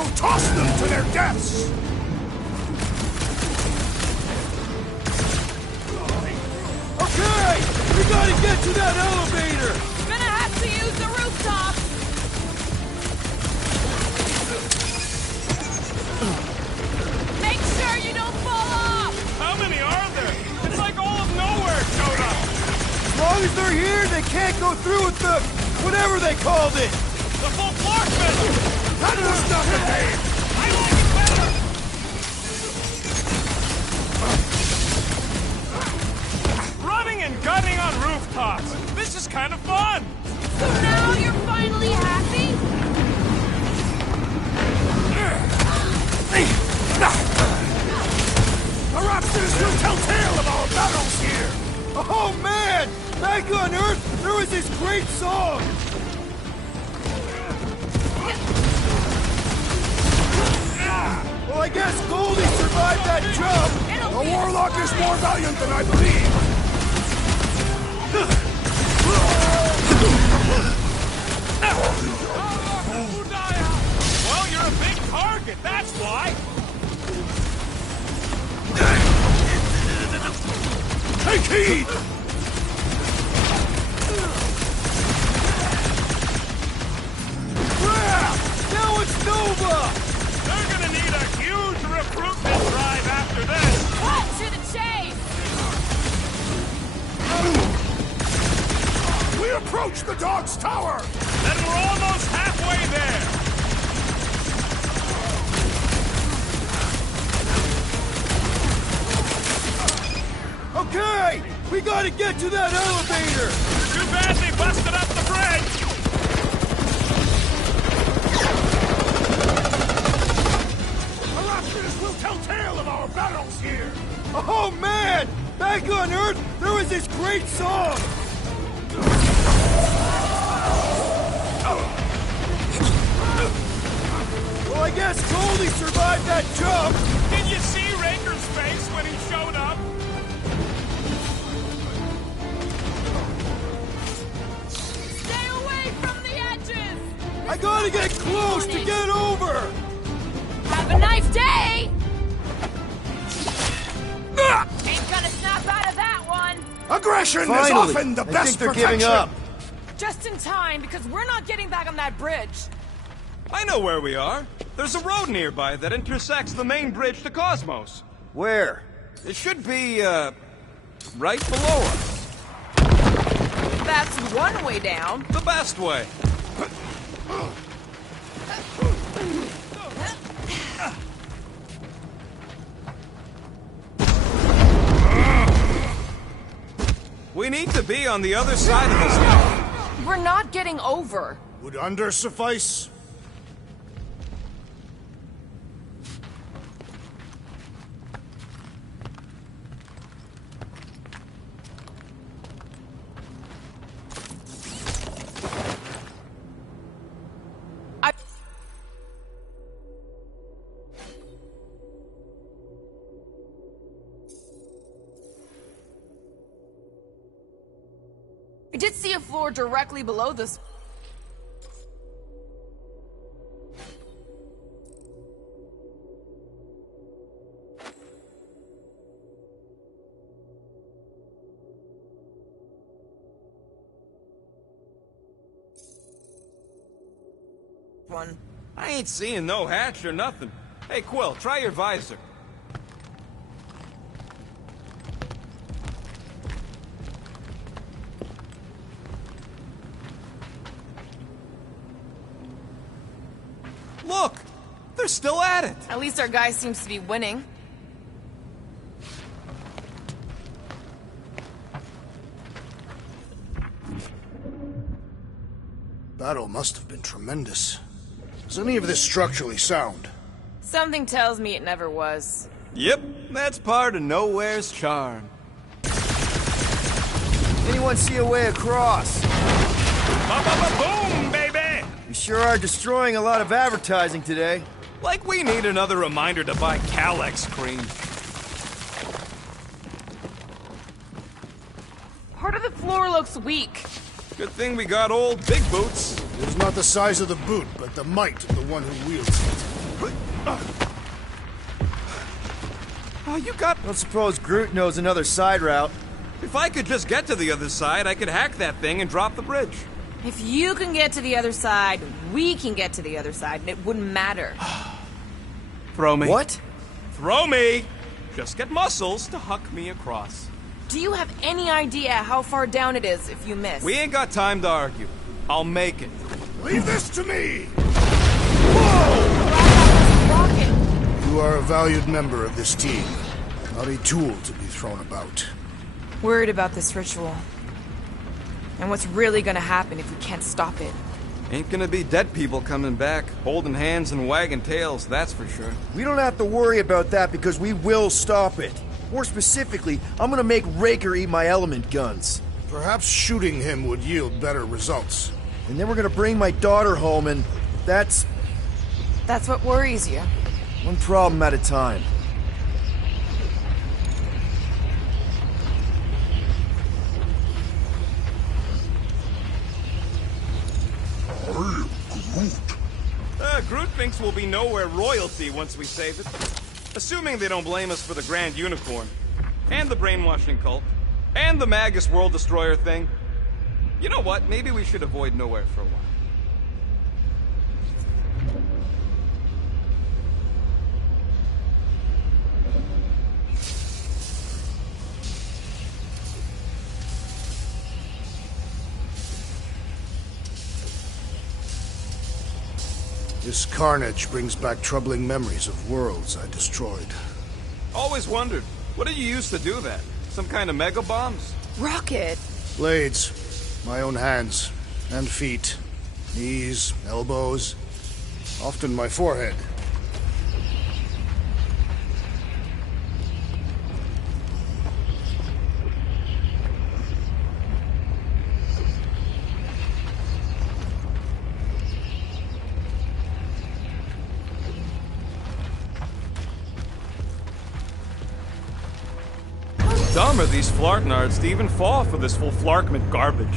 will toss them to their deaths! Okay! We gotta get to that elevator! Gonna have to use the rooftop! Make sure you don't fall off! How many are there? It's like all of nowhere showed up! As long as they're here, they can't go through with the... whatever they called it! The full floor fizzle! That was nothing, Dave! I like it better! Running and gunning on rooftops! This is kind of fun! So now you're finally happy? Perhaps this will tell tale of our battles here! Oh man! Back on Earth, there was this great song! Well, I guess Goldie survived that jump! The Warlock is more valiant than I believe! Well, you're a big target, that's why! Take heed! Now it's Nova! They're gonna need a huge recruitment drive after this! Cut to the chase! We approach the dog's tower! Then we're almost halfway there! Okay! We gotta get to that elevator! Too bad they busted up the bridge! Perhaps this will tell tale of our battles here! Oh man! Back on Earth, there was this great song! Well, I guess Goldie survived that jump! Did you see Raker's face when he showed up? Stay away from the edges! I gotta get close to get over! Have a nice day! Ain't gonna snap out of that one! Aggression is Finally! often the I best think they're protection! giving up. Just in time, because we're not getting back on that bridge. I know where we are. There's a road nearby that intersects the main bridge to Cosmos. Where? It should be, right below us. That's one way down. The best way. We need to be on the other side of this now. We're not getting over. Would under suffice? I did see a floor directly below this. One. I ain't seeing no hatch or nothing. Hey, Quill, try your visor. Look! They're still at it! At least our guy seems to be winning. Battle must have been tremendous. Is any of this structurally sound? Something tells me it never was. Yep, that's part of Nowhere's charm. Anyone see a way across? Ba-ba-ba-boom, baby! We sure are destroying a lot of advertising today. Like we need another reminder to buy Calex cream. Part of the floor looks weak. Good thing we got old Big Boots. It is not the size of the boot, but the might of the one who wields it. Oh, you got... Don't suppose Groot knows another side route. If I could just get to the other side, I could hack that thing and drop the bridge. If you can get to the other side, we can get to the other side, and it wouldn't matter. Throw me. What? Throw me! Just get muscles to huck me across. Do you have any idea how far down it is if you miss? We ain't got time to argue. I'll make it. Leave this to me! Rocket! You are a valued member of this team, not a tool to be thrown about. Worried about this ritual. And what's really gonna happen if we can't stop it? Ain't gonna be dead people coming back, holding hands and wagging tails, that's for sure. We don't have to worry about that because we will stop it. More specifically, I'm gonna make Raker eat my element guns. Perhaps shooting him would yield better results. And then we're gonna bring my daughter home and that's That's what worries you. one problem at a time. Groot thinks we'll be nowhere royalty once we save it. Assuming they don't blame us for the Grand Unicorn, and the brainwashing cult, and the Magus World Destroyer thing. You know what? Maybe we should avoid nowhere for a while. This carnage brings back troubling memories of worlds I destroyed. Always wondered, what did you use to do that? Some kind of mega bombs? Rocket! Blades, my own hands and feet, knees, elbows, often my forehead. Dumb are these flartnards to even fall for this full flarkment garbage.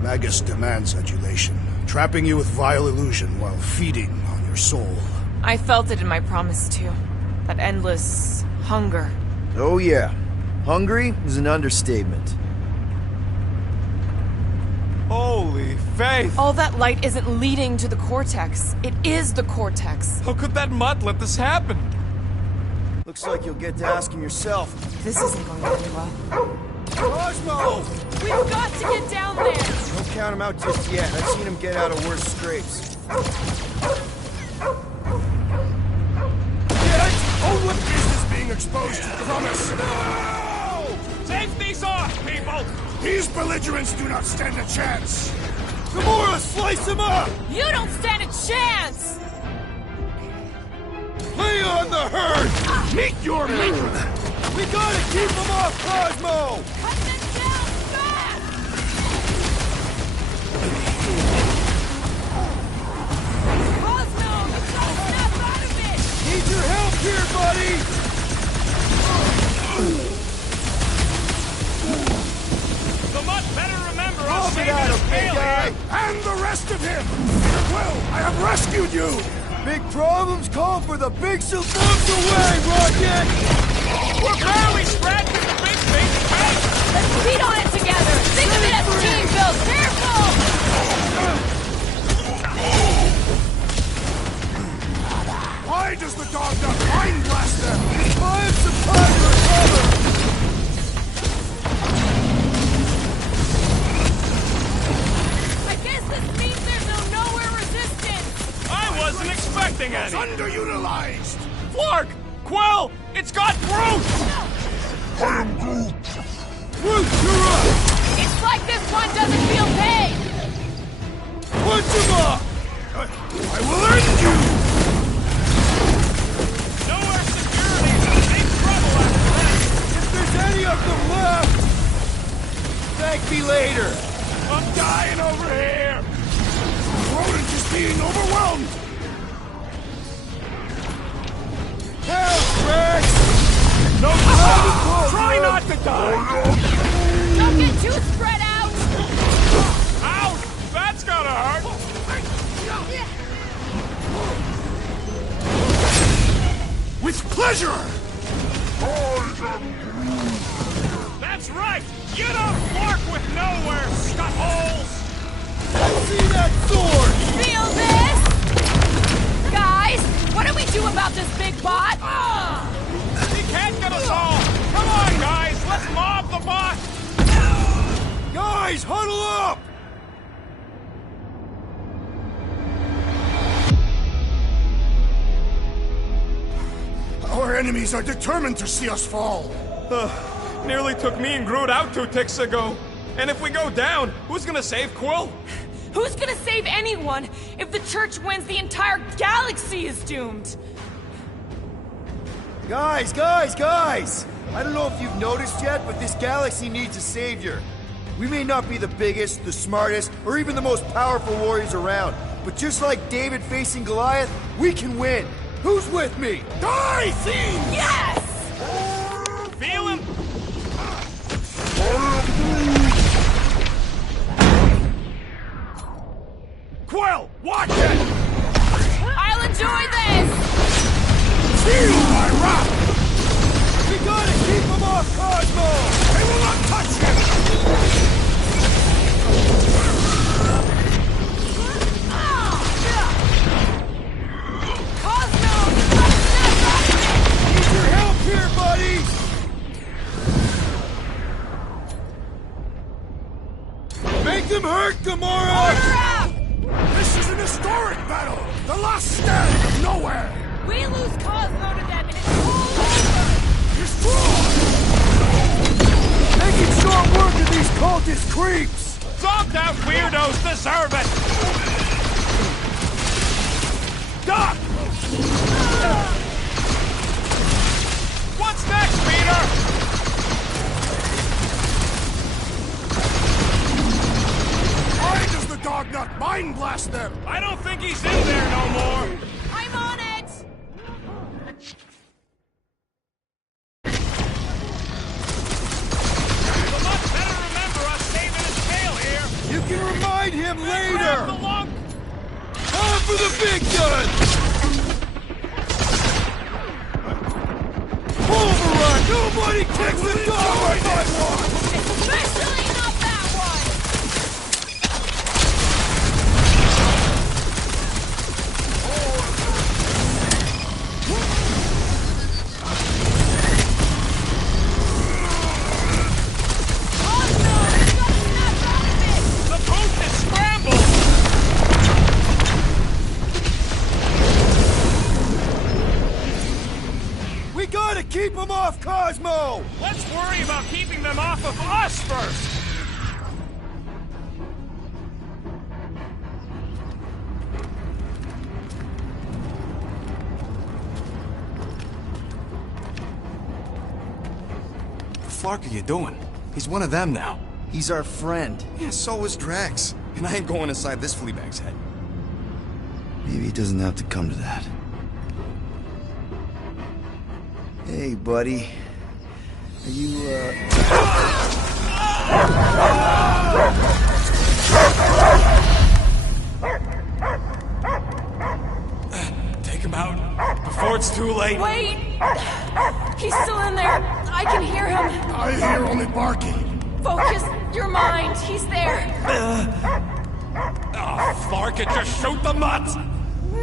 Magus demands adulation, trapping you with vile illusion while feeding on your soul. I felt it in my promise too. That endless hunger. Oh yeah. Hungry is an understatement. Holy faith! All that light isn't leading to the cortex. It is the cortex. How could that mutt let this happen? Looks like you'll get to ask him yourself. This isn't going to end well. Cosmo! We've got to get down there! Don't count him out just yet. I've seen him get out of worse scrapes. Olympus is being exposed to promise. No! Safety's off, people! These belligerents do not stand a chance. Gamora, slice him up! You don't stand a chance! Lay on the herd! Meet your maker. We gotta keep him off Cosmo! Cut them down fast! Cosmo, you gotta snap out of it! Need your help here, buddy! The mutt better remember I'll Lob save it at his him, big tail guy! here! And the rest of him. Well, I have rescued you. Big problems call for the big salutes away, Rocket! We're barely scratching the big thing! Let's beat on it together! Think of it as team build! Careful! Why does the dog not mind blast them? I have some time to recover! I guess this means there's no nowhere resistance! I wasn't expecting It's any! underutilized. Flark! Quill! It's got Groot! Groot, you're up! It's like this one doesn't feel pain! Punch him up! I will end you. Nowhere security's in big trouble after that! If there's any of them left, thank me later. I'm dying over here! Rodent is being overwhelmed. Help, Rex! No time to pull, Try bro. not to die! Don't get too spread out! Ouch! That's gotta hurt! pleasure! That's right! You don't flark with nowhere, scut holes! See that sword! Feel this? Guys, what do we do about this big bot? He can't get us all! Come on, guys! Let's mob the bot! Guys, huddle up! Our enemies are determined to see us fall. Nearly took me and Groot out 2 ticks ago. And if we go down, who's gonna save Quill? Who's gonna save anyone? If the church wins, the entire galaxy is doomed. Guys! I don't know if you've noticed yet, but this galaxy needs a savior. We may not be the biggest, the smartest, or even the most powerful warriors around, but just like David facing Goliath, we can win. Who's with me? Die, fiend! Yes! Feel him? Quill, watch it! I'll enjoy this! Feel my wrath! We gotta keep him off Cosmo! They will not touch him! Cosmo! Need your help here, buddy! Make them hurt, Gamora! Order up! This is an historic battle! The last stand of nowhere! We lose Cosmo to them and it's all over! Destroy! Making short work of these cultist creeps! Zonked out weirdos deserve it! Stop! What's next, Peter? Why does the dog not mind blast them? I don't think he's in there no more. I'm on it! The much better remember us saving his tail here. You can remind him Grab the later! lunk. Time for the big gun! Overrun! Nobody kicks the dog like I want! Especially not that one! Cosmo! You gotta snap out of it! The boat is scrambled. We gotta keep him off Cosmo! Let's worry about keeping them off of us first. What the fuck are you doing? He's one of them now. He's our friend. Yeah, so is Drax. And I ain't going inside this flea bag's head. Maybe it doesn't have to come to that. Hey, buddy. Are you, Take him out before it's too late. Wait! He's still in there! I can hear him! I hear only barking. Focus your mind! He's there! Oh, Flark it, just shoot the nuts.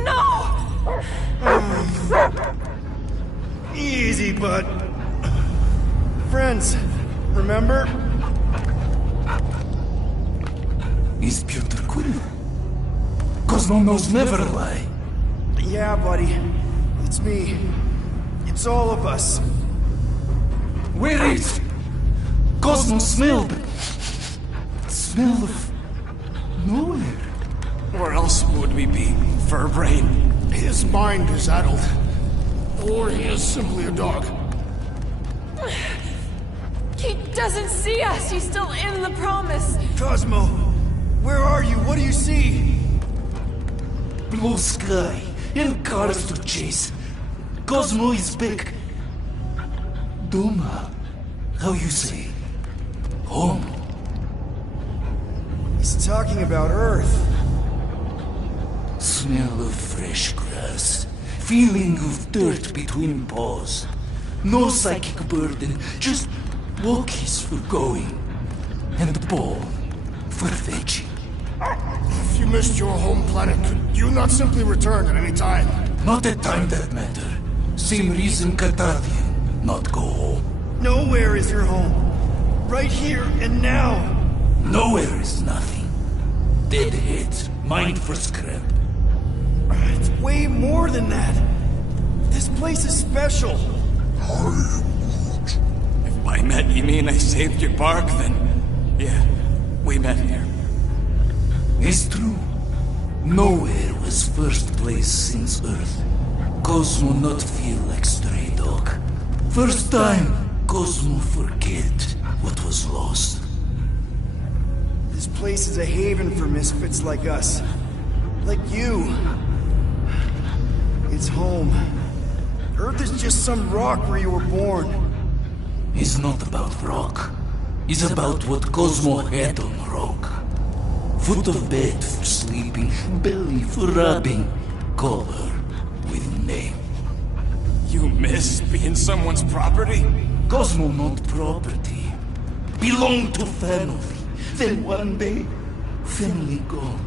No! easy, bud. Friends, remember? Is Peter Quill? Cosmo knows never lie. Yeah, buddy. It's me. It's all of us. Where is Cosmo smelled? Smell of nowhere. Where else would we be, Furbrain? His mind is addled. Or he is simply a dog. He doesn't see us! He's still in the promise! Cosmo, where are you? What do you see? Blue sky and cars to chase. Cosmo is back. Doma, how you say? Home. He's talking about Earth. Smell of fresh grass, feeling of dirt between paws. No psychic burden, just walkies for going, and ball for fetching. If you missed your home planet, could you not simply return at any time? Not at time that matter. Same reason Catharthian, not go home. Nowhere is your home. Right here and now. Nowhere is nothing. Dead heads, mind for scrap. It's way more than that. This place is special. If by met you mean I saved your bark, then yeah, we met here. It's true. Nowhere was first place since Earth. Cosmo not feel like stray dog. First time, Cosmo forget what was lost. This place is a haven for misfits like us. Like you. It's home. Earth is just some rock where you were born. It's not about rock. It's about what Cosmo had on rock. Foot of bed for sleeping, belly for rubbing, color with name. You miss being someone's property? Cosmo not property. Belong to family. Then one day, family gone.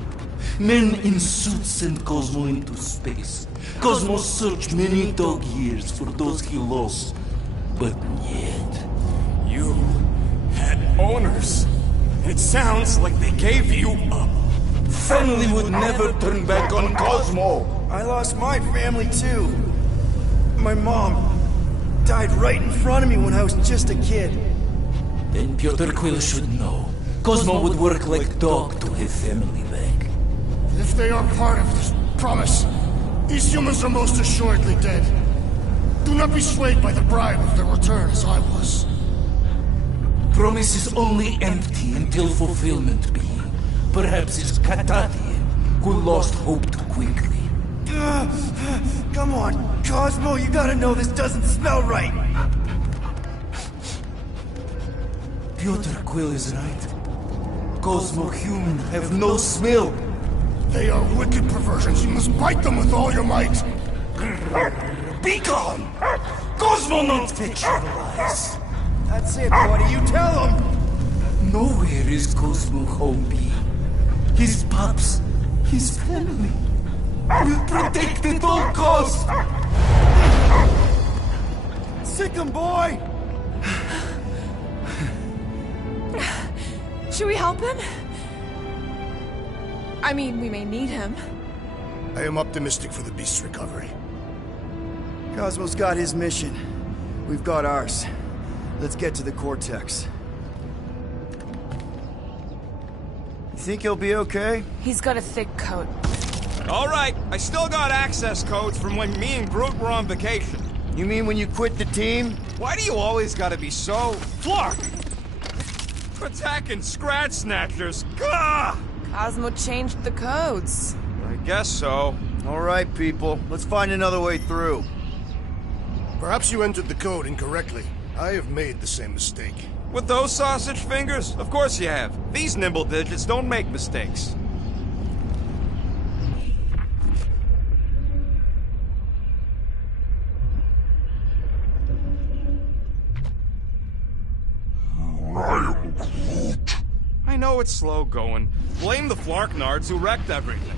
Men in suits send Cosmo into space. Cosmo searched many dog years for those he lost. But yet... You had owners. It sounds like they gave you up. Family would never turn back on Cosmo. I lost my family too. My mom died right in front of me when I was just a kid. Then Piotr Quill should know. Cosmo would work like dog to have family back. If they are part of this promise, these humans are most assuredly dead. Do not be swayed by the bribe of their return as I was. Promise is only empty until fulfillment be. Perhaps it's Catharthian who lost hope too quickly. Come on, Cosmo, you gotta know this doesn't smell right. Piotr Quill is right. Cosmo human have no smell. They are wicked perversions. You must bite them with all your might. Be gone! Cosmo not fetch your lies. That's it, buddy, you tell him. Nowhere is Cosmo home be. His pups, his family, will protect at all costs. Sick him, boy! Should we help him? I mean, we may need him. I am optimistic for the beast's recovery. Cosmo's got his mission. We've got ours. Let's get to the Cortex. You think he'll be okay? He's got a thick coat. All right, I still got access codes from when me and Groot were on vacation. You mean when you quit the team? Why do you always gotta be so... Flark! Attacking Scratch Snatchers! Gah! Cosmo changed the codes. I guess so. All right, people. Let's find another way through. Perhaps you entered the code incorrectly. I have made the same mistake. With those sausage fingers? Of course you have. These nimble digits don't make mistakes. I know it's slow going. Blame the Flarknards who wrecked everything.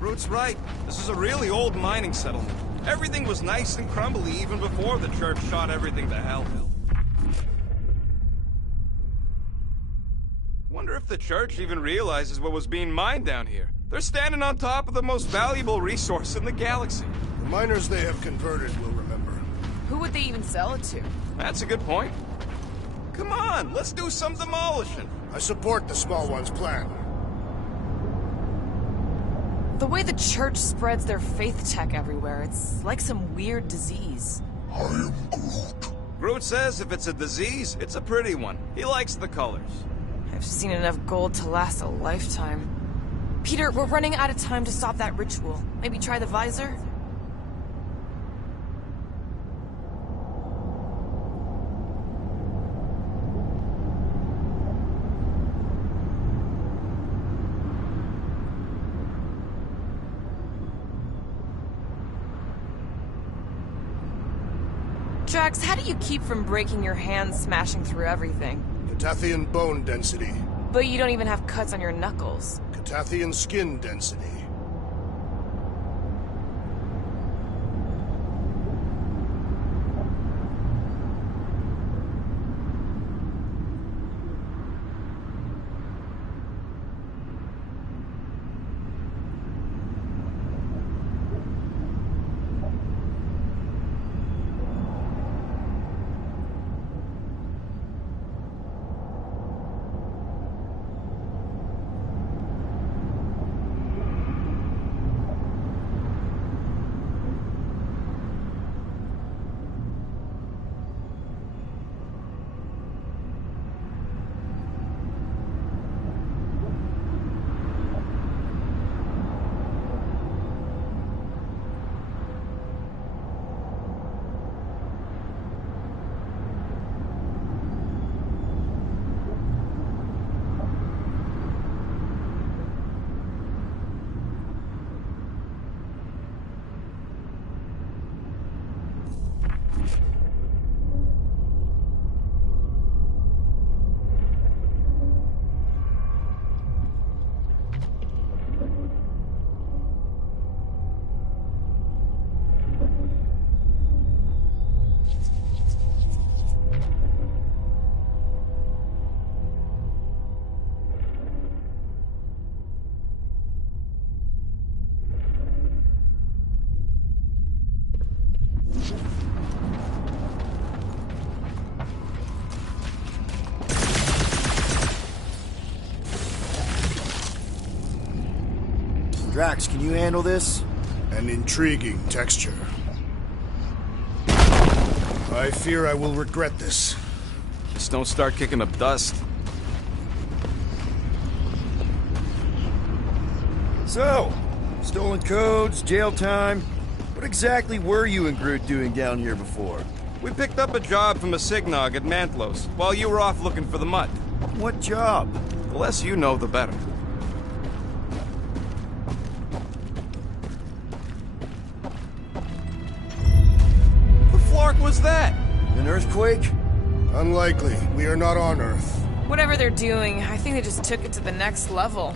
Groot's right. This is a really old mining settlement. Everything was nice and crumbly even before the church shot everything to hell. Wonder if the church even realizes what was being mined down here. They're standing on top of the most valuable resource in the galaxy. The miners they have converted will remember. Who would they even sell it to? That's a good point. Come on, let's do some demolishing. I support the small one's plan. The way the church spreads their faith tech everywhere, it's like some weird disease. I am Groot. Groot says if it's a disease, it's a pretty one. He likes the colors. I've seen enough gold to last a lifetime. Peter, we're running out of time to stop that ritual. Maybe try the visor? Drax, how do you keep from breaking your hands smashing through everything? Catathian bone density. But you don't even have cuts on your knuckles. Catathian skin density. Drax, can you handle this? An intriguing texture. I fear I will regret this. Just don't start kicking up dust. So, stolen codes, jail time. What exactly were you and Groot doing down here before? We picked up a job from a Signog at Mantlos, while you were off looking for the mud. What job? The less you know, the better. The flark was that? An earthquake? Unlikely. We are not on Earth. Whatever they're doing, I think they just took it to the next level.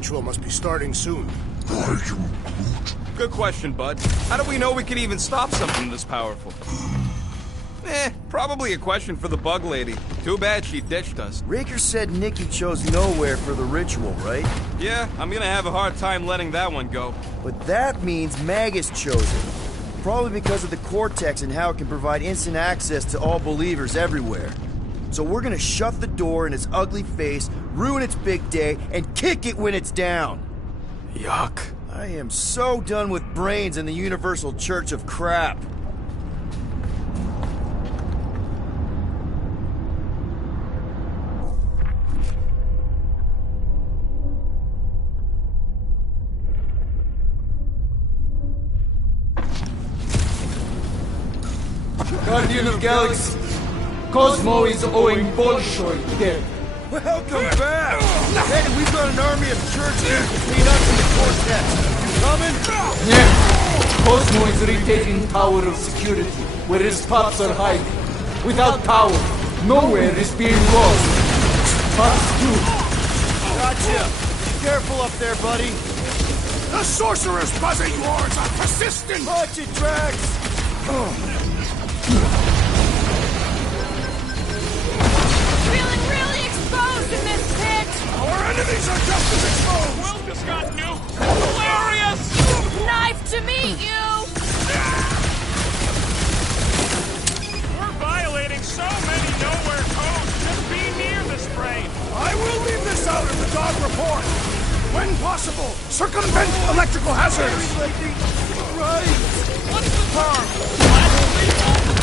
ritual must be starting soon. I am Groot. Good question, bud. How do we know we can even stop something this powerful? Probably a question for the bug lady. Too bad she ditched us. Raker said Nikki chose nowhere for the ritual, right? Yeah, I'm gonna have a hard time letting that one go. But that means Magus chose it. Probably because of the Cortex and how it can provide instant access to all believers everywhere. So we're gonna shut the door in its ugly face, ruin its big day, and kick it when it's down. Yuck. I am so done with brains and the Universal Church of Crap. Guardian of Galaxy, Cosmo is owing Bolshoi dead. Welcome back! Hey, we've got an army of church dudes between us and the Cortex. You coming? Yeah. Cosmo is retaking Tower of Security, where his pops are hiding. Without power, nowhere is being lost. Pops too. Gotcha! Be careful up there, buddy. The sorcerer's buzzing roars are persistent! Watch it, Drax! Feeling really exposed in this pit! Our enemies are just as exposed! Will just got nuked! Hilarious! Knife to meet you! We're violating so many nowhere codes. Just be near this brain. I will leave this out of the dog report! When possible, circumvent electrical hazards! What's the term?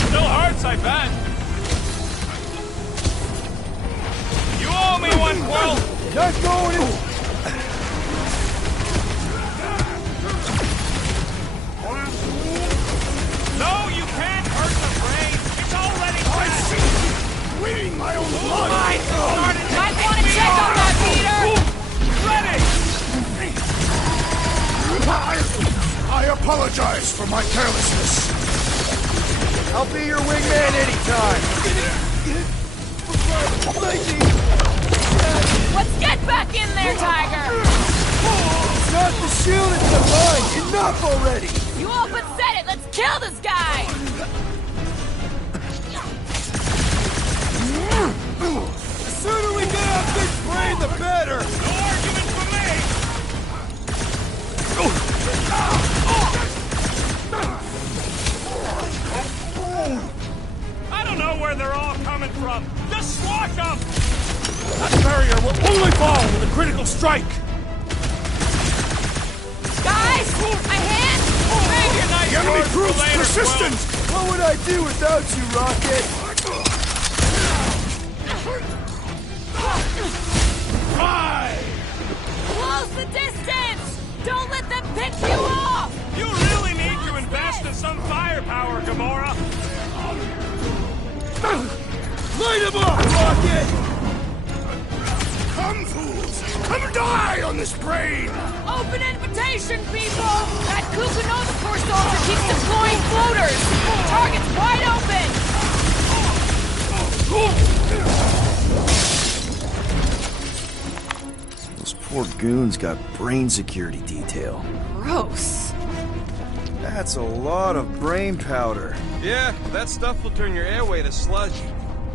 Still hurts, I bet. You owe me one, Quill. Not going in! No, you can't hurt the brain. It's already I dead. see you bleeding my own blood! Might want to check on that, Peter! I apologize for my carelessness. I'll be your wingman anytime! Let's get back in there, Tiger! It's not the shield, it's the mine! Enough already! You all but said it! Let's kill this guy! The sooner we get off this brain, the better! No argument for me. I don't know where they're all coming from. Just squash them. That barrier will only fall with a critical strike! Guys! A hand! Save your nice The enemy words for proves later, persistent! What would I do without you, Rocket? Close the distance! Don't let them pick you off! You really need to invest in some firepower, Gamora. Light him up, Rocket! Come, fools! Come die on this brain! Open invitation, people! That Kukunova Corps soldier keeps deploying floaters! Target's wide open! Those poor goons got brain security detail. Gross. That's a lot of brain powder. Yeah, that stuff will turn your airway to sludge.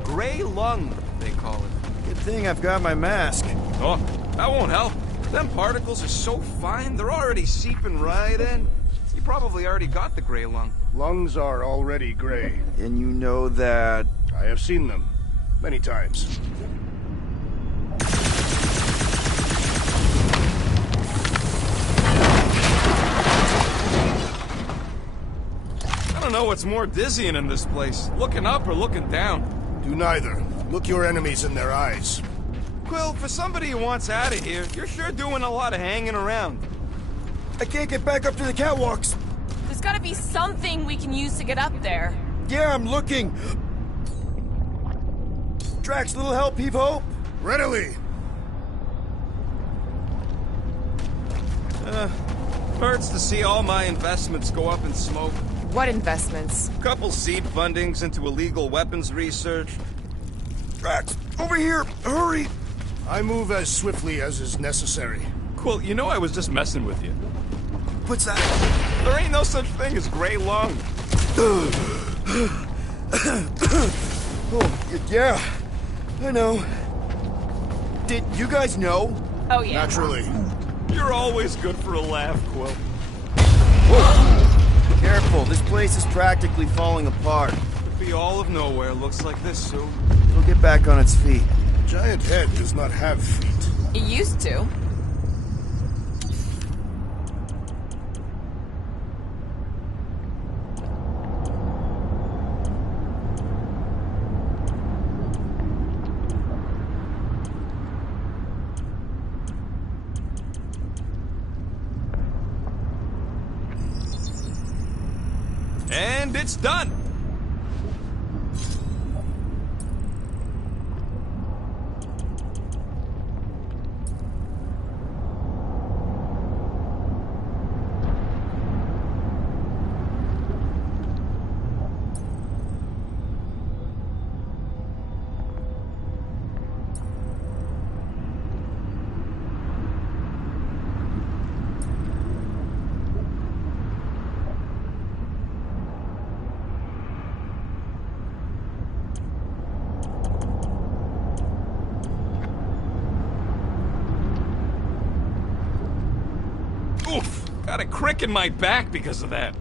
Gray lung, they call it. Good thing I've got my mask. Oh, that won't help. Them particles are so fine, they're already seeping right in. You probably already got the gray lung. Lungs are already gray. And you know that... I have seen them. Many times. I don't know what's more dizzying in this place, looking up or looking down. Do neither. Look your enemies in their eyes. Quill, for somebody who wants out of here, you're sure doing a lot of hanging around. I can't get back up to the catwalks. There's gotta be something we can use to get up there. Yeah, I'm looking. Drax, little help, heave hope. Readily! Hurts to see all my investments go up in smoke. What investments? Couple seed fundings into illegal weapons research. Drax, over here, hurry. I move as swiftly as is necessary. Quill, you know I was just messing with you. What's that? There ain't no such thing as gray lung. Oh, yeah. I know. Did you guys know? Oh, yeah. Naturally. You're always good for a laugh, Quill. Whoa. Careful, this place is practically falling apart. Could be all of nowhere looks like this soon. It'll get back on its feet. Giant head does not have feet. It used to. And it's done! Oof! Got a crick in my back because of that.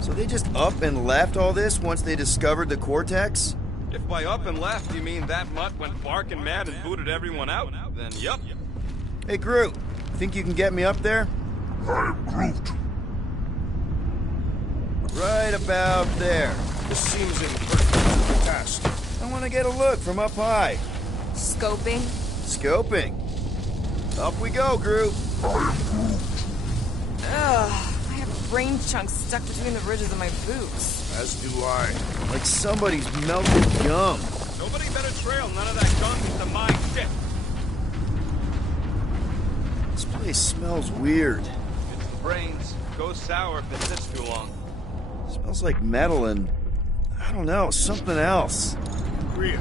So they just up and left all this once they discovered the Cortex? If by up and left you mean that mutt went barking mad and booted everyone out, then yup. Hey, Groot, think you can get me up there? I'm Groot. Right about there. This seems imperfect task. I want to get a look from up high. Scoping. Scoping. Up we go, Groot. Ugh. I have brain chunks stuck between the ridges of my boots. As do I. Like somebody's melted gum. Nobody better trail none of that gunk into my shit. This place smells weird. It's the brains. Goes sour if it sits too long. Smells like metal and, I don't know, something else. Korea.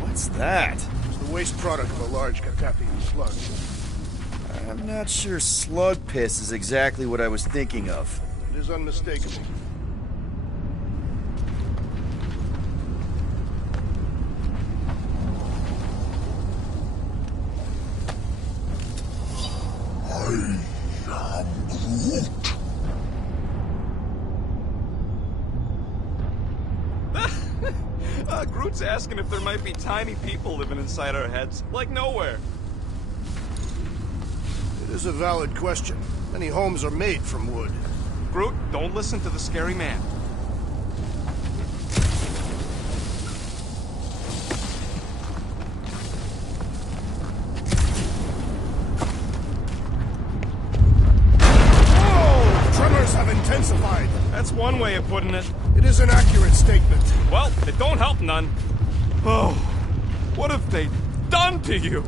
What's that? It's the waste product of a large Catapian slug. I'm not sure slug piss is exactly what I was thinking of. It is unmistakable. Groot's asking if there might be tiny people living inside our heads, like nowhere. It is a valid question. Many homes are made from wood. Groot, don't listen to the scary man. Oh! Tremors have intensified. That's one way of putting it. It is an accurate statement. Well, it don't help none. Oh, what have they done to you?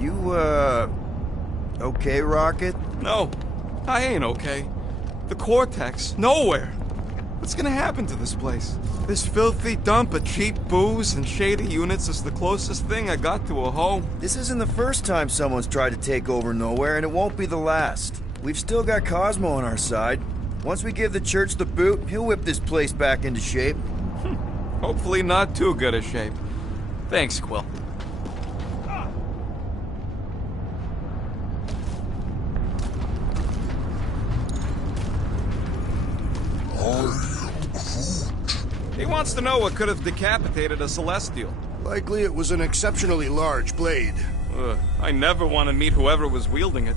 You, okay, Rocket? No, I ain't okay. The Cortex, nowhere. What's gonna happen to this place? This filthy dump of cheap booze and shady units is the closest thing I got to a home. This isn't the first time someone's tried to take over Nowhere, and it won't be the last. We've still got Cosmo on our side. Once we give the church the boot, he'll whip this place back into shape. Hopefully not too good a shape. Thanks, Quill. He wants to know what could have decapitated a Celestial. Likely it was an exceptionally large blade. I never want to meet whoever was wielding it.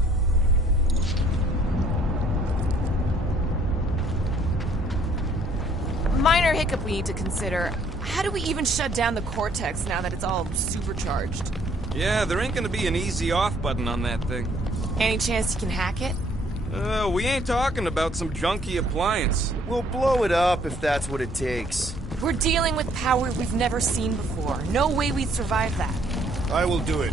Minor hiccup we need to consider. How do we even shut down the Cortex now that it's all supercharged? Yeah, there ain't gonna be an easy off button on that thing. Any chance you can hack it? We ain't talking about some junky appliance. We'll blow it up if that's what it takes. We're dealing with power we've never seen before. No way we'd survive that. I will do it.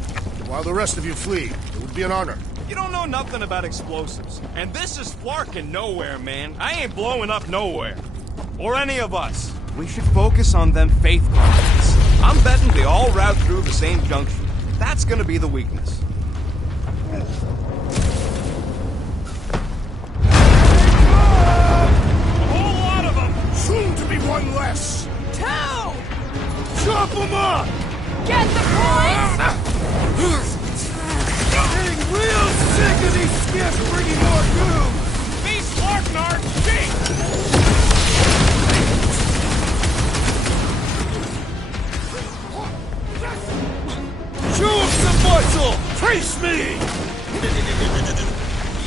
While the rest of you flee, it would be an honor. You don't know nothing about explosives. And this is flarkin' nowhere, man. I ain't blowing up nowhere. Or any of us. We should focus on them faith conferences. I'm betting they all route through the same junction. That's gonna be the weakness. Soon to be one less! 2! Chop them up! Get the point! Getting real sick of these skips bringing more doom! Me Slarknar, shake! Show him some muscle! Face me!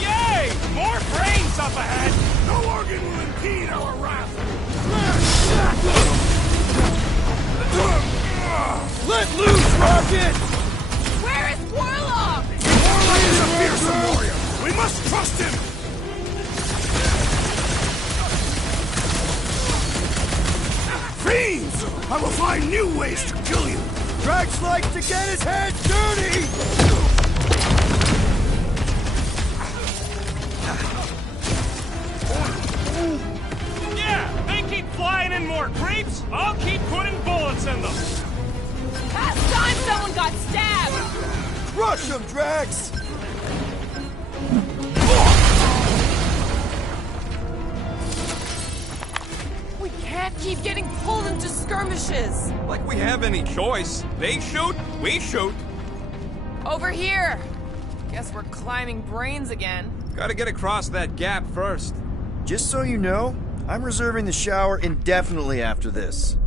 Yay! More brains up ahead! No organ will impede our wrath! Let loose, Rocket! Where is Warlock? Warlock is a fearsome warrior! We must trust him! Fiends! I will find new ways to kill you! Drax likes to get his hands dirty! Yeah, they keep flying in more creeps. I'll keep putting bullets in them. Last time someone got stabbed! Rush him, Drax! We can't keep getting pulled into skirmishes! Like we have any choice. They shoot, we shoot. Over here! Guess we're climbing brains again. Gotta get across that gap first. Just so you know, I'm reserving the shower indefinitely after this.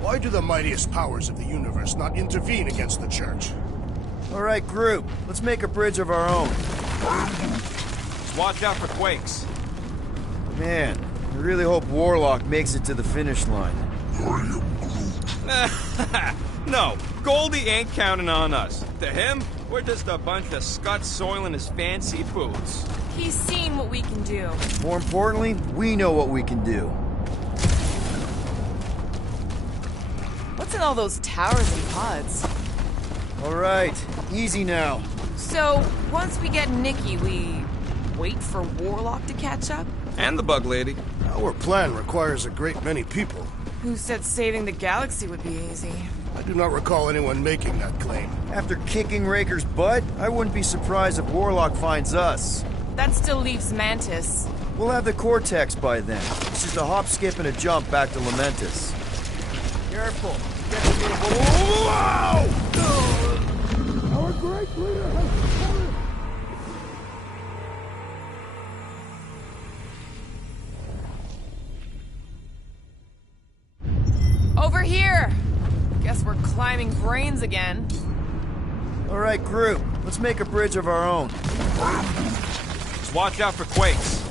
Why do the mightiest powers of the universe not intervene against the Church? All right, group, let's make a bridge of our own. Just watch out for quakes. Man, I really hope Warlock makes it to the finish line. No, Goldie ain't counting on us. To him, we're just a bunch of scuts soiling his fancy boots. He's seen what we can do. More importantly, we know what we can do. What's in all those towers and pods? All right, easy now. So, once we get Nikki, we wait for Warlock to catch up? And the bug lady. Our plan requires a great many people. Who said saving the galaxy would be easy? I do not recall anyone making that claim. After kicking Raker's butt, I wouldn't be surprised if Warlock finds us. That still leaves Mantis. We'll have the Cortex by then. It's just a hop, skip, and a jump back to Lamentus. Careful. Get the little... Wow! Our great leader has departed. Over here! Guess we're climbing brains again. All right, group, let's make a bridge of our own. Just watch out for quakes.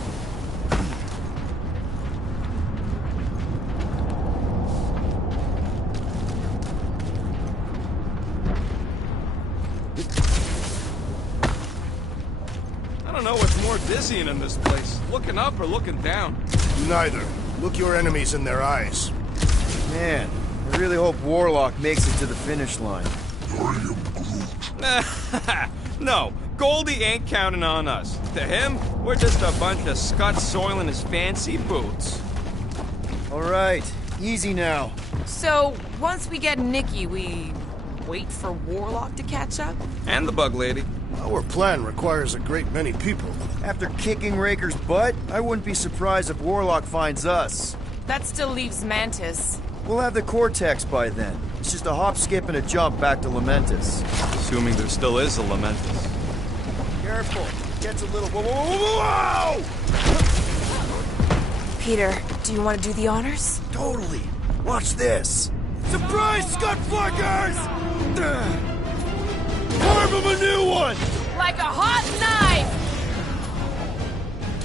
I don't know what's more dizzying in this place. Looking up or looking down. Neither. Look your enemies in their eyes. Man, I really hope Warlock makes it to the finish line. No, Goldie ain't counting on us. To him, we're just a bunch of scuts soiling his fancy boots. All right, easy now. So, once we get Nikki, we wait for Warlock to catch up? And the bug lady. Our plan requires a great many people. After kicking Raker's butt, I wouldn't be surprised if Warlock finds us. That still leaves Mantis. We'll have the Cortex by then. It's just a hop, skip, and a jump back to Lamentus. Assuming there still is a Lamentus. Careful. Gets a little... Whoa! Peter, do you want to do the honors? Totally. Watch this. Surprise, Scud Fluckers! Carve him a new one! Like a hot knife!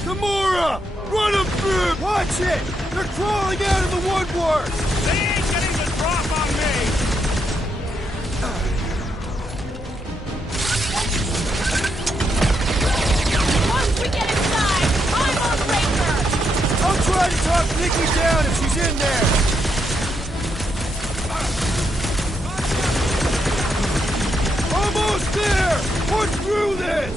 Gamora! Run him through! Watch it! They're crawling out of the woodwork! They ain't getting the drop on me! Push through this!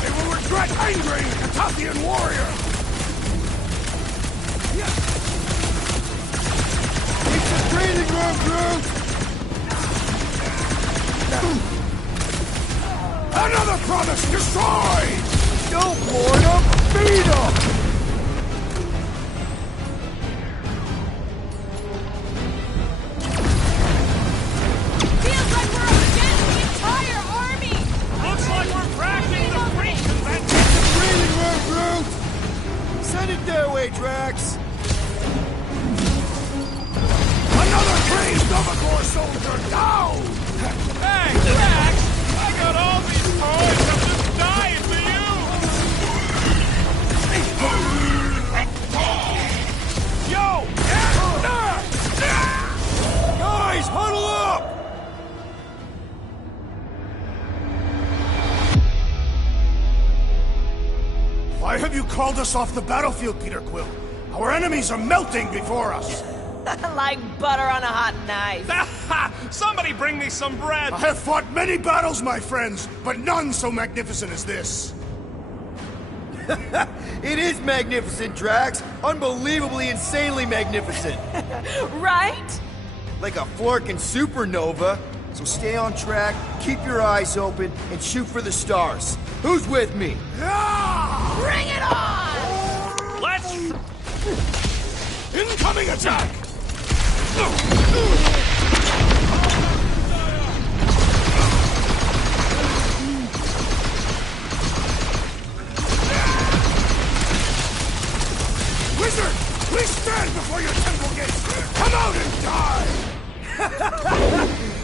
They will regret angering the Cataphian warrior! It's the breathing room, Groot! Another promise destroyed! Don't board them! Feed them! Feels like we're up against the entire army! Looks like we're crashing the Greek convention! It's the breathing room, Groot! Send it their way, Drax! Another crazed Novagor soldier down! Hey, Drax! I got all these toys, I'm just dying for you! Yo! Guys, huddle up! Why have you called us off the battlefield, Peter Quill? Our enemies are melting before us! Like butter on a hot knife. Somebody bring me some bread! I have fought many battles, my friends, but none so magnificent as this. It is magnificent, Drax. Unbelievably, insanely magnificent. Right? Like a flirking supernova. So stay on track, keep your eyes open, and shoot for the stars. Who's with me? Bring it on! Let's... Incoming attack! Wizard! Please stand before your temple gates! Come out and die!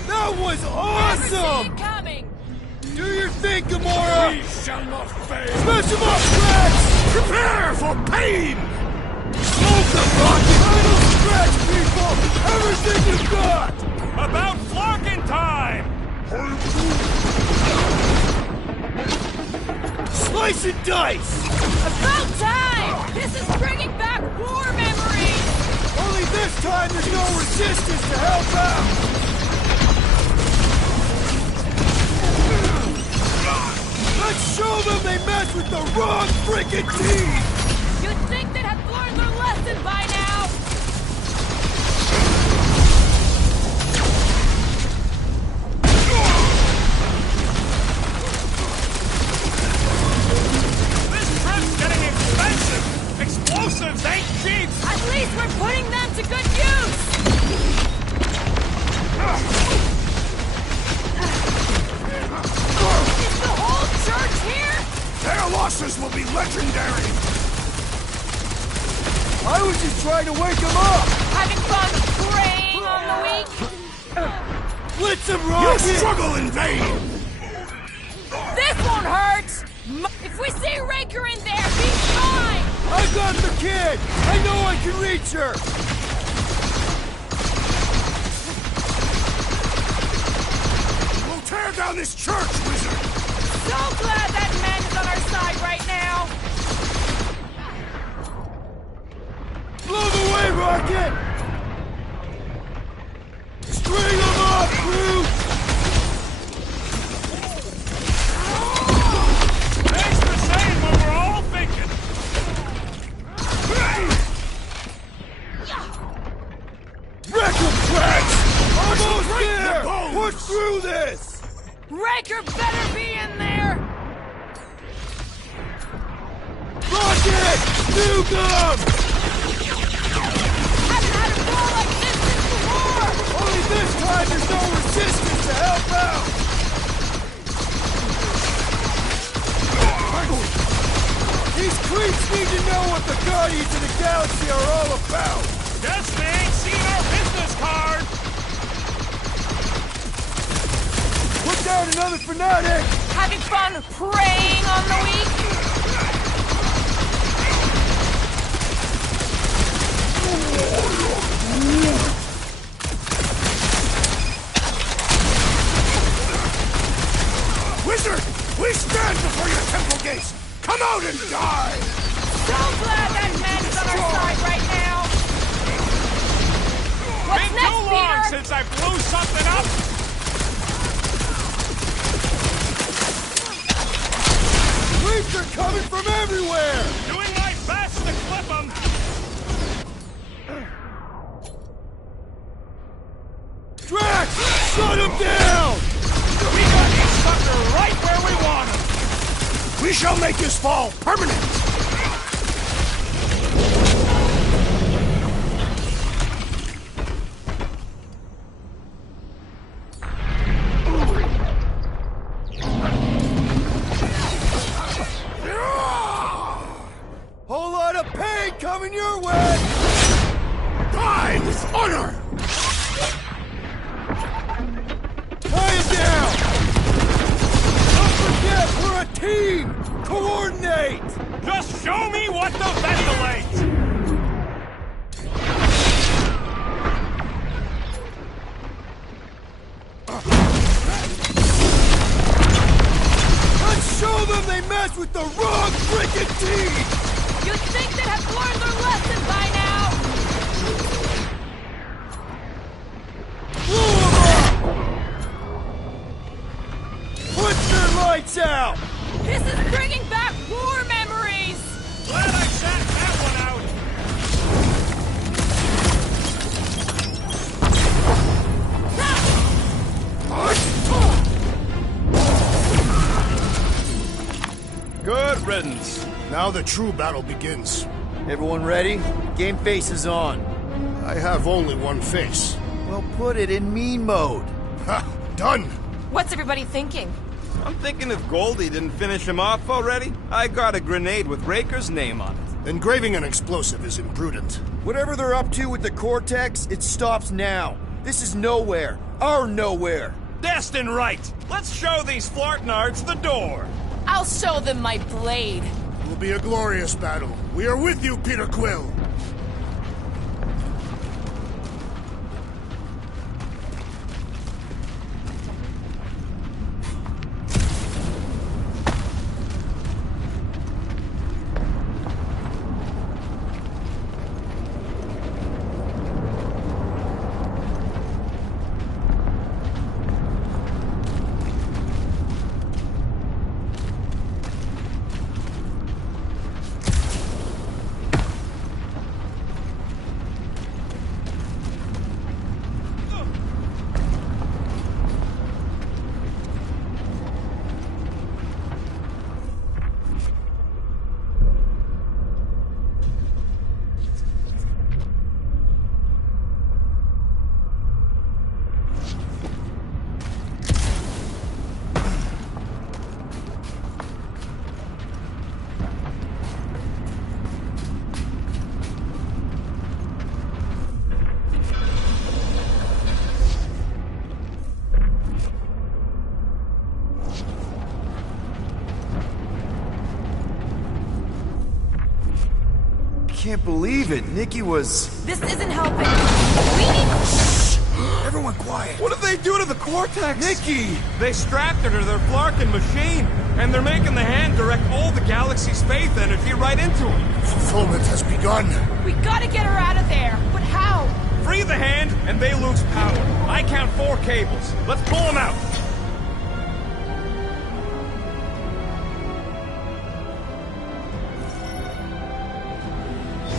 That was awesome! Coming! Do your thing, Gamora! We shall not fail! Smash him up, Drax! Prepare for pain! Smoke the rocket! Little stretch, people! Everything you've got! About Flarkin time! Slice and dice! About time! This is bringing back war memories! Only this time there's no resistance to help out! Let's show them they mess with the wrong freaking team! You'd think they'd have learned their lesson by now! This trip's getting expensive! Explosives ain't cheap! At least we're putting them to good use! Is the whole church here? Their losses will be legendary! I was just trying to wake them up! Having fun preying on the weak? Blitz them, You Rocket! struggle in vain! This won't hurt! If we see Raker in there, he's fine! I got the kid! I know I can reach her! We'll tear down this church, wizard! So glad that man is on our side right now! Blow the way, Rocket! String them up, Groot! Thanks for saying what we're all thinking! Wreck 'em, Drax! Almost break there! their bones! Push through this! Raker better be in there! Rocket! Nuke 'em! Haven't had a war like this since the war! Only this time there's no resistance to help out! These creeps need to know what the Guardians of the Galaxy are all about! Guess they ain't seen our business card! Put down another fanatic! Having fun preying on the weak? Wizard! We stand before your temple gates! Come out and die! So glad that man is on our side right now! What's Been next, too long Peter? since I blew something up! coming from everywhere! Doing my best to clip them! Drax! Shut him down! We got this sucker right where we want him! We shall make his fall permanent! Whole lot of pain coming your way! Die with honor! Tie him down! Don't forget, we're a team! Coordinate! Just show me what to ventilate! Let's show them they mess with the wrong freaking team! You'd think they'd have learned their lesson by now! Blow them up! Put their lights out! This is bringing back war memories! Glad I sat that one out! Good riddance. Now the true battle begins. Everyone ready? Game face is on. I have only one face. Well, put it in mean mode. Ha! Done! What's everybody thinking? I'm thinking if Goldie didn't finish him off already, I got a grenade with Raker's name on it. Engraving an explosive is imprudent. Whatever they're up to with the Cortex, it stops now. This is nowhere. Our nowhere. Destin right! Let's show these Flartnards the door! I'll show them my blade. It will be a glorious battle. We are with you, Peter Quill! Can't believe it. Nikki was... This isn't helping. We need... Everyone quiet! What did they do to the Cortex? Nikki! They strapped her to their Flarkin machine, and they're making the hand direct all the galaxy's faith energy right into it. Fulfillment has begun. We gotta get her out of there. But how? Free the hand, and they lose power. I count 4 cables. Let's pull them out.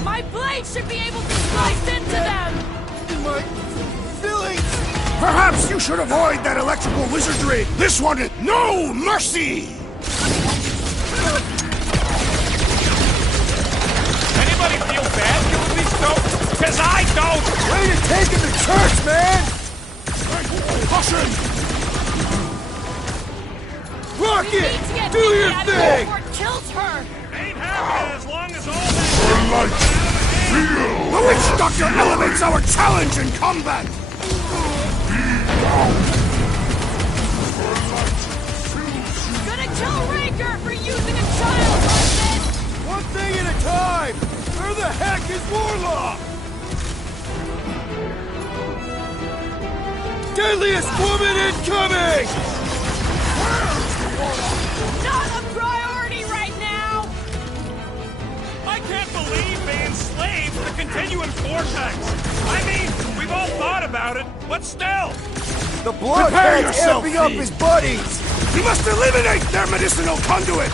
My blade should be able to slice into them! My feelings! Perhaps you should avoid that electrical wizardry! This one is no mercy! Anybody feel bad killing these stones? Cause I don't! Way to take him to church, man! Caution! Rocket! Do your thing! Before it kills her! Ain't happening as long as all that... The Witch Doctor elevates our challenge in combat! Gonna kill Raker for using a child like this! One thing at a time! Where the heck is Warlock? Deadliest woman incoming! Not a priority right now! I can't believe they enslaved the continuum vortex! I mean, we've all thought about it, but still! The bloodhead's Prepare yourself, amping up Pete. his buddies! We must eliminate their medicinal conduit!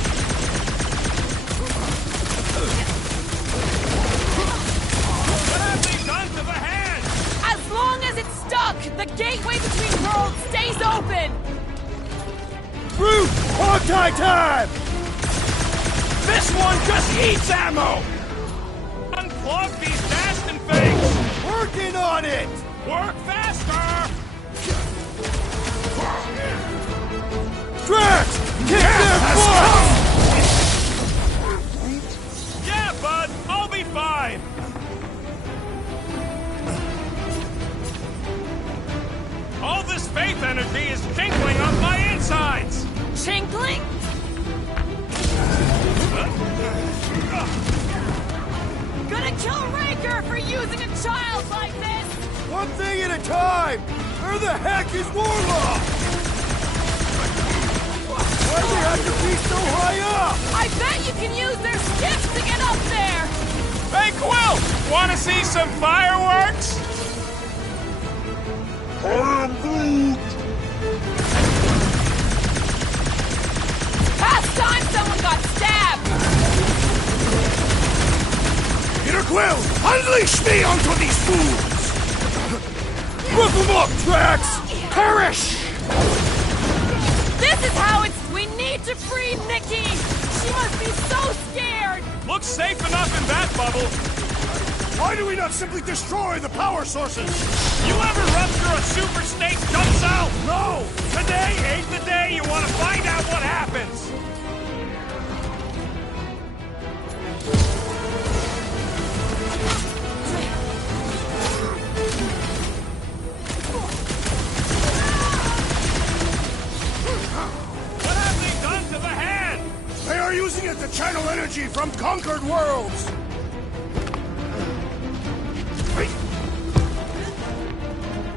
it's stuck! The gateway between worlds stays open! Brute! Hog-tie time! This one just eats ammo! Unplug these nasty things! Working on it! Work faster! Drax! Kick their butt! Yeah, bud, I'll be fine! All this faith energy is tinkling up my insides! Chinkling? Gonna kill Raker for using a child like this! One thing at a time! Where the heck is Warlock? Why do they have to be so high up? I bet you can use their skips to get up there! Hey, Quill! Wanna see some fireworks? I am Groot! Past time someone got stabbed! Peter Quill, unleash me onto these fools! Rip them up, Drax! Perish! This is how it's... We need to free Nikki! She must be so scared! Looks safe enough in that bubble. Why do we not simply destroy the power sources? You ever rupture a super snake jump cell? No! Today ain't the day you want to find out what happens! What have they done to the hand? They are using it to channel energy from conquered worlds! I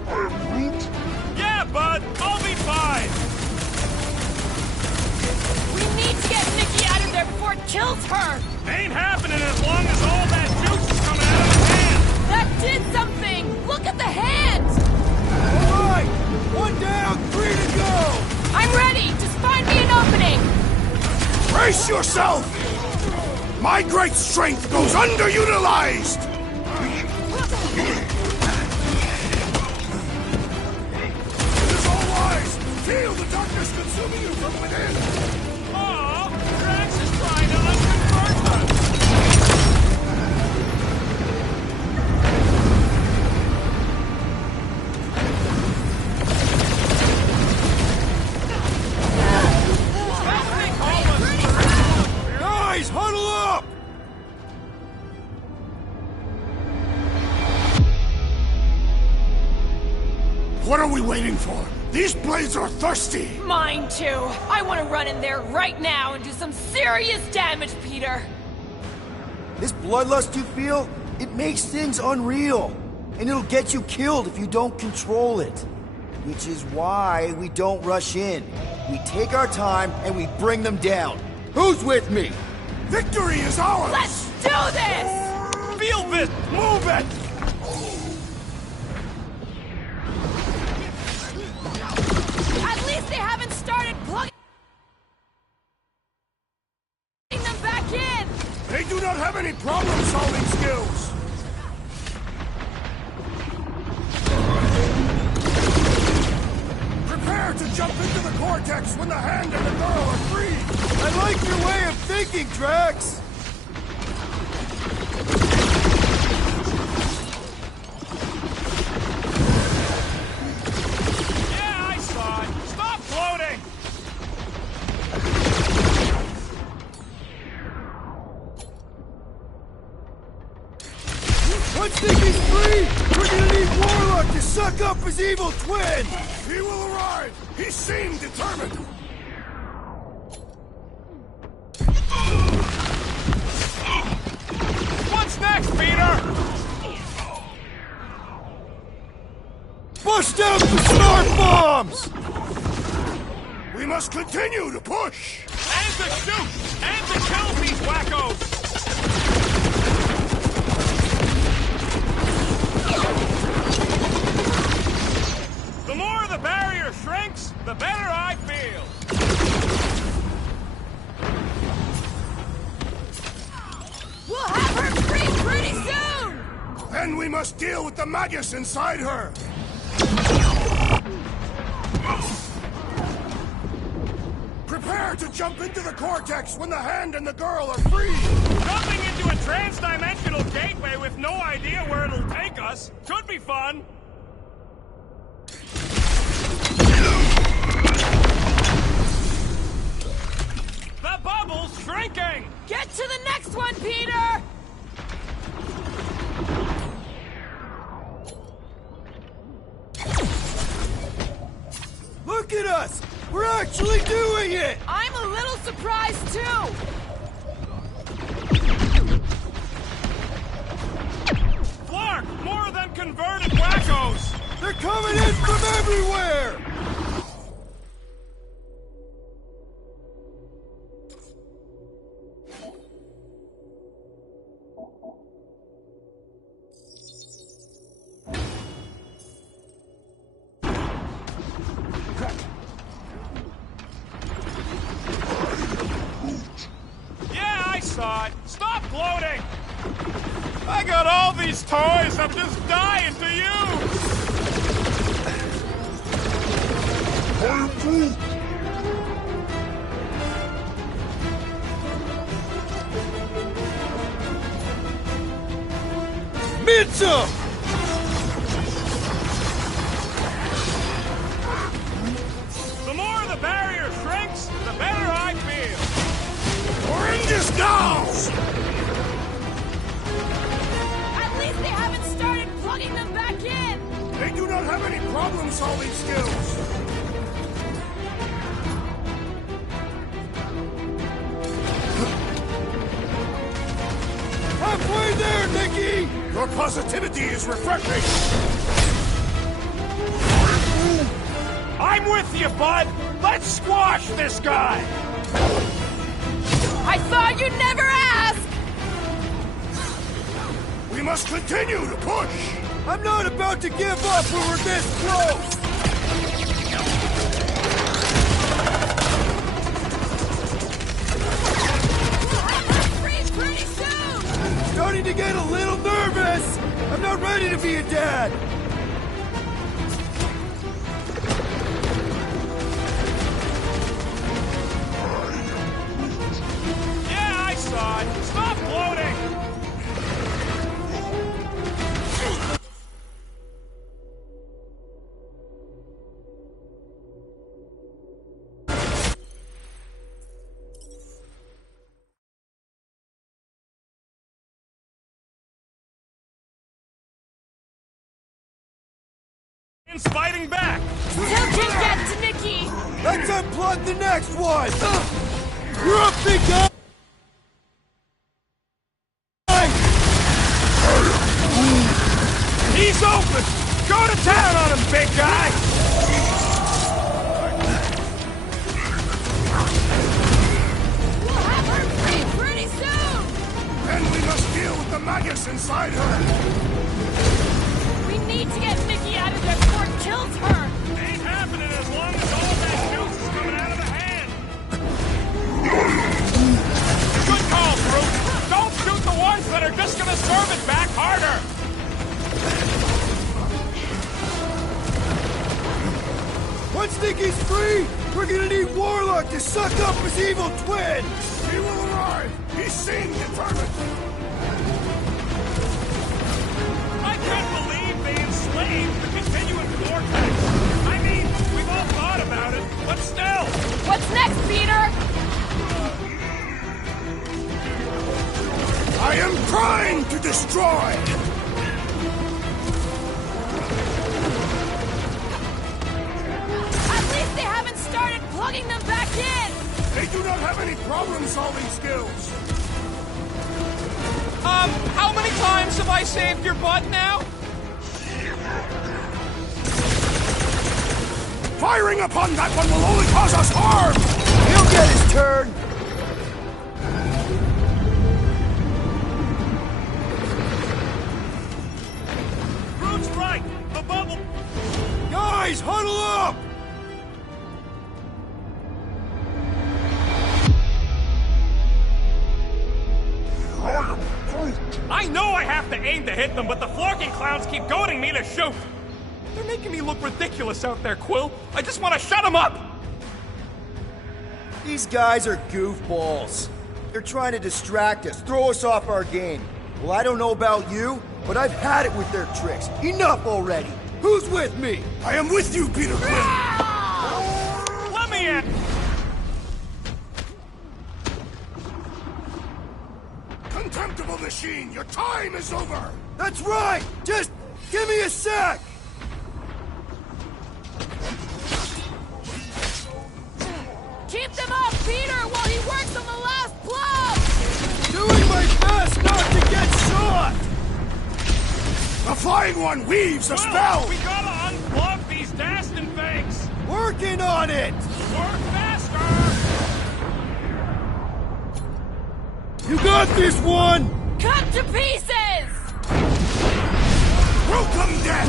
am Groot! Yeah, bud, I'll be fine! We need to get Nikki out of there before it kills her! Ain't happening as long as all that juice is coming out of his hand! That did something! Look at the hand! All right! One down, 3 to go! I'm ready! Just find me an opening! Brace yourself! My great strength goes underutilized! It is all wise! Feel the darkness consuming you from within! Aw, Drax is trying to unconvert us! Guys, huddle up! What are we waiting for? These blades are thirsty! Mine too! I want to run in there right now and do some serious damage, Peter! This bloodlust you feel, it makes things unreal. And it'll get you killed if you don't control it. Which is why we don't rush in. We take our time and we bring them down. Who's with me? Victory is ours! Let's do this! Feel this! Move it! At least they haven't started plugging them back in! They do not have any problem-solving skills! Prepare to jump into the cortex when the hand and the girl are free! I like your way of thinking, Drax! Yeah, I saw it! Stop floating! Once Nikki's free, we're gonna need Warlock to suck up his evil twin! He will arrive! He seemed determined! What's next, Peter? Bust out the smart bombs! We must continue to push! And to shoot! And to kill these wackos! The more the barrier shrinks, the better I feel. We'll have her free pretty soon! Then we must deal with the Magus inside her! Prepare to jump into the cortex when the hand and the girl are free! Jumping into a trans-dimensional gateway with no idea where it'll take us could be fun! The bubble's shrinking! Get to the next one, Peter! Look at us! We're actually doing it! I'm a little surprised, too! Flark! More of them converted wackos! They're coming in from everywhere! Yeah, I saw it! Stop gloating! I got all these toys I'm just dying to use! I'm Groot! Mitza! The more the barrier shrinks, the better I feel! We're in this now! At least they haven't started plugging them back in! They do not have any problem-solving skills! Halfway there, Nikki! Your positivity is refreshing! I'm with you, bud! Let's squash this guy! I thought you'd never ask! We must continue to push! I'm not about to give up when we're this close! Free pretty soon! Starting to get a little nervous! I'm not ready to be a dad! Yeah, I saw it! Stop gloating! It's fighting back! Still can get to Nikki! Let's unplug the next one! You're up, big guy! He's open! Go to town on him, big guy! We'll have her free pretty soon! Then we must deal with the maggots inside her! We need to get Nikki out of there before it kills her! Ain't happening as long as all that juice is coming out of the hand! Good call, Groot! Don't shoot the ones that are just gonna serve it back harder! Once Nikki's free, we're gonna need Warlock to suck up his evil twin! He will arrive! He seemed determined! I can't believe they enslaved the continuous vortex! I mean, we've all thought about it, but still! What's next, Peter? I am trying to destroy! At least they haven't started plugging them back in! They do not have any problem-solving skills! How many times have I saved your butt now? Firing upon that one will only cause us harm! He'll get his turn! Groot's right! The bubble... Guys, huddle up! I know I have to aim to hit them, but the florking clowns keep goading me to shoot! They're making me look ridiculous out there, Quill! I just want to shut them up! These guys are goofballs. They're trying to distract us, throw us off our game. Well, I don't know about you, but I've had it with their tricks. Enough already. Who's with me? I am with you, Peter Quill! Let me in! Contemptible machine, your time is over! That's right! Just give me a sec! Keep them off Peter while he works on the last blow! Doing my best not to get shot! The Flying One weaves a spell! We gotta unplug these Dastin things! Working on it! Work faster! You got this one! Cut to pieces! Welcome, death!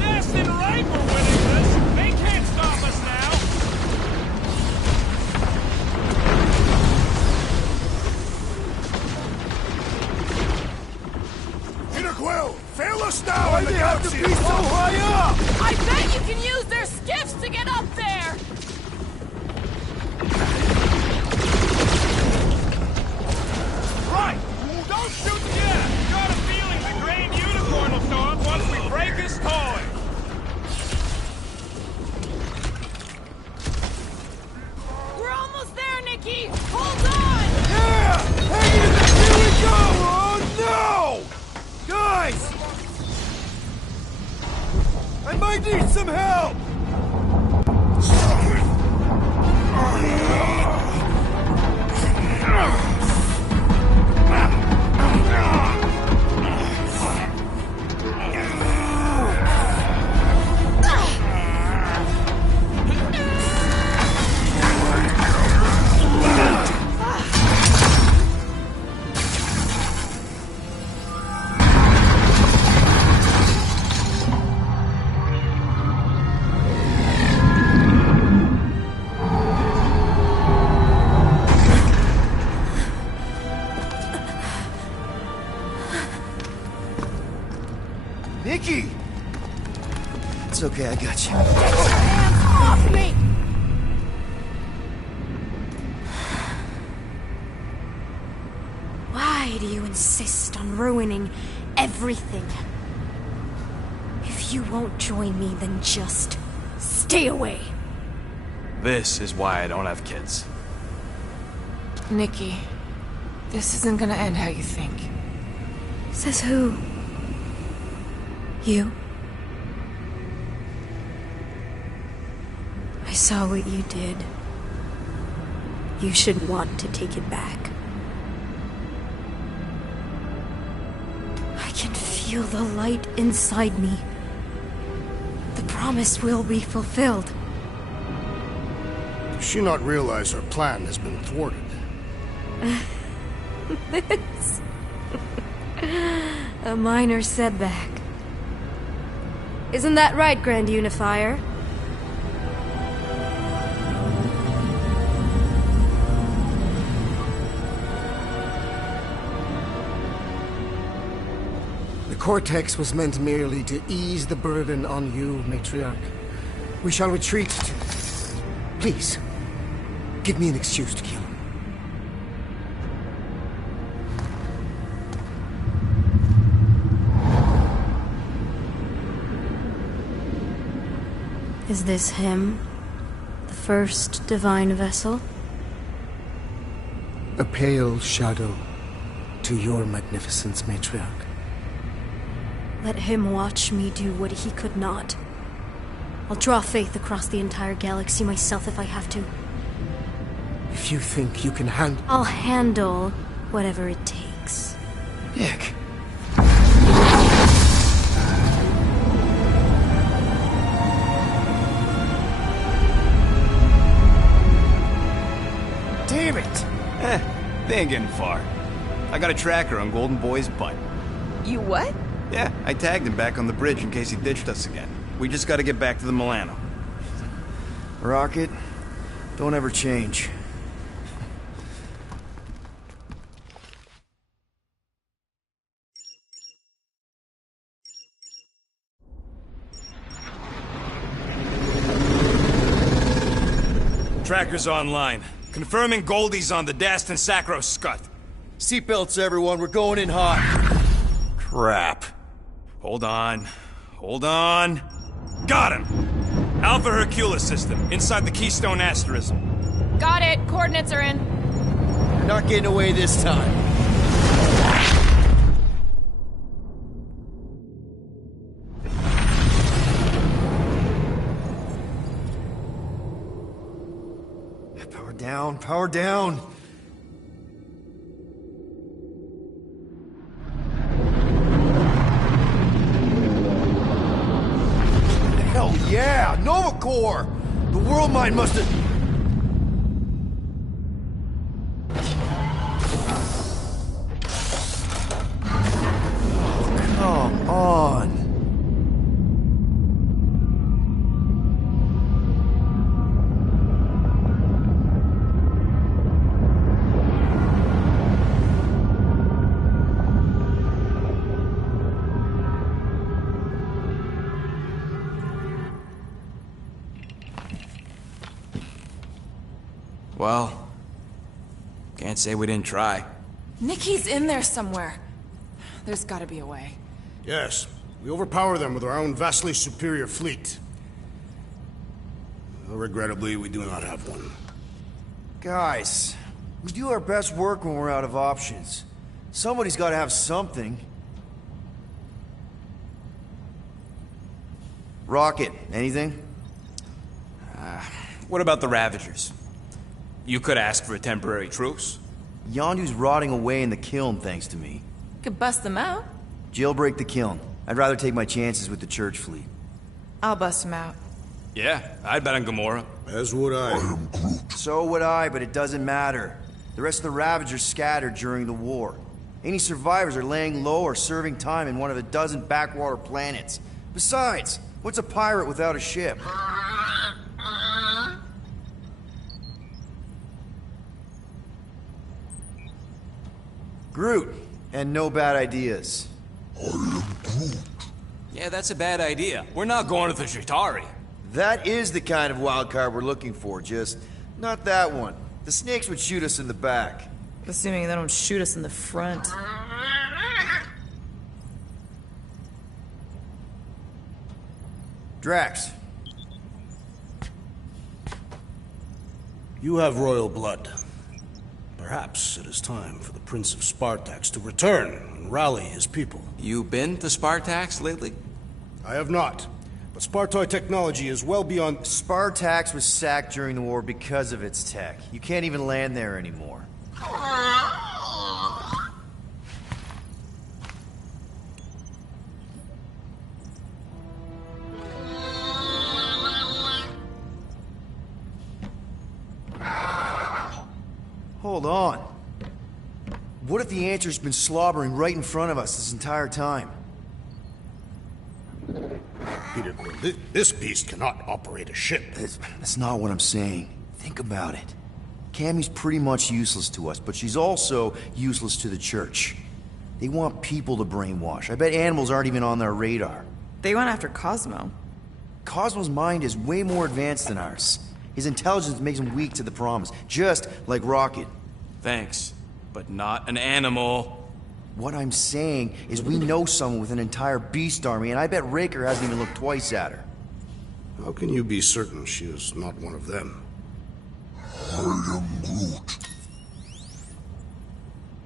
Dastin right we're winning this! They can't stop us now! Peter Quill, fail us now Why'd in the they have to galaxy! be so high up? I bet you can use their skiffs to get up there! Right! Don't shoot yet! Got a feeling the Grand Unicorn will show up once we break his toy! We're almost there, Nikki! Hold on! Yeah! Hang in there! Here we go! Oh no! Guys! I might need some help! Nikki! It's okay, I got you. Hands off me! Why do you insist on ruining everything? If you won't join me, then just stay away. This is why I don't have kids. Nikki, this isn't gonna end how you think. Says who? You? I saw what you did. You should want to take it back. I can feel the light inside me. The promise will be fulfilled. Does she not realize her plan has been thwarted? This... a minor setback. Isn't that right, Grand Unifier? The Cortex was meant merely to ease the burden on you, Matriarch. We shall retreat to... Please, give me an excuse to kill him. Is this him? The first divine vessel? A pale shadow to your magnificence, Matriarch. Let him watch me do what he could not. I'll draw faith across the entire galaxy myself if I have to. If you think you can handle... I'll handle whatever it takes. Nick. Damn it! They ain't getting far. I got a tracker on Golden Boy's butt. You what? Yeah, I tagged him back on the bridge in case he ditched us again. We just gotta get back to the Milano. Rocket, don't ever change. Tracker's online. Confirming Goldie's on the Dast and Sacro Scut. Seatbelts, everyone. We're going in hot. Crap. Hold on. Hold on. Got him! Alpha Hercules system, inside the Keystone Asterism. Got it. Coordinates are in. You're not getting away this time. Power down, power down. Hell yeah, Nova Corps! The world mine must have... Come on. Well, can't say we didn't try. Nikki's in there somewhere. There's gotta be a way. Yes, we overpower them with our own vastly superior fleet. Well, regrettably, we do not have one. Guys, we do our best work when we're out of options. Somebody's got to have something. Rocket, anything? What about the Ravagers? You could ask for a temporary truce. Yondu's rotting away in the kiln thanks to me. Could bust them out. Jailbreak the kiln. I'd rather take my chances with the church fleet. I'll bust them out. Yeah, I'd bet on Gamora. As would I. So would I, but it doesn't matter. The rest of the Ravagers scattered during the war. Any survivors are laying low or serving time in one of a dozen backwater planets. Besides, what's a pirate without a ship? Groot, and no bad ideas. Yeah, that's a bad idea. We're not going to the Chitauri. That is the kind of wild card we're looking for, just not that one. The snakes would shoot us in the back. Assuming they don't shoot us in the front. Drax. You have royal blood. Perhaps it is time for the Prince of Spartax to return and rally his people. You been to Spartax lately? I have not, but Spartoi technology is well beyond... Spartax was sacked during the war because of its tech. You can't even land there anymore. Hold on. What if the answer's been slobbering right in front of us this entire time? Peter, this beast cannot operate a ship. That's not what I'm saying. Think about it. Cammy's pretty much useless to us, but she's also useless to the church. They want people to brainwash. I bet animals aren't even on their radar. They went after Cosmo. Cosmo's mind is way more advanced than ours. His intelligence makes him weak to the promise, just like Rocket. Thanks, but not an animal. What I'm saying is we know someone with an entire beast army, and I bet Raker hasn't even looked twice at her. How can you be certain she is not one of them? I am Groot.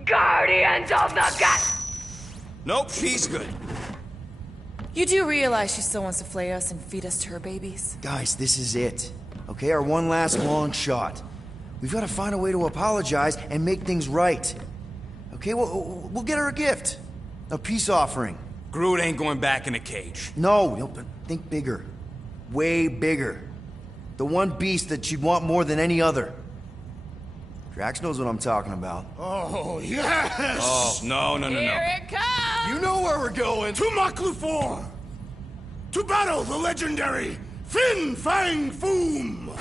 Guardians of the Gut! Nope, she's good. You do realize she still wants to flay us and feed us to her babies? Guys, this is it. Okay, our one last long shot. We've got to find a way to apologize and make things right. Okay, we'll get her a gift. A peace offering. Groot ain't going back in a cage. No, but think bigger. Way bigger. The one beast that she'd want more than any other. Drax knows what I'm talking about. Oh, yes! Oh, no. Here it comes! You know where we're going! To Maklufor! To battle the legendary Fin Fang Foom!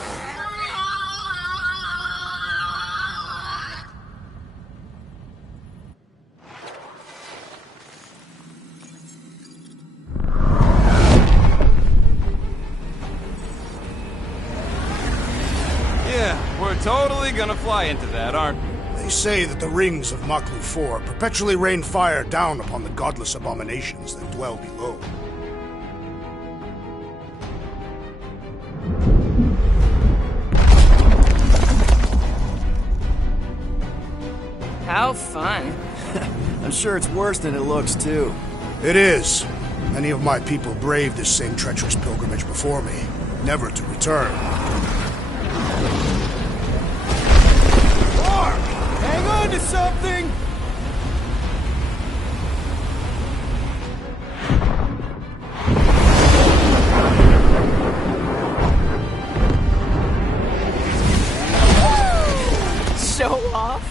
Yeah, we're totally gonna fly into that, aren't we? They say that the rings of Maklu 4 perpetually rain fire down upon the godless abominations that dwell below. How fun. I'm sure it's worse than it looks, too. It is. Many of my people braved this same treacherous pilgrimage before me, never to return. Mark! Hang on to something! Show off.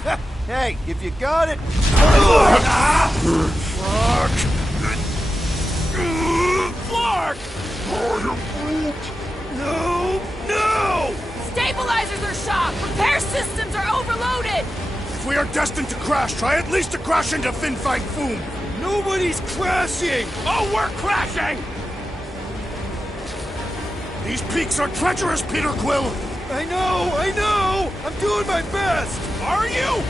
Hey, if you got it... Flark! No! No! Stabilizers are shot. Repair systems are overloaded. If we are destined to crash, try at least to crash into Fin Fang Foom! Nobody's crashing! Oh, we're crashing! These peaks are treacherous, Peter Quill! I know! I'm doing my best! Are you?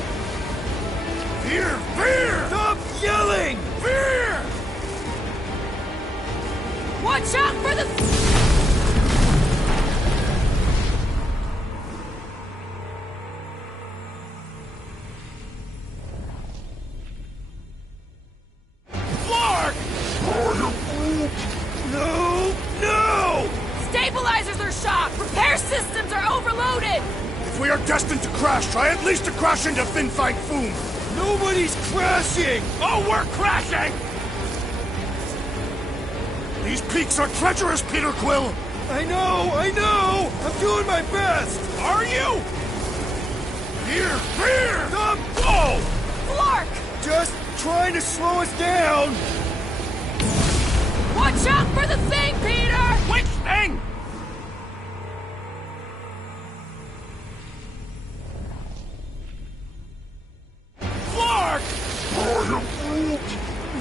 Fear! Fear! Stop yelling! Fear! Watch out for the... Flark! No! No! Stabilizers are shot. Repair systems are overloaded. If we are destined to crash, try at least to crash into Fin Fang Foom! Nobody's crashing! Oh, we're crashing! These peaks are treacherous, Peter Quill! I know! I'm doing my best! Are you? Fear! Fear! Stop! Whoa! Flark! Just trying to slow us down! Watch out for the thing, Peter! Which thing? Flark!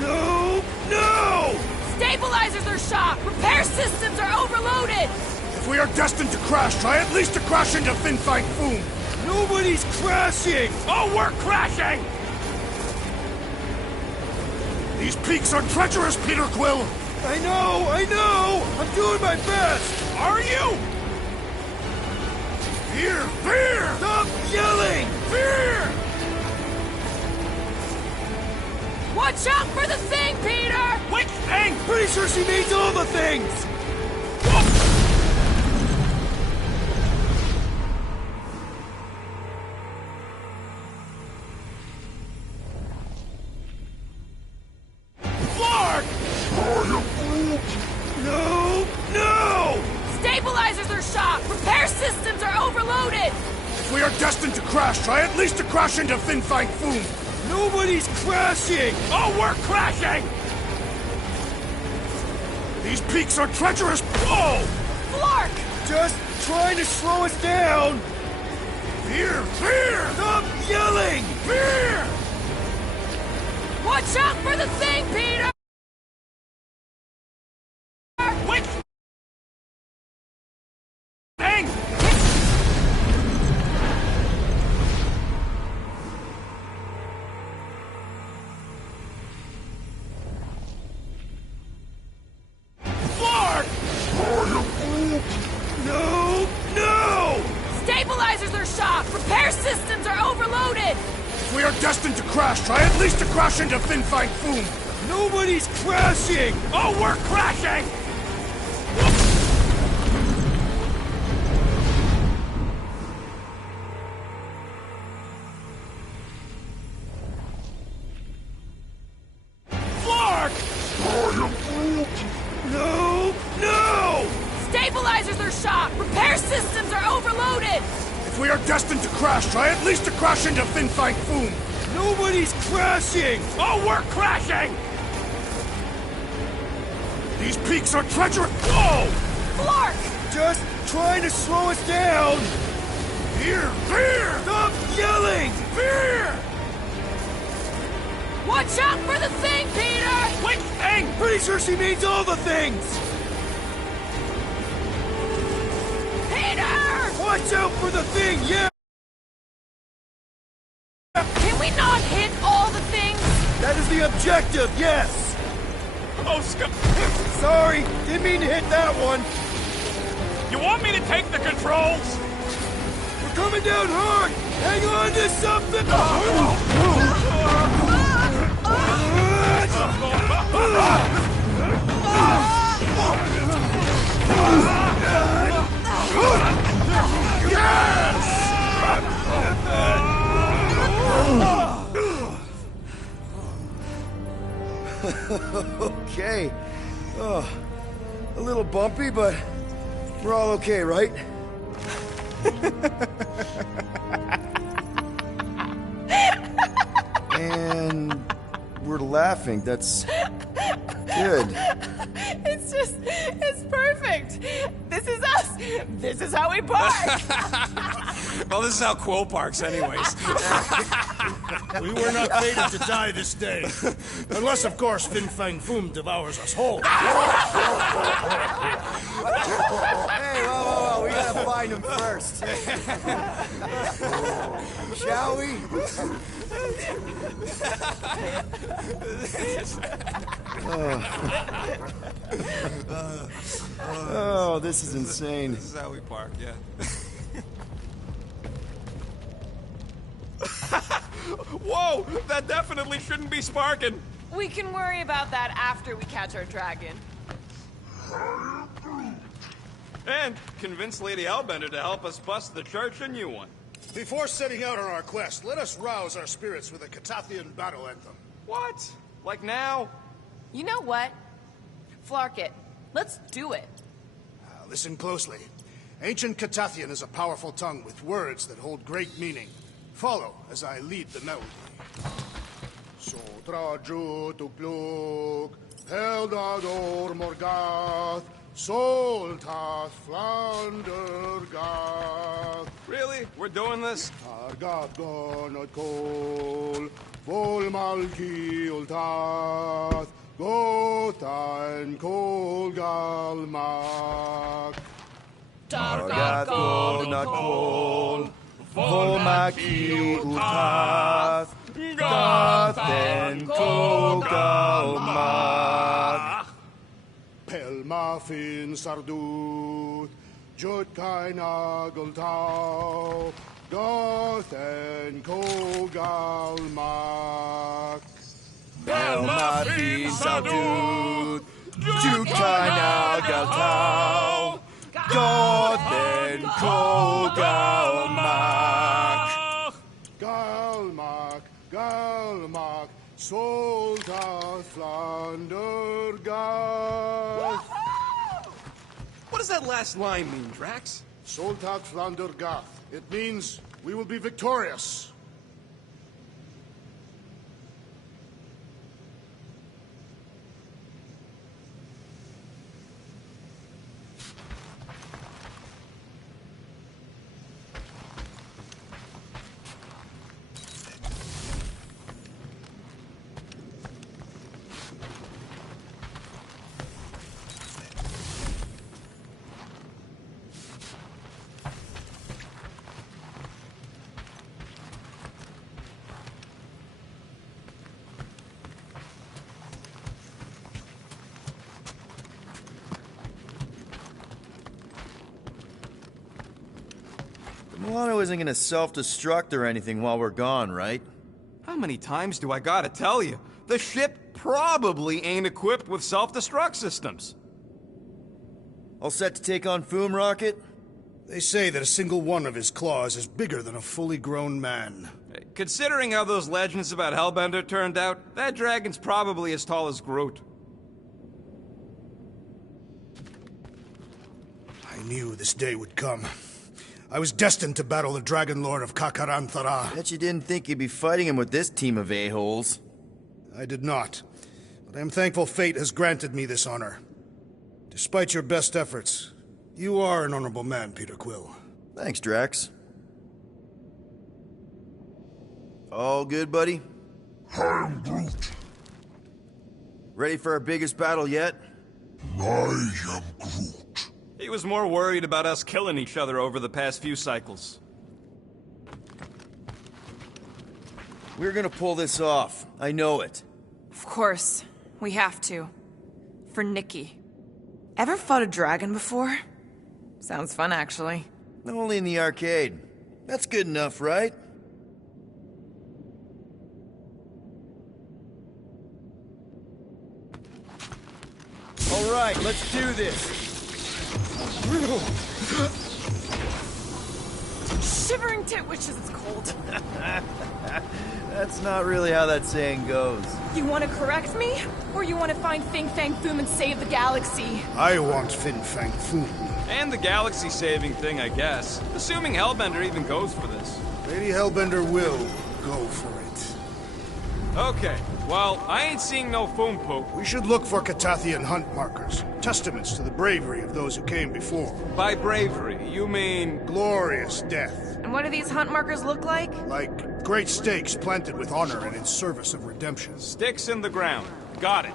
No! No! Stabilizers are shot. Repair systems are overloaded. If we are destined to crash, try at least to crash into Fin Fang Foom! Nobody's crashing! Oh, we're crashing! These peaks are treacherous, Peter Quill! I know! I'm doing my best! Are you? Fear! Fear! Stop yelling! Fear! Watch out for the thing, Peter! Which thing? Pretty sure she means all the things! Flark! No! Stabilizers are shot. Repair systems are overloaded. If we are destined to crash, try at least to crash into Fin Fang Foom! Nobody's crashing! Oh, we're crashing! These peaks are treacherous! Whoa! Flark! Just trying to slow us down! Fear! Fear! Stop yelling! Fear! Watch out for the thing, Peter! Which thing? Flark! No! Stabilizers are shot. Repair systems are overloaded. If we are destined to crash, try at least to crash into Fin Fang Foom! Nobody's crashing! Oh, we're crashing! Flark! No! Stabilizers are shot. Repair systems are overloaded. If we are destined to crash, try at least to crash into Fin Fang Foom! Nobody's crashing! Oh, we're crashing! These peaks are treacherous! Whoa! Flark! Just trying to slow us down! Fear! Fear! Stop yelling! Fear! Watch out for the thing, Peter! Which thing? Pretty sure she means all the things! Peter! Watch out for the thing, yeah! we not hit all the things? That is the objective, yes! Oh, Scott. Sorry, didn't mean to hit that one. You want me to take the controls? We're coming down hard! Hang on to something! Okay. Oh, a little bumpy, but we're all okay, right? And we're laughing. That's good. It's perfect. This is us. This is how we park. Well, this is how Quill parks anyways. We were not fated to die this day. Unless, of course, Fin Fang Foom devours us whole. Hey, whoa, we gotta find him first. Shall we? Oh, this is insane. This is how we park, yeah. Whoa! That definitely shouldn't be sparking! We can worry about that after we catch our dragon. And convince Lady Hellbender to help us bust the church a new one. Before setting out on our quest, let us rouse our spirits with a Catathian battle anthem. What? Like now? You know what? Flark it. Let's do it. Listen closely. Ancient Catathian is a powerful tongue with words that hold great meaning. Follow as I lead the melody. Sotra jutuplug, Heldador Morgath, Soltath Flandergath. Really? We're doing this? Argat gonot kol, Volmalki ultath, Gotain kol galmak. Argat gonot kol, Volmaki utath, Gathen kogalmak. Pelmafin sardut, Jutkain agultau, Gathen kogalmak. Pelmafin sardut, Jutkain agultau, Gathen kogalmak. Galmak, Galmak, Soldath Flandergath. What does that last line mean, Drax? Soldath Flandergath. It means we will be victorious. Milano isn't gonna self-destruct or anything while we're gone, right? How many times do I gotta tell you? The ship probably ain't equipped with self-destruct systems. All set to take on Foom Rocket? They say that a single one of his claws is bigger than a fully grown man. Considering how those legends about Hellbender turned out, that dragon's probably as tall as Groot. I knew this day would come. I was destined to battle the Dragon Lord of Kakaranthara. Bet you didn't think you'd be fighting him with this team of a-holes. I did not, but I am thankful fate has granted me this honor. Despite your best efforts, you are an honorable man, Peter Quill. Thanks, Drax. All good, buddy? I'm Groot. Ready for our biggest battle yet? I am Groot. He was more worried about us killing each other over the past few cycles. We're gonna pull this off. I know it. Of course. We have to. For Nikki. Ever fought a dragon before? Sounds fun, actually. Only in the arcade. That's good enough, right? All right, let's do this. Shivering tit wishes it's cold. That's not really how that saying goes. You want to correct me? Or you want to find Fin Fang Foom and save the galaxy? I want Fin Fang Foom. And the galaxy-saving thing, I guess. Assuming Hellbender even goes for this. Lady Hellbender will go for it. Okay, well, I ain't seeing no foom poop. We should look for Catathian hunt markers, testaments to the bravery of those who came before. By bravery, you mean... Glorious death. And what do these hunt markers look like? Like great stakes planted with honor and in service of redemption. Sticks in the ground. Got it.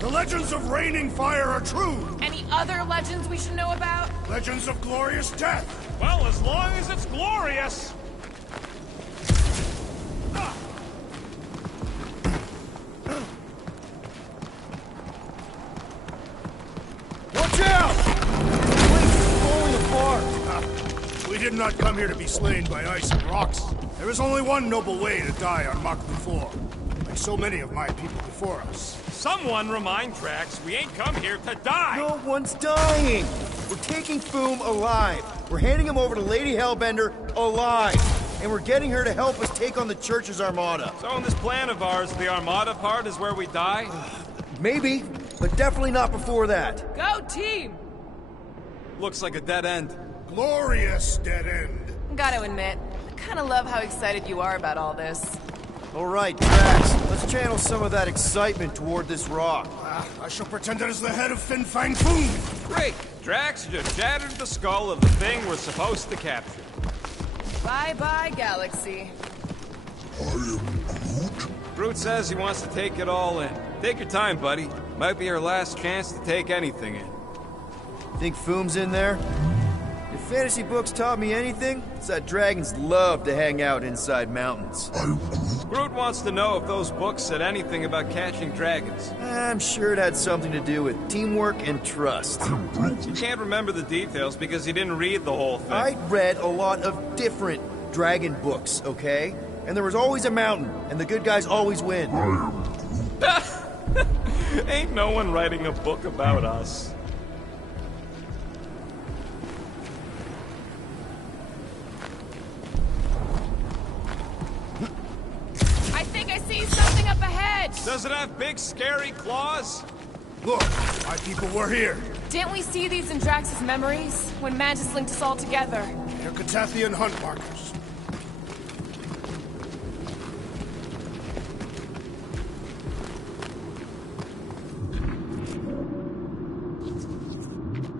The legends of raining fire are true! Any other legends we should know about? Legends of glorious death! Well, as long as it's glorious. Watch out! The place is falling apart. We did not come here to be slain by ice and rocks. There is only one noble way to die on Mach 4, like so many of my people before us. Someone remind Drax we ain't come here to die. No one's dying. We're taking Foom alive. We're handing him over to Lady Hellbender alive. And we're getting her to help us take on the Church's armada. So in this plan of ours, the armada part is where we die? Maybe, but definitely not before that. Go team! Looks like a dead end. Glorious dead end. Gotta admit, I kinda love how excited you are about all this. All right, Drax, let's channel some of that excitement toward this rock. I shall pretend it is the head of Fin Fang Foom. Great! Drax just shattered the skull of the thing we're supposed to capture. Bye-bye, galaxy. I am Groot. Groot says he wants to take it all in. Take your time, buddy. Might be our last chance to take anything in. Think Foom's in there? If fantasy books taught me anything, it's that dragons love to hang out inside mountains. I'm Groot. Groot wants to know if those books said anything about catching dragons. I'm sure it had something to do with teamwork and trust. You can't remember the details because he didn't read the whole thing. I read a lot of different dragon books, okay? And there was always a mountain, and the good guys always win. Ain't no one writing a book about us. I think I see something up ahead! Does it have big, scary claws? Look, my people were here. Didn't we see these in Drax's memories? When Mantis linked us all together? They're Catathian hunt markers.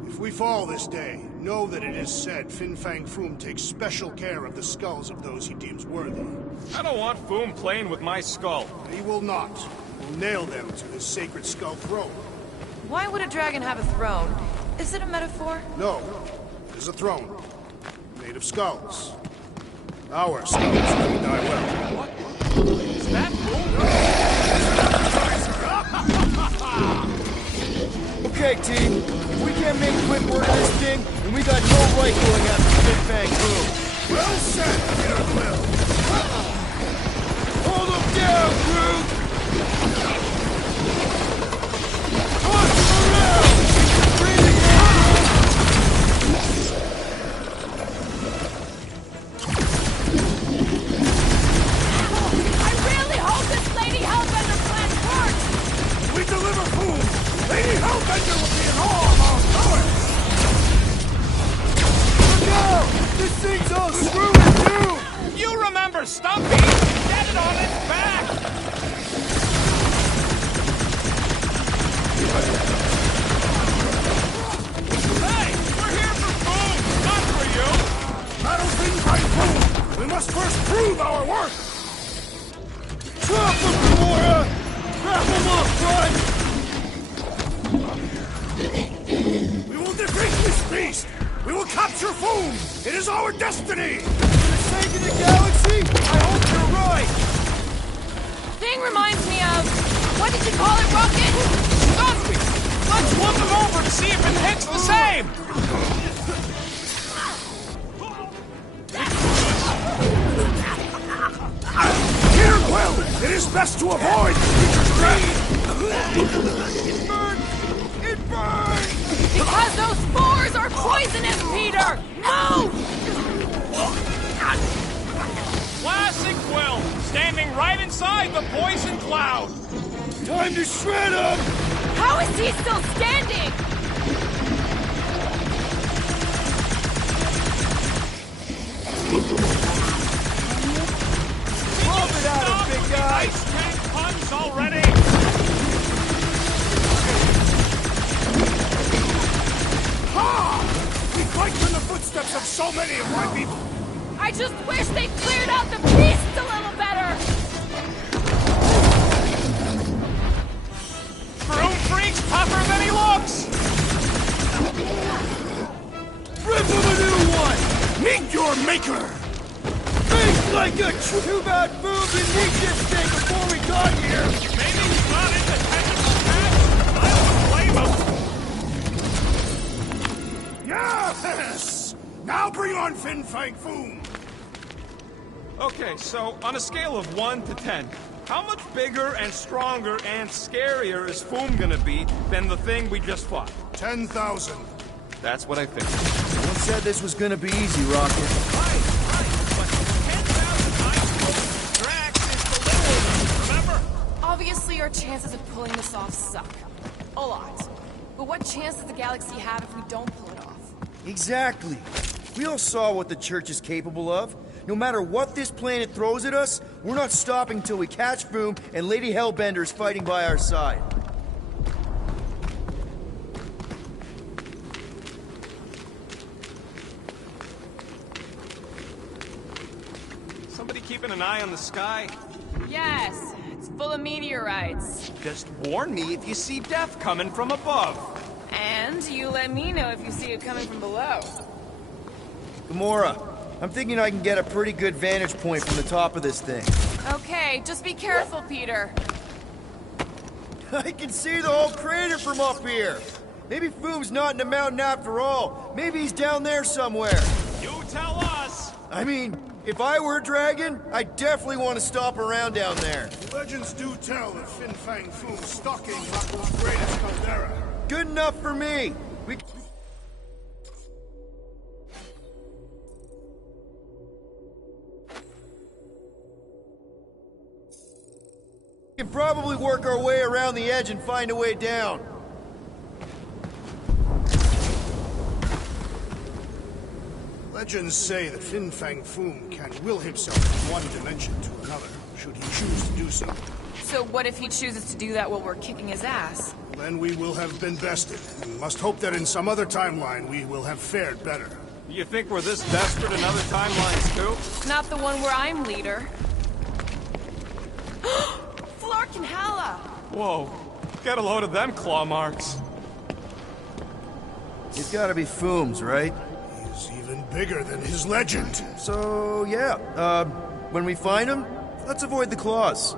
If we fall this day, know that it is said Fin Fang Foom takes special care of the skulls of those he deems worthy. I don't want Foom playing with my skull. He will not. We'll nail them to his sacred skull throne. Why would a dragon have a throne? Is it a metaphor? No, it is a throne, made of skulls. Our skulls will die well. What? Is that Okay, team. If we can't make quick work of this thing, then we got no right going after Fin Fang Foom. Well said, Peter Quill. Hold him down, Groot! I really hope this Lady Hellbender plan works! We deliver Foom! Lady Hellbender will be in awe of our power! Look out! This thing's all screwy, too! You remember Stumpy? Set it on its back! Hey! We're here for food, not for you! Battle Fin Fang Foom! We must first prove our worth! Drop him, Gamora! Wrap him up, bud! We will defeat northeast! We will capture Foom! It is our destiny! For the sake of the galaxy, I hope you're right! Thing reminds me of... What did you call it, Rocket? Stop me! Let's look it over to see if it hits the same! Peter Quill! It is best to avoid the creature's grave! It burns! It burns! Because those spores are poisonous, Peter! Move! Classic Quill, standing right inside the poison cloud. Time to shred him! How is he still standing? Pump it out of big guy! Ice tank puns already! Ha! We fight in the footsteps of so many of my people! I just wish they cleared out the beasts a little better! Broom Freak's tougher than he looks! Rip him a new one! Meet your maker! Think like a too bad Boom didn't need this thing before we got here! Maybe he's not into technical tasks. I don't blame him. Yes! Now bring on Fin Fang Foom! Okay, so on a scale of 1 to 10, how much bigger and stronger and scarier is Foom gonna be than the thing we just fought? 10,000. That's what I think. Someone said this was gonna be easy, Rocket. Right, but 10,000 ice Drax is the little one, remember? Obviously, our chances of pulling this off suck. A lot. But what chance does the galaxy have if we don't pull it off? Exactly. We all saw what the Church is capable of. No matter what this planet throws at us, we're not stopping till we catch Boom and Lady Hellbender is fighting by our side. Somebody keeping an eye on the sky? Yes, it's full of meteorites. Just warn me if you see death coming from above. And you let me know if you see it coming from below. Gamora, I'm thinking I can get a pretty good vantage point from the top of this thing. Okay, just be careful, Peter. I can see the whole crater from up here. Maybe Foom's not in the mountain after all. Maybe he's down there somewhere. You tell us! I mean, if I were a dragon, I definitely want to stop around down there. Legends do tell of Fin Fang Foom stalking Baku's greatest caldera. Good enough for me. We can probably work our way around the edge and find a way down. Legends say that Fin Fang Foom can will himself from one dimension to another, should he choose to do so. So what if he chooses to do that while we're kicking his ass? Then we will have been bested, and must hope that in some other timeline we will have fared better. You think we're this desperate in other timelines, too? Not the one where I'm leader. Flark and Hala! Whoa, get a load of them claw marks. It's gotta be Foom's, right? He's even bigger than his legend. So, yeah, when we find him, let's avoid the claws.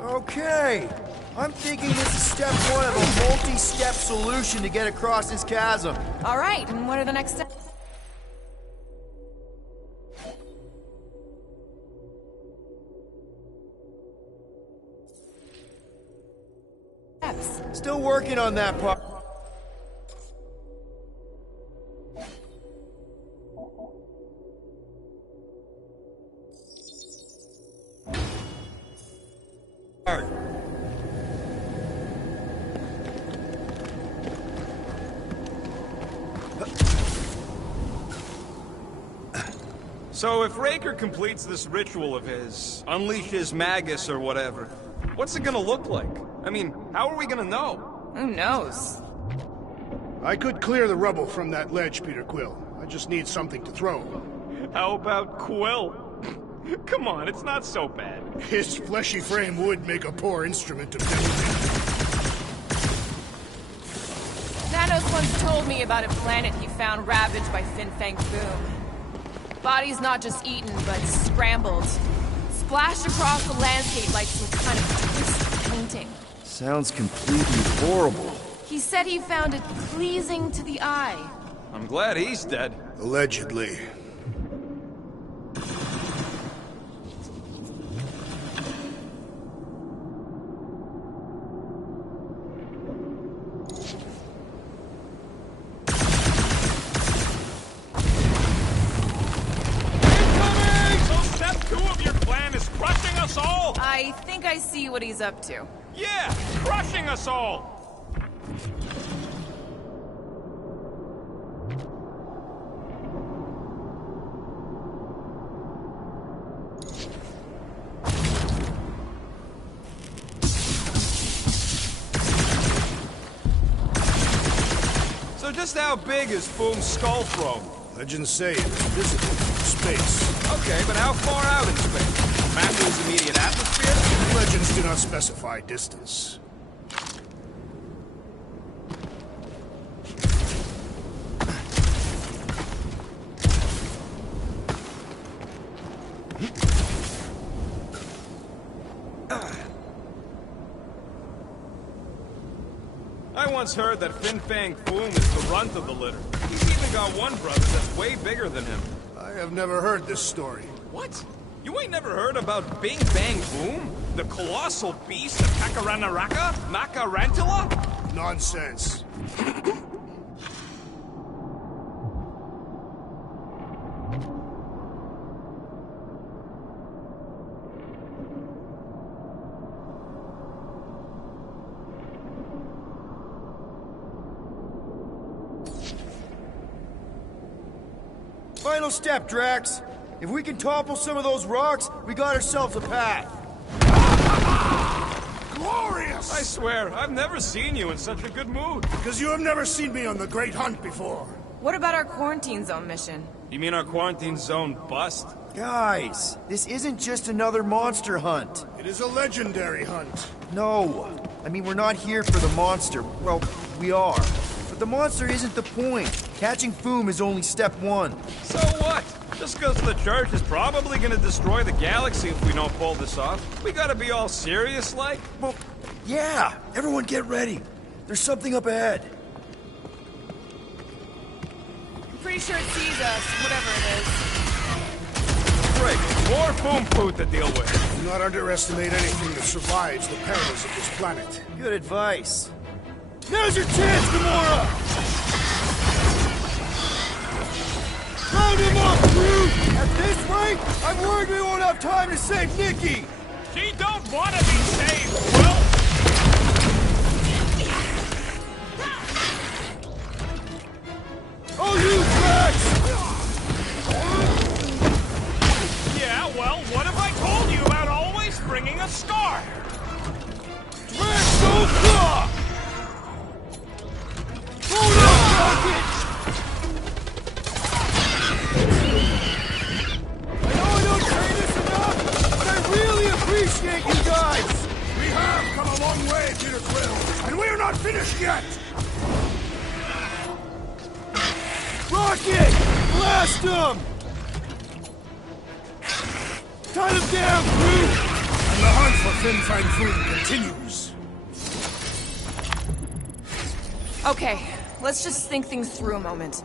Okay, I'm thinking this is step one of a multi-step solution to get across this chasm. All right, and what are the next steps? Still working on that part. So if Raker completes this ritual of his, unleashes Magus or whatever, what's it gonna look like? I mean, how are we gonna know? Who knows? I could clear the rubble from that ledge, Peter Quill. I just need something to throw. How about Quill? Come on, it's not so bad. His fleshy frame would make a poor instrument of death. Nanos once told me about a planet he found ravaged by Fin Fang Foom. Bodies not just eaten, but scrambled. Splashed across the landscape like some kind of twisted painting. Sounds completely horrible. He said he found it pleasing to the eye. I'm glad he's dead. Allegedly. I think I see what he's up to. Yeah, crushing us all! So just how big is Foom's skull throne? Legends say it's visible from space. Okay, but how far out in space? Matthew's immediate atmosphere? Legends do not specify distance. I once heard that Fin Fang Foom is the runt of the litter. He's even got one brother that's way bigger than him. I have never heard this story. What? You ain't never heard about Bing Bang Boom? The colossal beast of Kakaranaraka? Macarantula? Nonsense. Final step, Drax. If we can topple some of those rocks, we got ourselves a path. Glorious! I swear, I've never seen you in such a good mood. Because you have never seen me on the Great Hunt before. What about our quarantine zone mission? You mean our quarantine zone bust? Guys, this isn't just another monster hunt. It is a legendary hunt. No, I mean we're not here for the monster. Well, we are. But the monster isn't the point. Catching Foom is only step one. So what? Just because the Church is probably gonna destroy the galaxy if we don't pull this off, we gotta be all serious like? Well, yeah. Everyone get ready. There's something up ahead. I'm pretty sure it sees us, whatever it is. Great. More Foom food to deal with. Do not underestimate anything that survives the perils of this planet. Good advice. Now's your chance, Gamora! Round him up, crew! At this rate, I'm worried we won't have time to save Nikki! She don't want to be saved, Will! Oh, you Drax! Yeah, well, what have I told you about always bringing a scar? Drax, don't block! Hold up, Rocket! I don't say this enough, but I really appreciate you guys! We have come a long way, Peter Quill, and we're not finished yet! Rocket! Blast him! Tie him down, crew! And the hunt for Fin Fang Foom continues. Okay, let's just think things through a moment.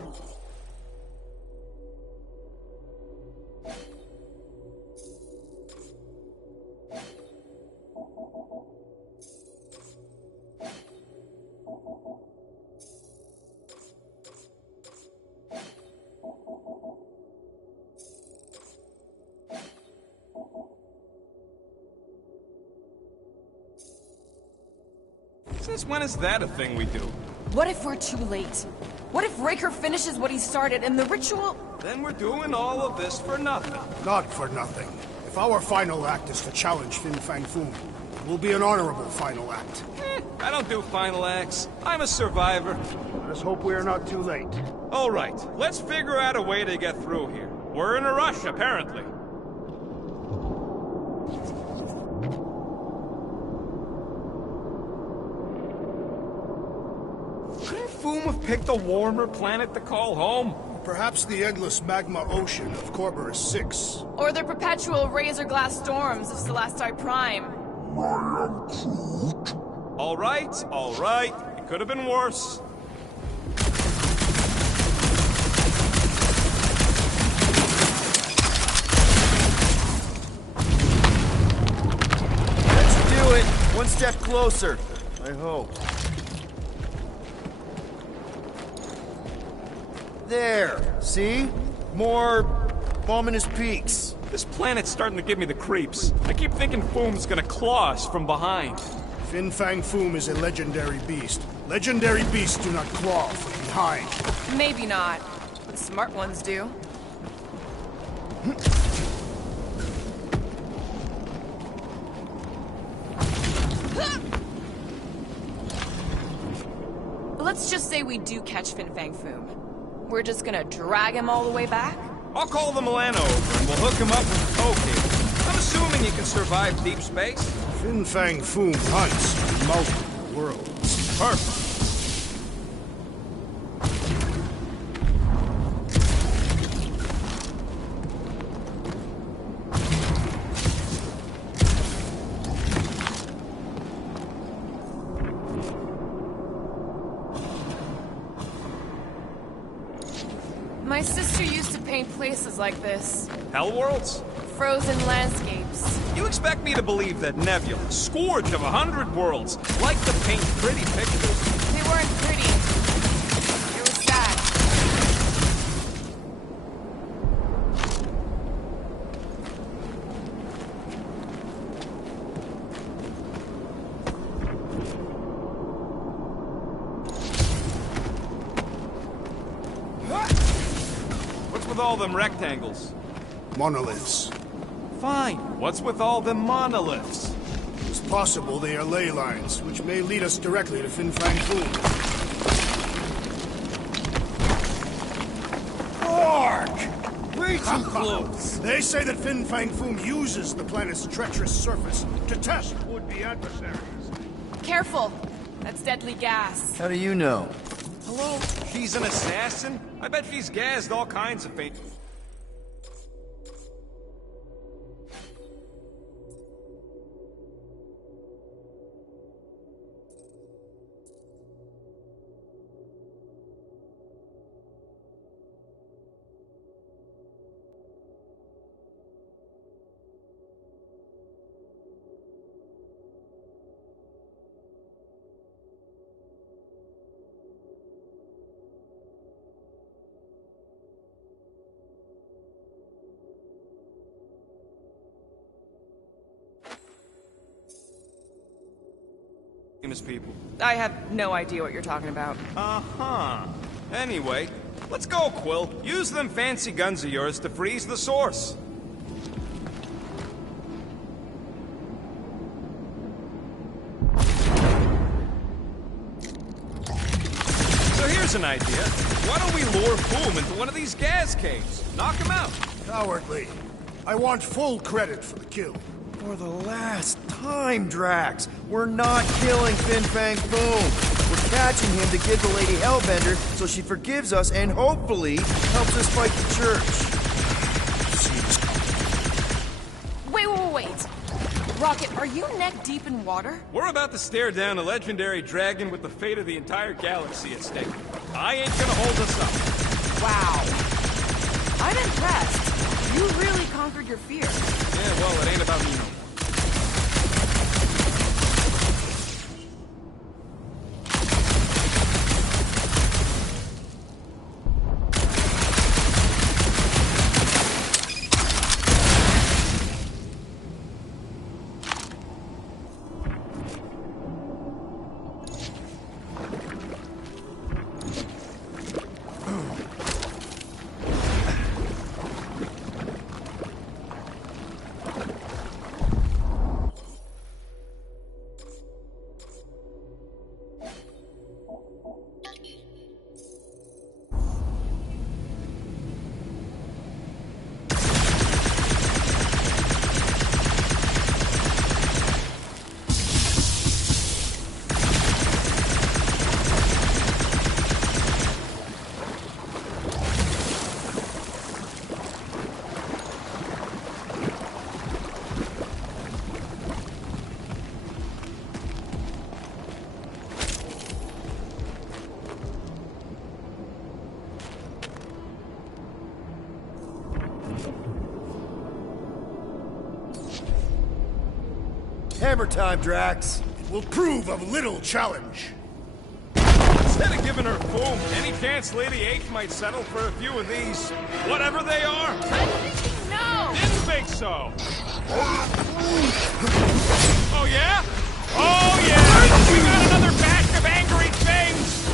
Since when is that a thing we do? What if we're too late? What if Raker finishes what he started and the ritual... Then we're doing all of this for nothing. Not for nothing. If our final act is to challenge Fin Fang Foom, it will be an honorable final act. I don't do final acts. I'm a survivor. Let us hope we are not too late. All right, let's figure out a way to get through here. We're in a rush, apparently. have picked a warmer planet to call home? Perhaps the endless magma ocean of Corberus 6. Or the perpetual razor glass storms of Celesti Prime. I am Groot. All right. It could have been worse. That should do it. One step closer. I hope. There. See? More ominous peaks. This planet's starting to give me the creeps. I keep thinking Foom's gonna claw us from behind. Fin Fang Foom is a legendary beast. Legendary beasts do not claw from behind. Maybe not. The smart ones do. Let's just say we do catch Fin Fang Foom. We're just gonna drag him all the way back? I'll call the Milano over and we'll hook him up with a tow cable. I'm assuming he can survive deep space. Fin Fang Foom hunts in multiple worlds. Perfect. My sister used to paint places like this. Hell worlds? Frozen landscapes. You expect me to believe that Nebula, scourge of 100 worlds, like to paint pretty pictures? They weren't pretty. They were sad. What's with all them rectangles? Monoliths. Fine. What's with all them monoliths? It's possible they are ley lines, which may lead us directly to Fin Fang Foom. Ark! Way too close. They say that Fin Fang Foom uses the planet's treacherous surface to test would-be adversaries. Careful. That's deadly gas. How do you know? Hello? She's an assassin? I bet she's gassed all kinds of paint. Famous people. I have no idea what you're talking about. Uh-huh. Anyway, let's go, Quill. Use them fancy guns of yours to freeze the source. So here's an idea. Why don't we lure Foom into one of these gas caves? Knock him out. Cowardly. I want full credit for the kill. For the last time, Drax, we're not killing Fin Fang Foom. We're catching him to give the Lady Hellbender so she forgives us and hopefully helps us fight the Church. Wait. Rocket, are you neck deep in water? We're about to stare down a legendary dragon with the fate of the entire galaxy at stake. I ain't gonna hold us up. Wow. I'm impressed. You really conquered your fear. Yeah, well, it ain't about me no more. Hammer time, Drax. It will prove of little challenge. Instead of giving her foam, any chance Lady H might settle for a few of these, whatever they are? I'm thinking no! Didn't think so. Oh, yeah? Oh, yeah! We got another batch of angry things!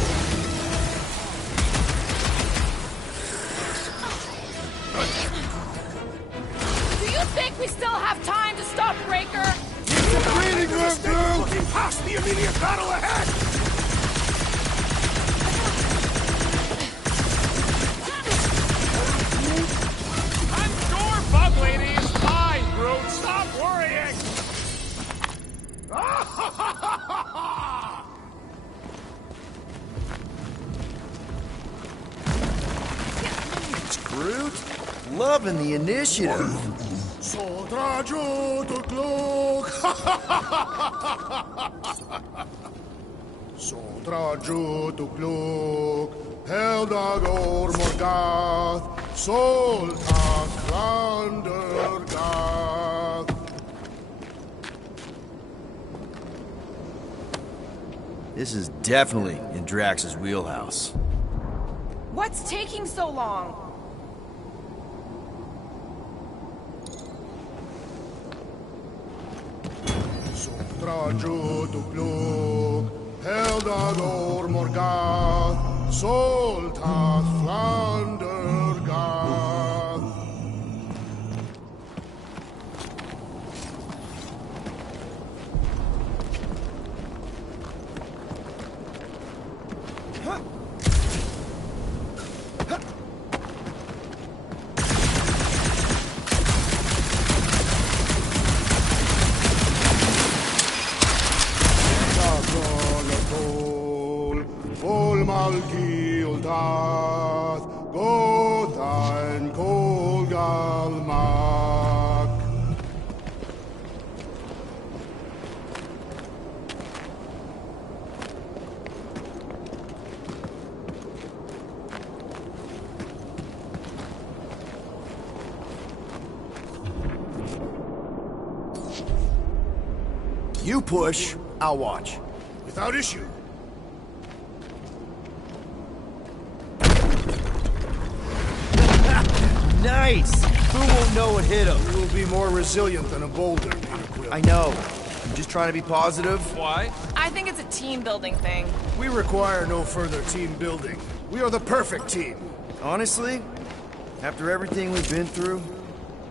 Do you think we still have time to stop Breaker? Looking past the immediate battle ahead! I'm sure Bug Lady is fine, Groot. Stop worrying! It's Groot. Loving the initiative. Sodrajo to Glog! Sodrajo to Glog, Heldagor Morgath, Soltak Landergath. This is definitely in Drax's wheelhouse. What's taking so long? Sodrajo to Glog, Heldagor Morgath, Soltak Landergath. Malki Uldath, Gothain Kolgalmak. You push, I'll watch. Without issue. Nice! Who won't know what hit him? You will be more resilient than a boulder, Peter Quill. I know. I'm just trying to be positive. Why? I think it's a team-building thing. We require no further team building. We are the perfect team. Honestly, after everything we've been through,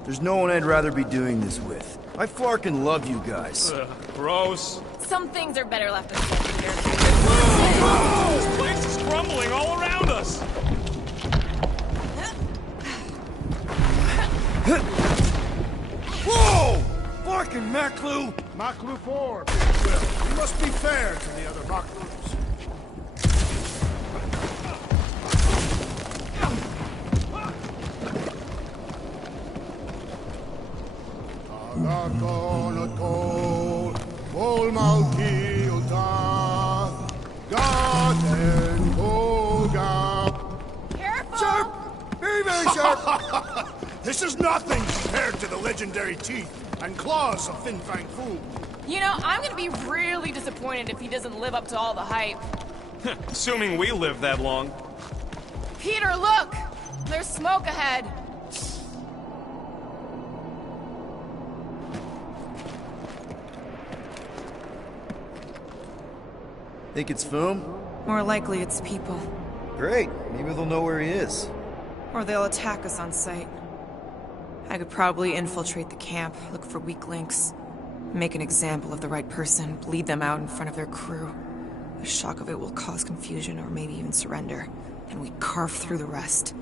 there's no one I'd rather be doing this with. I flarkin' love you guys. Gross. Some things are better left unspoken here. This place is crumbling all around us! Whoa! Barkin' Maklu! Maklu 4, Peter Quill. You must be fair to the other Maklus. Agakonotol, Vol Malki Ultath, Gaten Kogab. Careful! Sharp! Very, very sharp! This is nothing compared to the legendary teeth and claws of Fin Fang Foom. You know, I'm gonna be really disappointed if he doesn't live up to all the hype. Assuming we live that long. Peter, look! There's smoke ahead. Think it's Foom? More likely it's people. Great. Maybe they'll know where he is. Or they'll attack us on sight. I could probably infiltrate the camp, look for weak links, make an example of the right person, bleed them out in front of their crew. The shock of it will cause confusion or maybe even surrender, and we carve through the rest.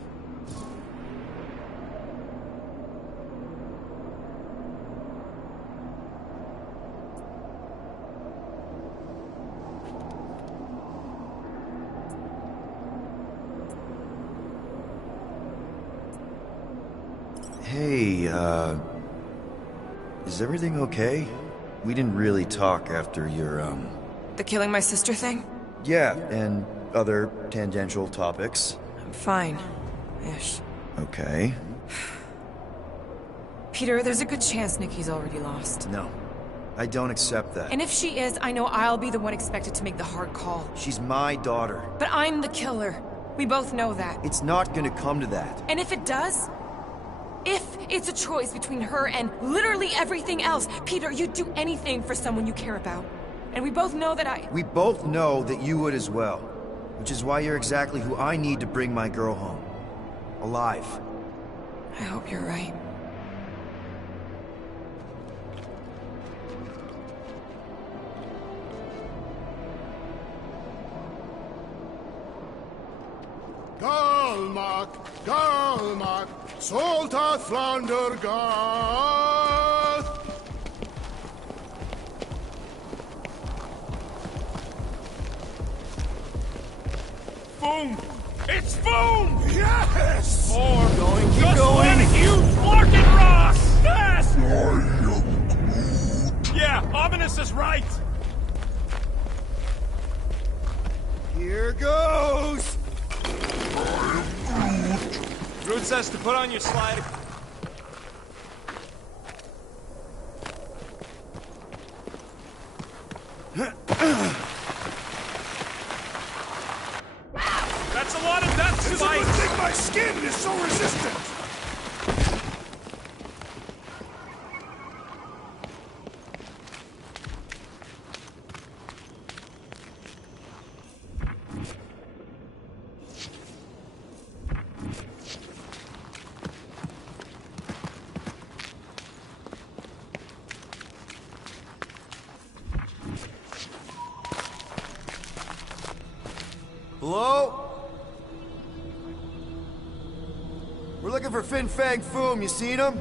Hey, is everything okay? We didn't really talk after your, The killing my sister thing? Yeah, and other tangential topics. I'm fine. Ish. Okay. Peter, there's a good chance Nikki's already lost. No. I don't accept that. And if she is, I know I'll be the one expected to make the hard call. She's my daughter. But I'm the killer. We both know that. It's not gonna come to that. And if it does? If it's a choice between her and literally everything else, Peter, you'd do anything for someone you care about. And we both know that We both know that you would as well. Which is why you're exactly who I need to bring my girl home. Alive. I hope you're right. Galmak, Galmak, Soltat Flander Gath. Boom! It's boom! Yes! Or Keep just going. one huge Larkin Ross! Fast! I am Groot. Yeah, Ominous is right. Here goes! Groot says to put on your slide. That's a lot of death It's a spikes. good thing my skin is so resistant! Hello? We're looking for Fin Fang Foom, you seen him?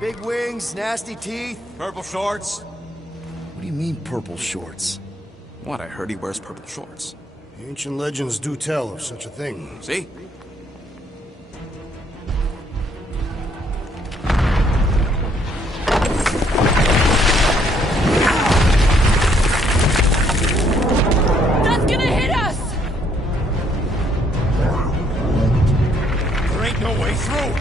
Big wings, nasty teeth. Purple shorts. What do you mean, purple shorts? What, I heard he wears purple shorts. The ancient legends do tell of such a thing. See? That's gonna hit us! There ain't no way through.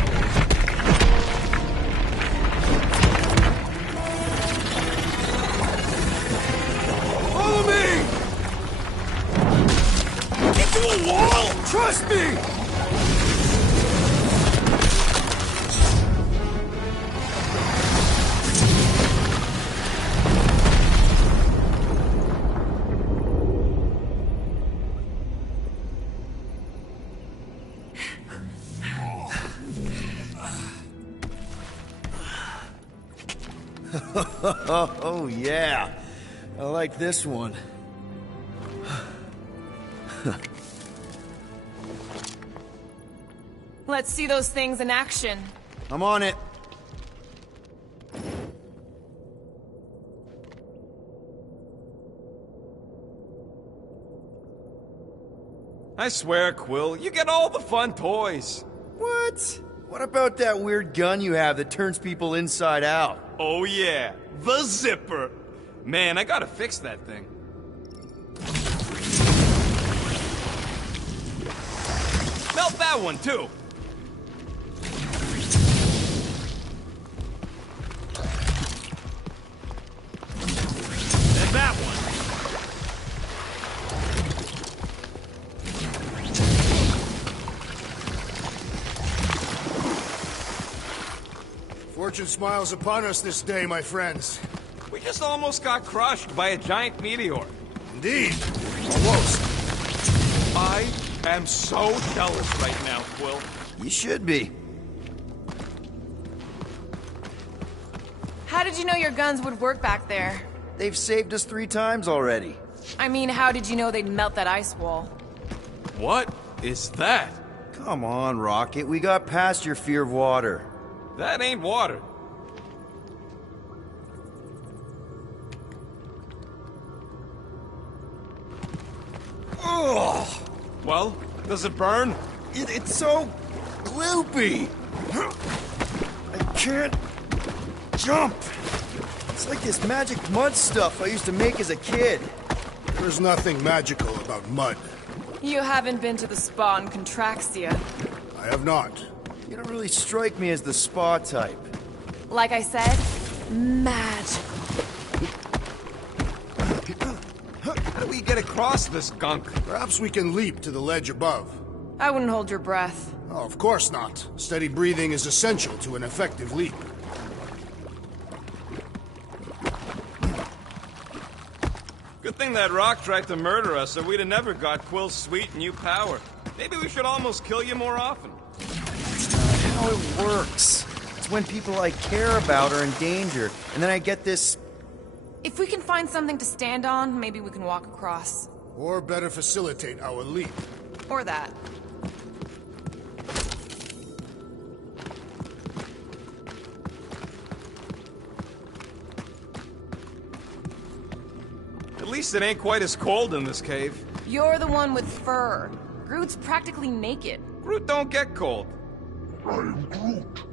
Follow me! Into a wall! Trust me! Oh, yeah. I like this one. Let's see those things in action. I'm on it. I swear, Quill, you get all the fun toys. What? What about that weird gun you have that turns people inside out? Oh yeah, the zipper. Man, I gotta fix that thing. Melt that one too. And that one. Fortune smiles upon us this day, my friends. We just almost got crushed by a giant meteor. Indeed. Almost. I am so jealous right now, Quill. You should be. How did you know your guns would work back there? They've saved us 3 times already. I mean, how did you know they'd melt that ice wall? What is that? Come on, Rocket. We got past your fear of water. That ain't water. Ugh! Well, does it burn? It's so gloopy. I can't jump. It's like this magic mud stuff I used to make as a kid. There's nothing magical about mud. You haven't been to the spa in Contraxia. I have not. You don't really strike me as the spa type. Like I said, magical. How do we get across this gunk? Perhaps we can leap to the ledge above. I wouldn't hold your breath. Oh, of course not. Steady breathing is essential to an effective leap. Good thing that rock tried to murder us, or we'd have never got Quill's sweet new power. Maybe we should almost kill you more often. That's not how it works. It's when people I care about are in danger, and then I get this... If we can find something to stand on, maybe we can walk across. Or better facilitate our leap. Or that. At least it ain't quite as cold in this cave. You're the one with fur. Groot's practically naked. Groot don't get cold. I'm Groot.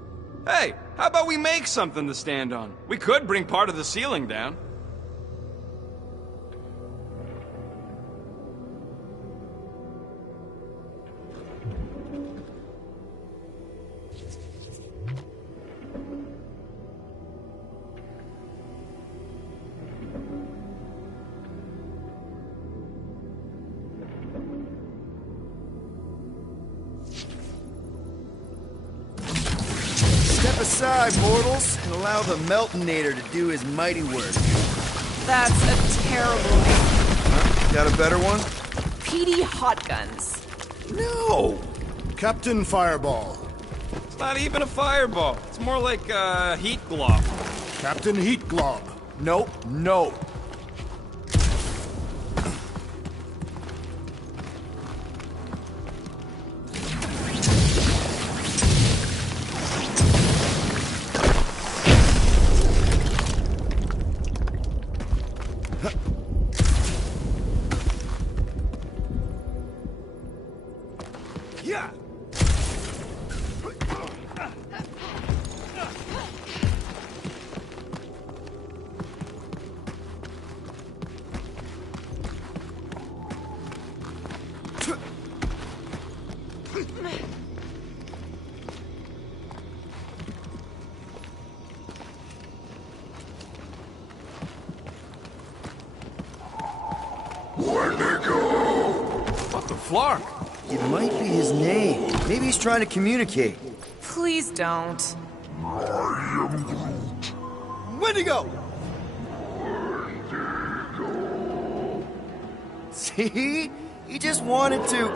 Hey, how about we make something to stand on? We could bring part of the ceiling down. Step aside, mortals, and allow the Meltonator to do his mighty work. That's a terrible name. Huh? Got a better one? PD Hot Guns. No! Captain Fireball. It's not even a fireball. It's more like a heat glob. Captain Heat Glob. Nope, no. Yeah! What the flark? It might be his name. Maybe he's trying to communicate. Please don't. I am Groot. Wendigo! See? He just wanted to...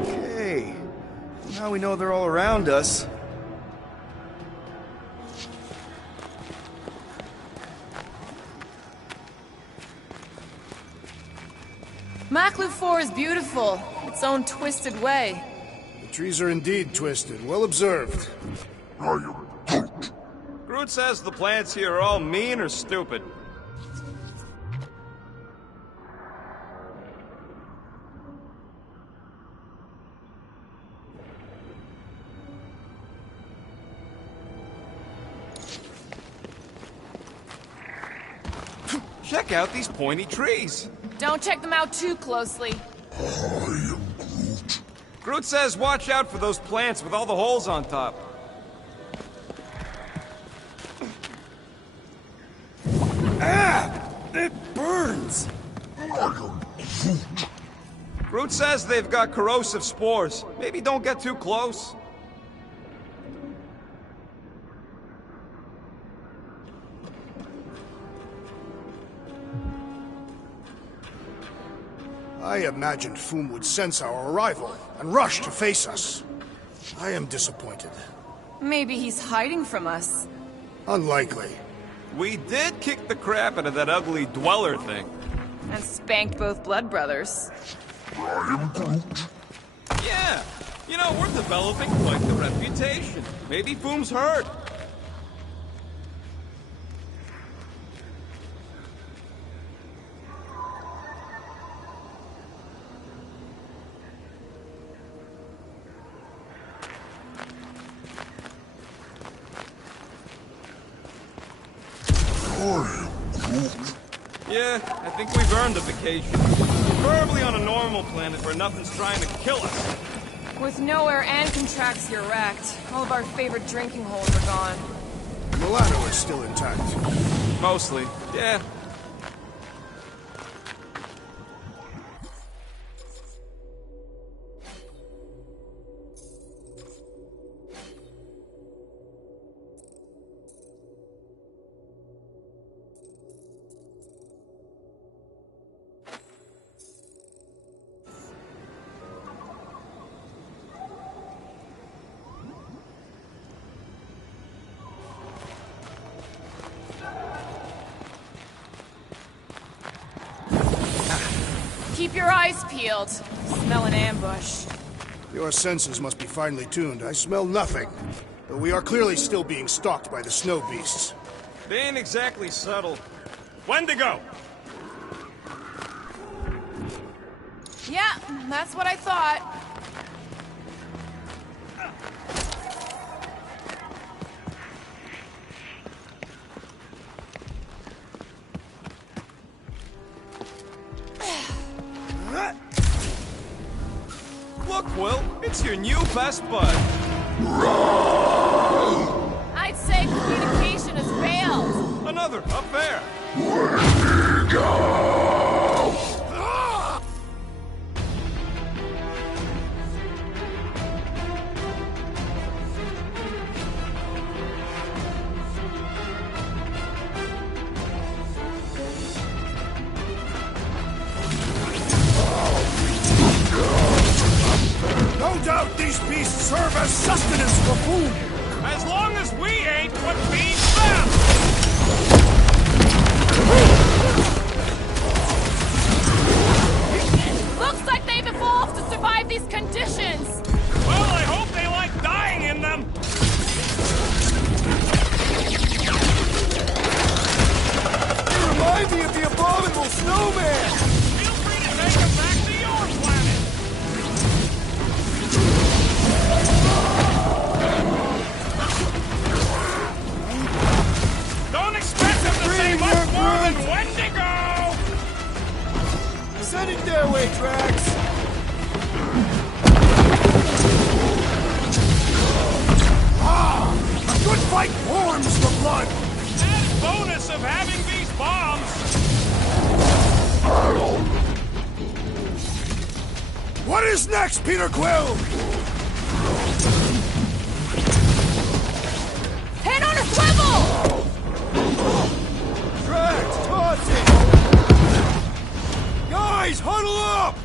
Okay. Now we know they're all around us. Maklu 4 is beautiful. Its own twisted way. The trees are indeed twisted. Well observed. I am Groot. Groot says the plants here are all mean or stupid. Check out these pointy trees. Don't check them out too closely. I am Groot. Groot says watch out for those plants with all the holes on top. Ah! It burns! I am Groot. Groot says they've got corrosive spores. Maybe don't get too close. I imagined Foom would sense our arrival and rush to face us. I am disappointed. Maybe he's hiding from us. Unlikely. We did kick the crap out of that ugly dweller thing. And spanked both blood brothers. I am Groot. Yeah, you know, we're developing quite the reputation. Maybe Foom's hurt. Yeah, I think we've earned a vacation. Preferably on a normal planet where nothing's trying to kill us. With nowhere and Contraxia wrecked, all of our favorite drinking holes are gone. Milano is still intact. Mostly, yeah. Keep your eyes peeled. Smell an ambush. Your senses must be finely tuned. I smell nothing. But we are clearly still being stalked by the snow beasts. They ain't exactly subtle. Wendigo! Yeah, that's what I thought. Look, Will, it's your new best bud. I'd say communication has failed. Another, up there. No doubt these beasts serve as sustenance for food. As long as we ain't what feeds them! Looks like they've evolved to survive these conditions. Well, I hope they like dying in them! You remind me of the abominable snowman! Feel free to take them back to your planet! Don't expect them to say much more than Wendigo! Send it their way, Drax! A good fight warms the blood. Added bonus of having these bombs! What is next, Peter Quill? Head on a swivel! Drax, toss it! Guys, huddle up!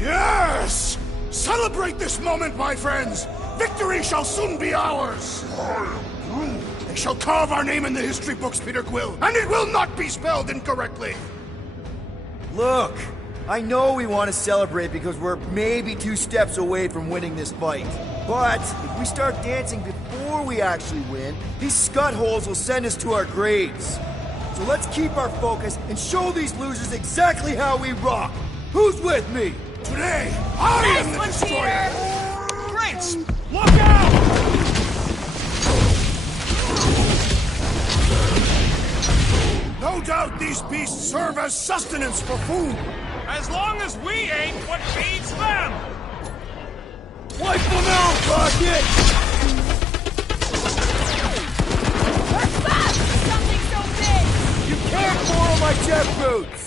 Yes! Celebrate this moment, my friends! Victory shall soon be ours! They shall carve our name in the history books, Peter Quill, and it will not be spelled incorrectly! Look, I know we want to celebrate because we're maybe 2 steps away from winning this fight. But if we start dancing before we actually win, these scut holes will send us to our graves. So let's keep our focus and show these losers exactly how we rock. Who's with me? Today, I am the Nice one, destroyer! Peter! Great! Look out! No doubt these beasts serve as sustenance for food! As long as we ain't what feeds them! Wipe them out, Rocket! We're fast for something so big! You can't borrow my jet boots!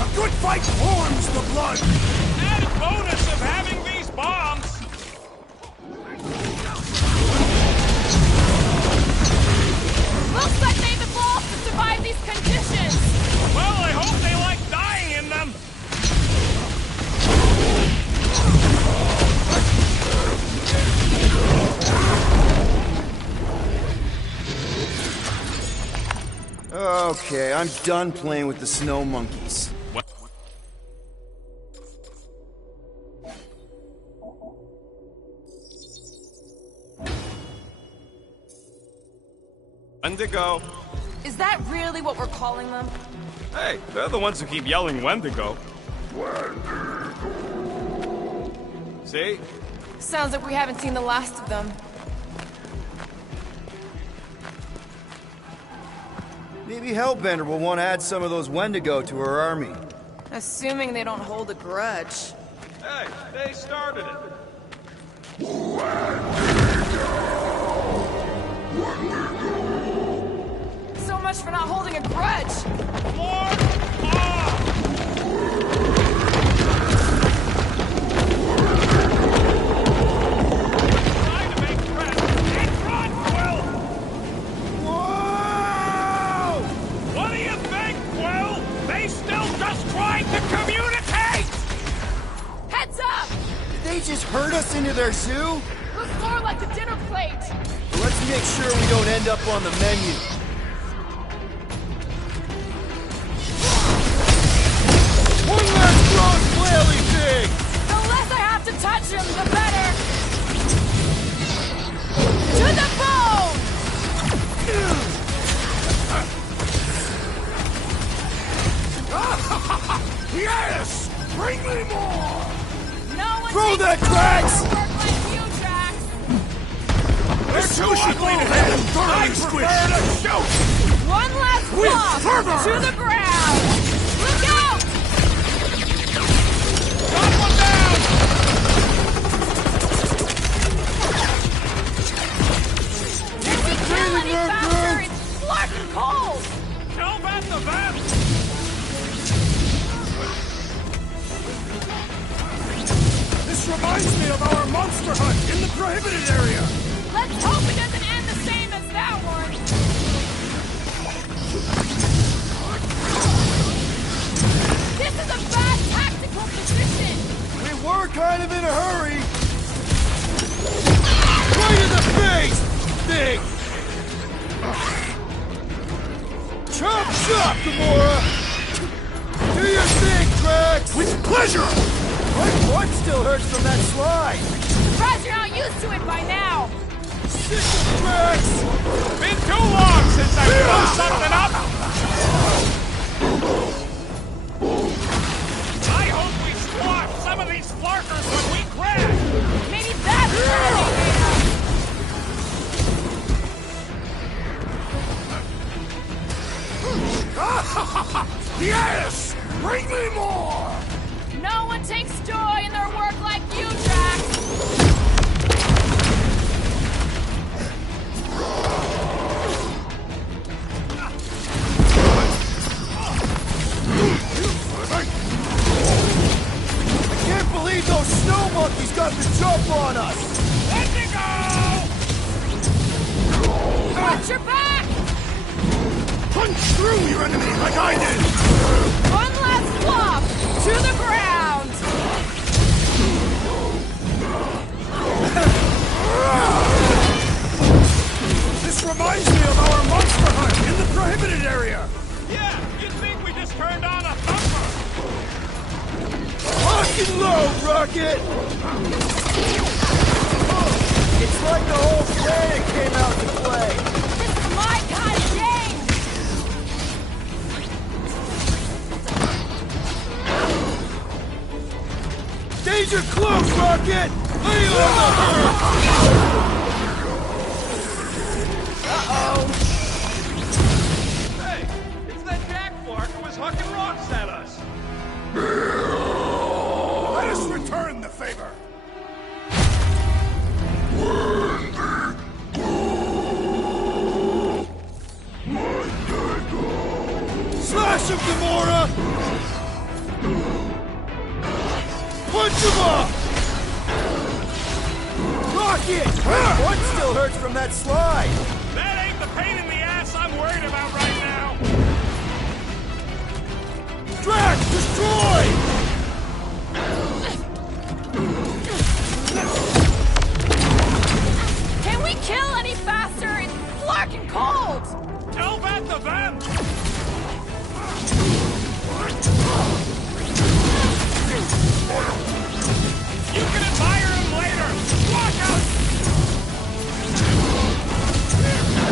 A good fight warms the blood! Added bonus of having these bombs! Looks like they've evolved to survive these conditions. Well, I hope they like dying in them! Okay, I'm done playing with the snow monkeys. Wendigo. Is that really what we're calling them? Hey, they're the ones who keep yelling Wendigo. See? Sounds like we haven't seen the last of them. Maybe Hellbender will want to add some of those Wendigo to her army. Assuming they don't hold a grudge. Hey, they started it. So much for not holding a grudge! Lord off! Trying to make friends. It's run, Quill! Whoa! What do you think, Quill? They still just trying to communicate! Heads up! Did they just herd us into their zoo? Looks more like a dinner plate! Let's make sure we don't end up on the menu. One last cross whaley thing! The less I have to touch him, the better! To the bone! Yes! Bring me more! No one Throw takes that, time Drax! to work like you, Drax! They're too ugly to handle! Thoroughly squished! To shoot! One last With block fervor! to the ground! Look out! Got one down! Can we kill any faster? It's fucking cold! Tell that the vent! This reminds me of our monster hunt in the prohibited area! Let's hope it doesn't end the same as that one! This is a bad tactical position! We were kind of in a hurry. Right in the face! Thing! Chop chop, Gamora! Do your thing, Drax! With pleasure! My butt still hurts from that slide! Surprised you're not used to it by now! Sick of Drax! Been too long since I blew something up! I hope we squash some of these flarkers when we crash! Maybe that's what Yes! Bring me more! no one takes joy in their work like you, Drax! I can't believe those snow monkeys got the jump on us! Let me go! Watch your back! Punch through your enemy like I did! One last flop to the ground! This reminds me of our monster hunt in the prohibited area! Yeah, you'd think we just turned on a thumper! Lock and load, Rocket! It's like the whole planet came out to play! This is my kind of game! Danger close, Rocket! Lay on the hurt! Uh-oh! Hey, it's that Jack Flark who was hucking rocks at us. Let us return the favor! Slash him, Gamora! Punch him up! Rocket! My butt still hurts from that slide! That ain't the pain in the ass I'm worried about right now! Drax, destroy! Can we kill any faster? It's flarkin' cold! Tell that the vent! You can admire him later! Watch out!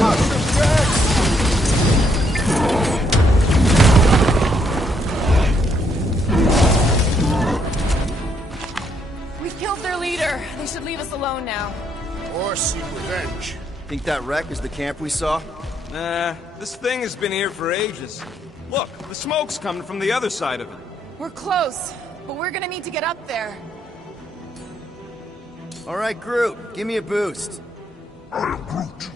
Watch him, Drax! Peter, they should leave us alone now. Or seek revenge. Think that wreck is the camp we saw? Nah, this thing has been here for ages. Look, the smoke's coming from the other side of it. We're close, but we're gonna need to get up there. All right, Groot, give me a boost. I am Groot.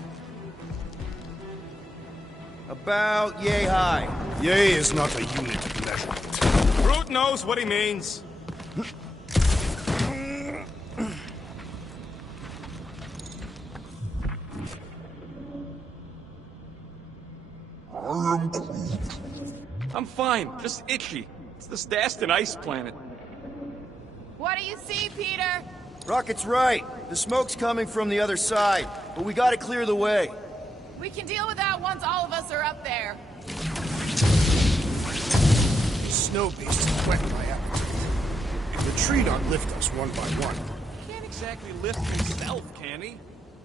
About yay high. Yea is not a unit of measurement. Groot knows what he means. I am Groot. I'm fine, just itchy. It's this Dastin ice planet. What do you see, Peter? Rocket's right. The smoke's coming from the other side, but we gotta clear the way. We can deal with that once all of us are up there. The snow beast has whet my appetite. The tree not lift us one by one. Can't exactly lift himself, can he?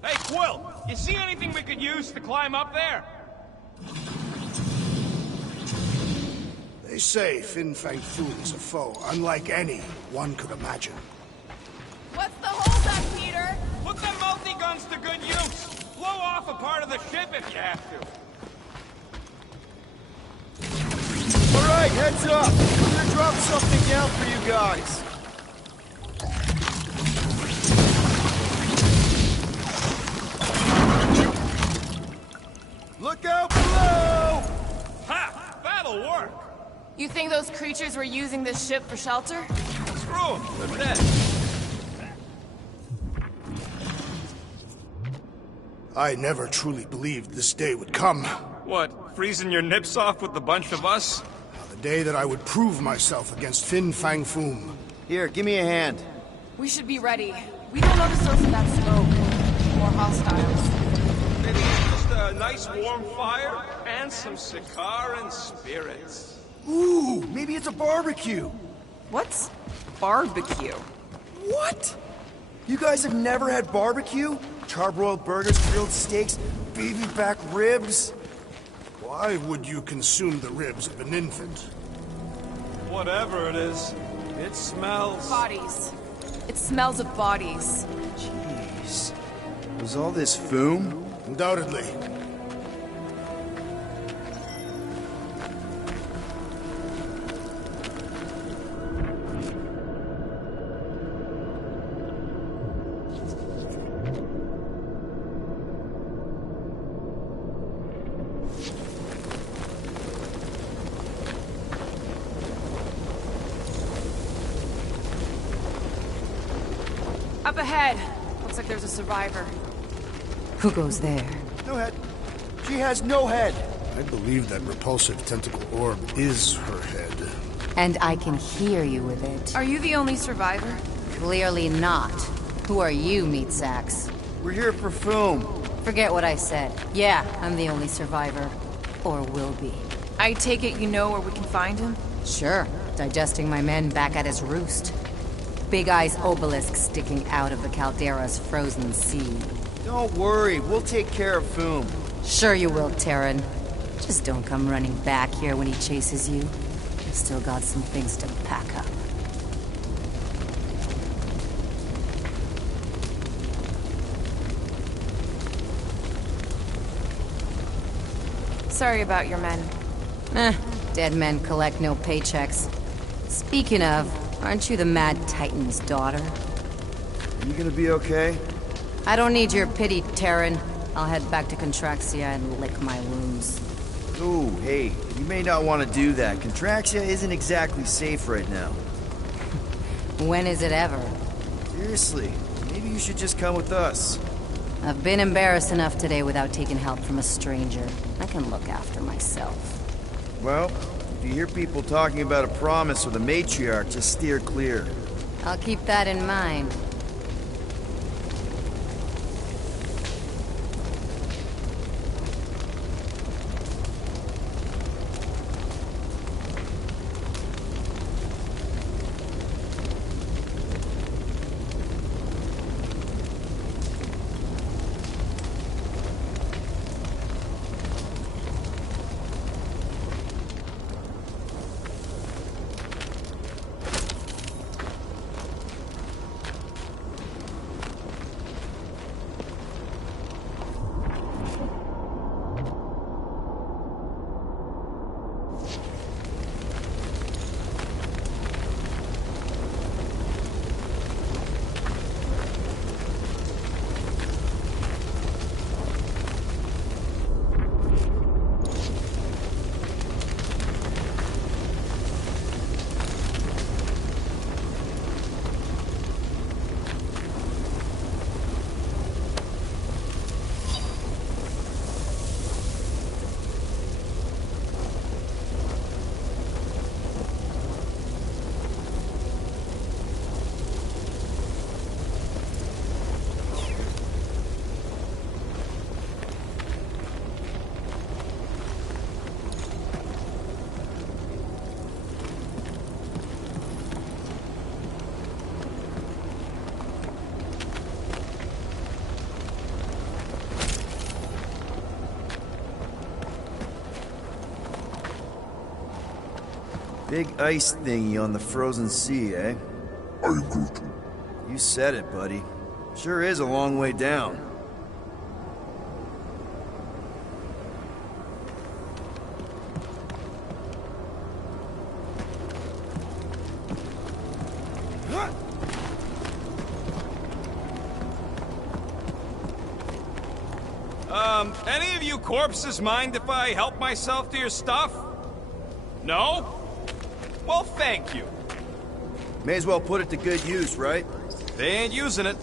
Hey, Quill, you see anything we could use to climb up there? They say Fin Fang Foom is a foe unlike any one could imagine. What's the holdup, Peter? Put them multi-guns to good use. Blow off a part of the ship if you have to. All right, heads up. I'm gonna drop something down for you guys. Look out below! Ha! That'll work. You think those creatures were using this ship for shelter? Screw them. They're dead. I never truly believed this day would come. What, freezing your nips off with the bunch of us? The day that I would prove myself against Fin Fang Foom. Here, give me a hand. We should be ready. We don't know the source of that smoke. More hostiles. Maybe just a nice warm fire and some Sikaran spirits. Ooh, maybe it's a barbecue. What's barbecue? What? You guys have never had barbecue? Charbroiled burgers, grilled steaks, baby back ribs? Why would you consume the ribs of an infant? Whatever it is, it smells. Bodies. It smells of bodies. Jeez. Was all this Foom? Undoubtedly. Up ahead. Looks like there's a survivor. Who goes there? No head. She has no head. I believe that repulsive tentacle orb is her head. And I can hear you with it. Are you the only survivor? Clearly not. Who are you, meat sacks? We're here for Foom. Forget what I said. Yeah, I'm the only survivor. Or will be. I take it you know where we can find him? Sure. Digesting my men back at his roost. Big Eye's obelisk sticking out of the Caldera's frozen sea. Don't worry, we'll take care of Foom. Sure you will, Terran. Just don't come running back here when he chases you. You've still got some things to pack up. Sorry about your men. Dead men collect no paychecks. Speaking of, aren't you the Mad Titan's daughter? You gonna be okay? I don't need your pity, Terran. I'll head back to Contraxia and lick my wounds. Ooh, hey, you may not want to do that. Contraxia isn't exactly safe right now. When is it ever? Seriously, maybe you should just come with us. I've been embarrassed enough today without taking help from a stranger. I can look after myself. Well, if you hear people talking about a promise with a matriarch, just steer clear. I'll keep that in mind. Big ice thingy on the frozen sea, eh? I am Groot. You said it, buddy. Sure is a long way down. Any of you corpses mind if I help myself to your stuff? No? Well, thank you. May as well put it to good use, right? They ain't using it.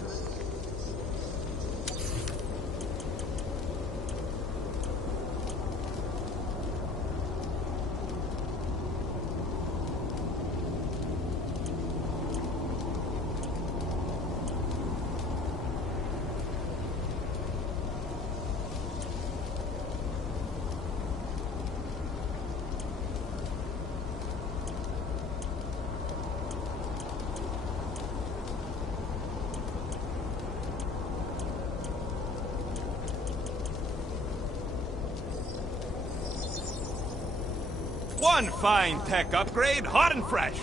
One fine tech upgrade, hot and fresh.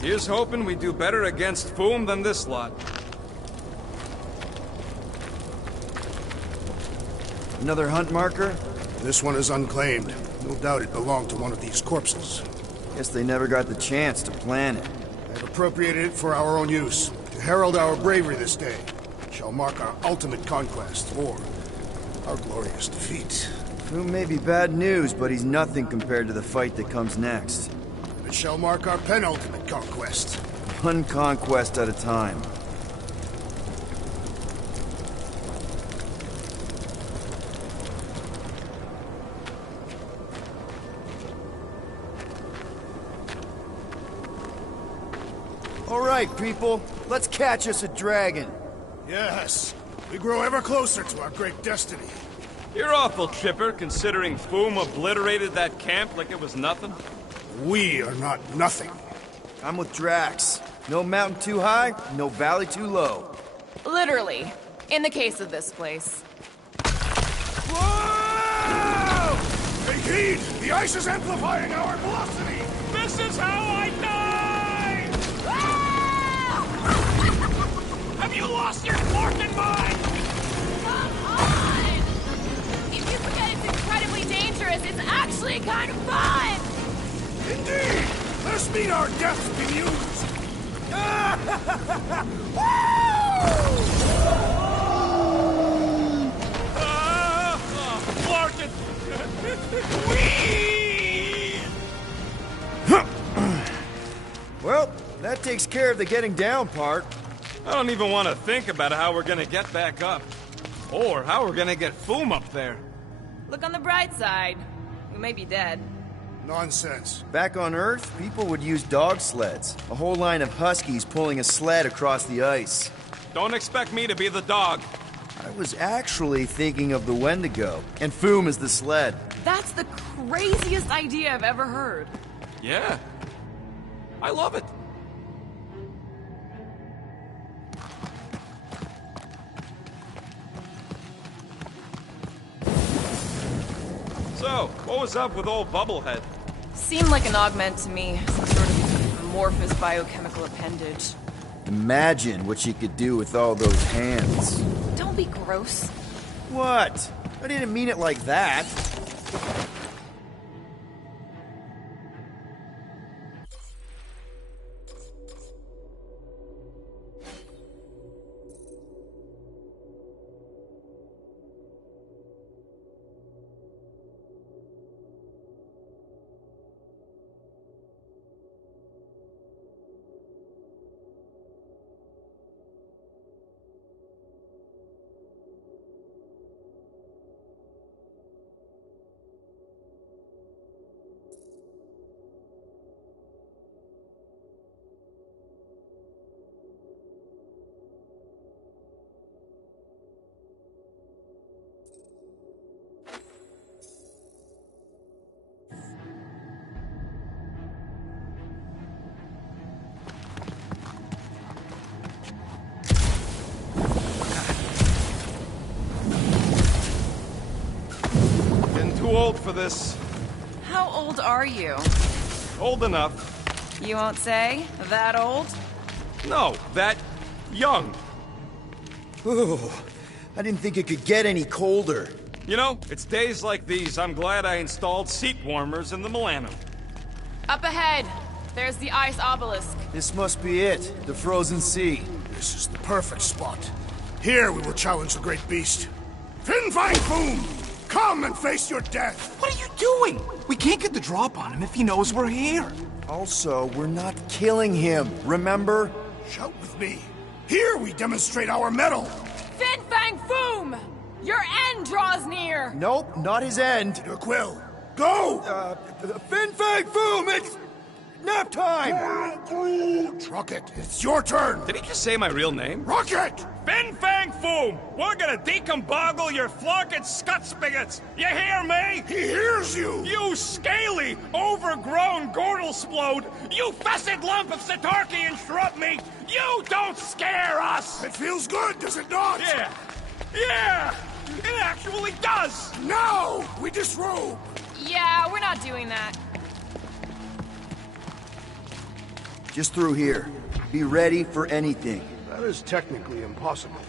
Here's hoping we do better against Foom than this lot. Another hunt marker? This one is unclaimed. No doubt it belonged to one of these corpses. Guess they never got the chance to plan it. I've appropriated it for our own use, to herald our bravery this day. It shall mark our ultimate conquest, or our glorious defeat. Foom may be bad news, but he's nothing compared to the fight that comes next. And it shall mark our penultimate conquest. One conquest at a time. All right, people. Let's catch us a dragon. Yes, we grow ever closer to our great destiny. You're awful chipper, considering Foom obliterated that camp like it was nothing. We are not nothing. I'm with Drax. No mountain too high, no valley too low. Literally. In the case of this place. Whoa! Take heed! The ice is amplifying our velocity! This is how I die! Have you lost your forking mind? Come on! If you forget it's incredibly dangerous, it's actually kind of fun! Indeed! Let us meet our deaths bemused! Larkin! Well, that takes care of the getting down part. I don't even want to think about how we're gonna get back up. Or how we're gonna get Foom up there. Look on the bright side. We may be dead. Nonsense. Back on Earth, people would use dog sleds. A whole line of huskies pulling a sled across the ice. Don't expect me to be the dog. I was actually thinking of the Wendigo, and Foom is the sled. That's the craziest idea I've ever heard. Yeah. I love it. So, what was up with old Bubblehead? Seemed like an augment to me. Some sort of amorphous biochemical appendage. Imagine what she could do with all those hands. Don't be gross. What? I didn't mean it like that. too old for this. How old are you? Old enough. You won't say? That old? No, that young. Ooh, I didn't think it could get any colder. You know, it's days like these I'm glad I installed seat warmers in the Milano. Up ahead. There's the ice obelisk. This must be it, the frozen sea. This is the perfect spot. Here we will challenge the great beast. Fin Fang Foom! Come and face your death! What are you doing? We can't get the drop on him if he knows we're here. Also, we're not killing him, remember? Shout with me. Here we demonstrate our mettle. Fin Fang Foom! Your end draws near! Nope, not his end. Peter Quill, go! Fin Fang Foom, it's nap time! Rocket, it's your turn! Did he just say my real name? Rocket! Fin Fang Foom! We're gonna decomboggle your flunking scut spigots! You hear me? He hears you! You scaly, overgrown gordle-splode! You fessed lump of Satarkian shrub meat! You don't scare us! It feels good, does it not? Yeah! Yeah! It actually does! Now, we disrobe! Yeah, we're not doing that. Just through here. Be ready for anything. That is technically impossible.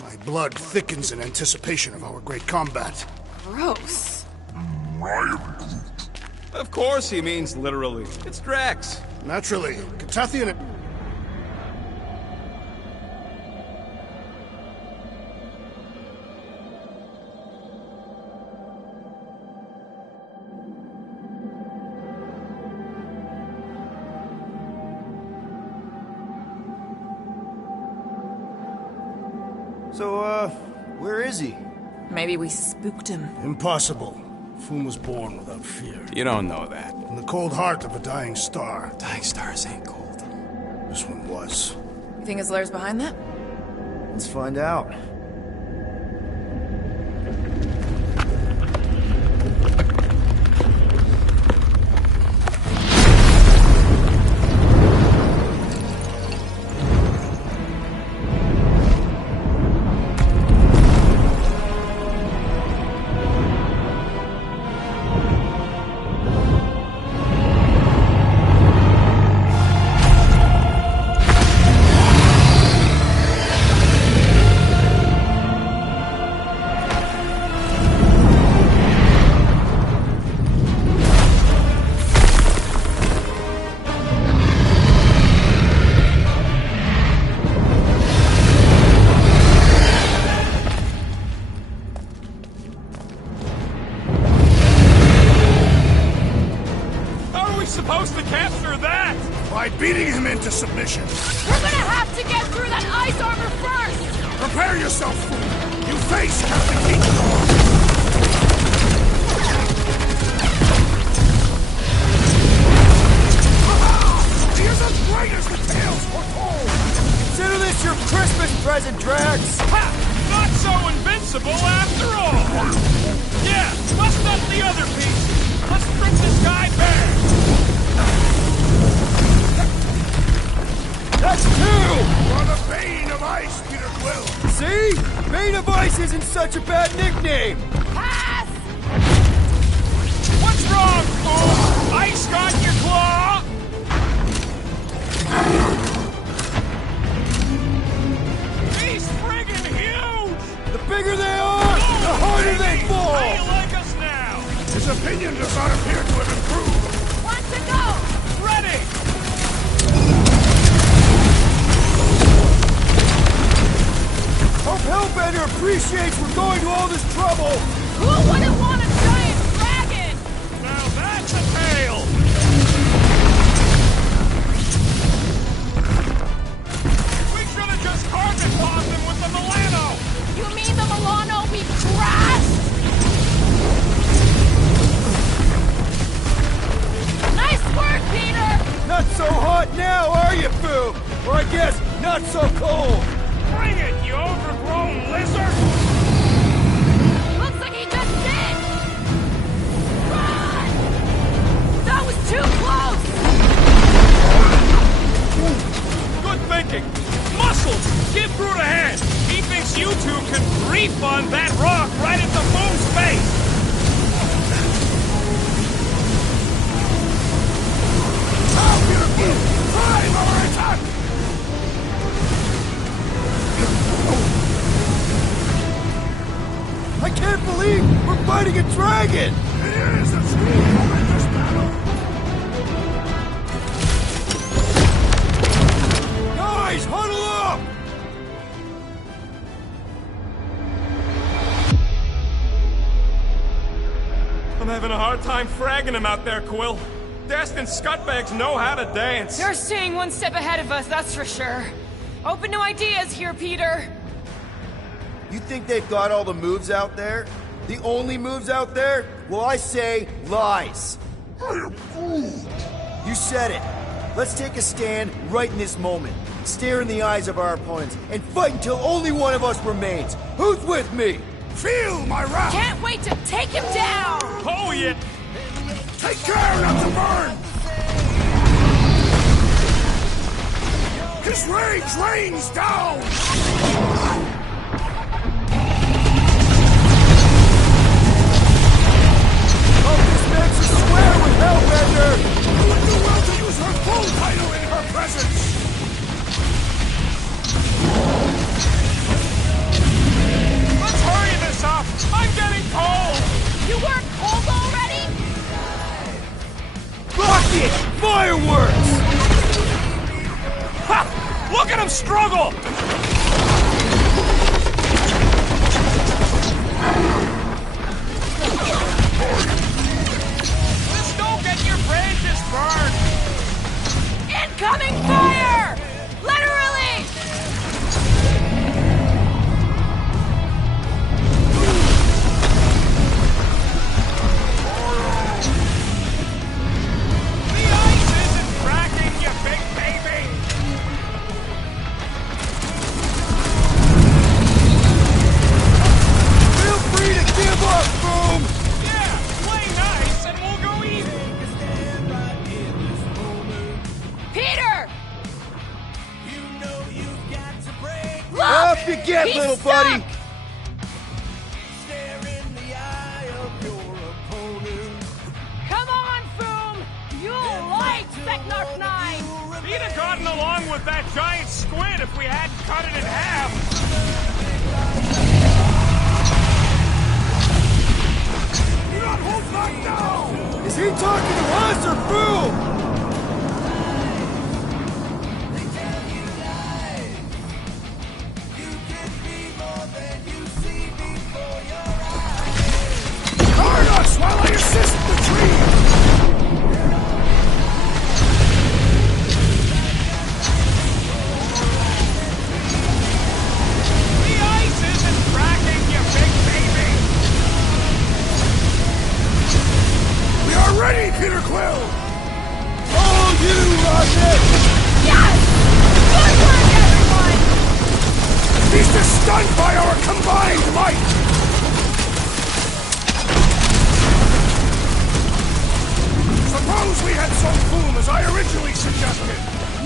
My blood thickens in anticipation of our great combat. Gross. Of course he means literally. It's Drax. Naturally, Catathian... So, where is he? Maybe we spooked him. Impossible. Foom was born without fear. You don't know that. In the cold heart of a dying star. Dying stars ain't cold. This one was. You think his lair's behind that? Let's find out. Supposed to capture that! By beating him into submission. We're gonna have to get through that ice armor first! Prepare yourself, fool! You face Captain Capítulo! He is as great as the tales foretold! Consider this your Christmas present, Drax! Ha! Not so invincible after all! Yeah, bust up the other piece! Let's strip this guy bare! That's two! You're the bane of ice, Peter Quill! See? Bane of Ice isn't such a bad nickname! Pass! What's wrong, fool? Ice got your claw? He's friggin' huge! The bigger they are, the harder they fall! How you like us now? His opinion does not appear to have improved. One to go! Ready! Hope Hellbender appreciates we're going to all this trouble! Who wouldn't want a giant dragon? Now that's a tale! We should have just carpet bombed him with the Milano! You mean the Milano we crashed? Nice work, Peter! Not so hot now, are you, Boom? Or I guess, not so cold! Bring it, you overgrown lizard! Looks like he just did! Run! That was too close! fighting a dragon! It is a true momentous battle! Guys, huddle up! I'm having a hard time fragging him out there, Quill. Destined scutbags know how to dance. They're staying one step ahead of us, that's for sure. Open to ideas here, Peter. You think they've got all the moves out there? The only moves out there? Well, I say lies. I am Groot. You said it. Let's take a stand right in this moment. Stare in the eyes of our opponents and fight until only one of us remains. Who's with me? Feel my wrath! Can't wait to take him down! Oh, yeah. Take care not to burn! His rage rains down! Oh, this makes us swear with Hellbender! You would do well to use her full title in her presence! Let's hurry this up! I'm getting cold! You weren't cold already? Rocket! Fireworks! Ha! Look at him struggle! Just don't get your branches burned! Incoming fire! Literally! The ice isn't cracking, you big baby! Feel free to give up, Boom! Yeah, play nice and we'll go easy! Peter! Look! Up you get, He's little stuck! buddy! Come on, Foom! You'll like Seknarf 9! He'd have gotten along with that giant squid if we hadn't cut it in half! Do not hold back now! Is he talking to us or Boom? Guard us while I assist the tree! The ice isn't cracking, you big baby! We are ready, Peter Quill! Oh, you, Rocket! Yes! Good work, everyone! Beast is stunned by our combined might! Suppose we had some boom as I originally suggested!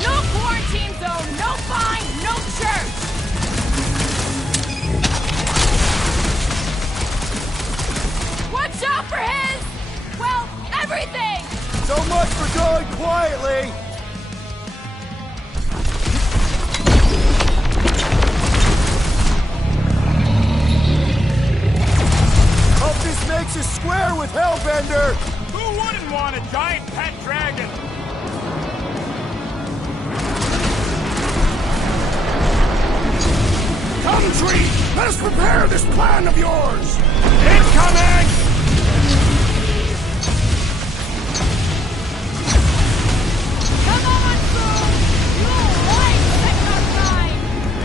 No quarantine zone, no fine, no church! Watch out for his... well, everything! So much for going quietly! Hope this makes us square with Hellbender! Who wouldn't want a giant pet dragon? Come, Tree! Let us prepare this plan of yours! Incoming! Come on, Foom! You'll like Seknarf 9!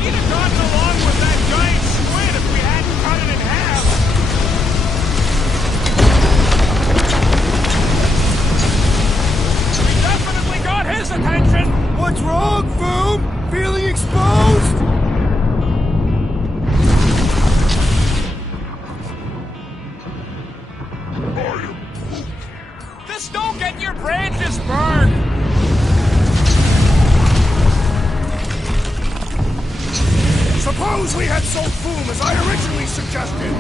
He'd have gotten along with that giant squid if we hadn't cut it in half! We definitely got his attention! What's wrong, Boom? Feeling exposed? Just don't get your branches burned! Suppose we had sold boom as I originally suggested!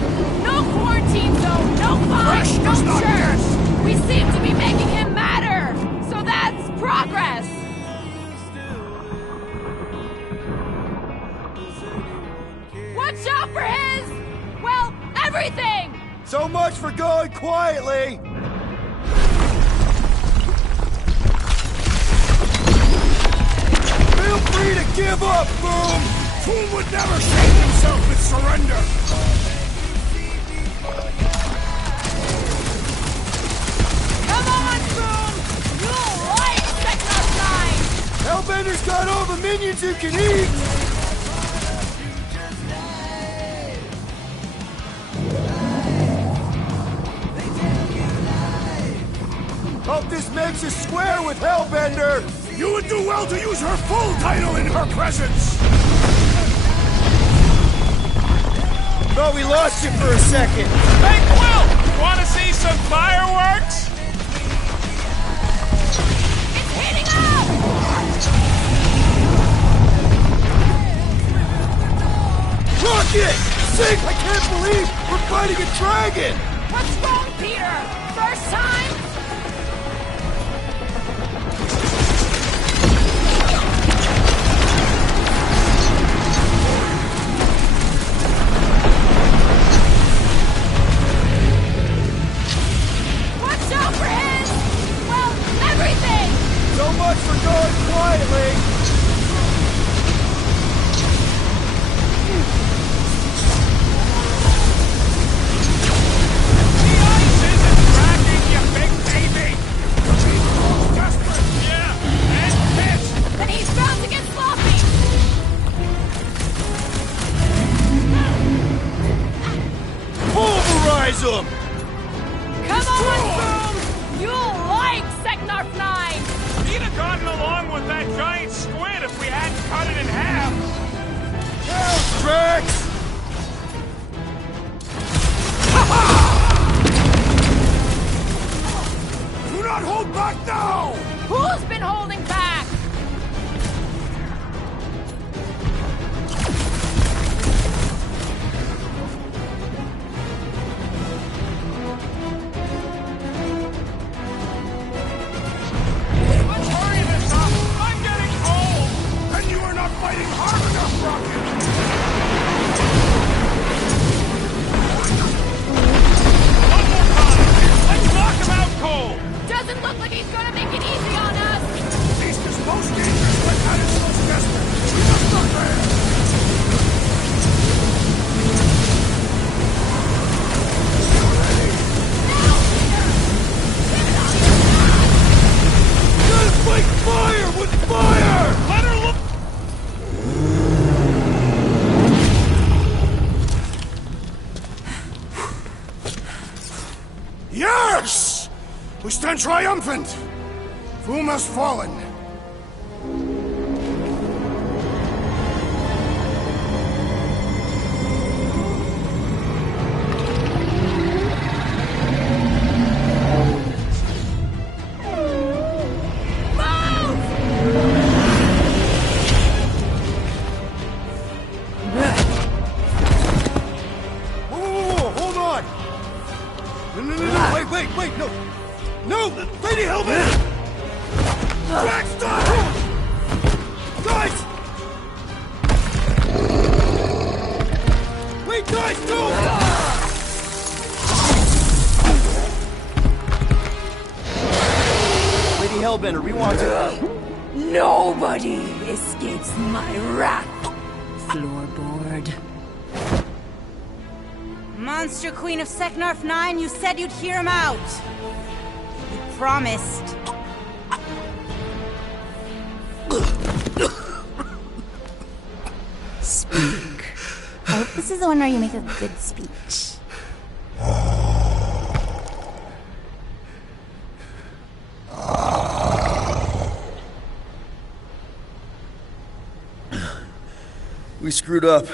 No quarantine zone, no Fresh fine, no does not church! guess. We seem to be making him matter! So that's progress! Watch out for his... well, everything! So much for for going quietly! Feel free to give up, Boom! Fool would never save himself with surrender! Come on, Boom! You'll like Sector 9! Hellbender's got all the minions you can eat! Hope this makes us square with Hellbender! You would do well to use her full title in her presence! Thought we lost you for a second. Hey, Quill! Want to see some fireworks? It's hitting out! Rocket! Sig, I can't believe we're fighting a dragon! What's wrong, Peter? First time? Watch out for him! Well, everything! So much for going quietly! The ice isn't cracking, you big baby! Yeah, and pissed! Then he's bound to get sloppy! Pulverize them! Come on, Boom! You'll like Seknarf 9! He'd have gotten along with that giant squid if we hadn't cut it in half! Drax! Do not hold back now! Who's been holding back? Let's hurry this up! I'm getting cold! And you are not fighting hard enough, Rocket! One more time! Let's knock him out cold! Doesn't look like he's gonna make it easy on us! Beast is most dangerous when at its most desperate! We must prepare! Gotta fight fire with fire! Let her look! Yes! We stand triumphant! Foom has fallen! Whoa, hold on! No, wait, no! No! Lady Hellbender! Drax, stop! Guys! Wait, guys, no! Lady Hellbender, we want to... Nobody escapes my wrath, floorboard. Monster Queen of Seknarf 9, you said you'd hear him out. You promised. Speak. I hope this is the one where you make a good speech. We screwed up.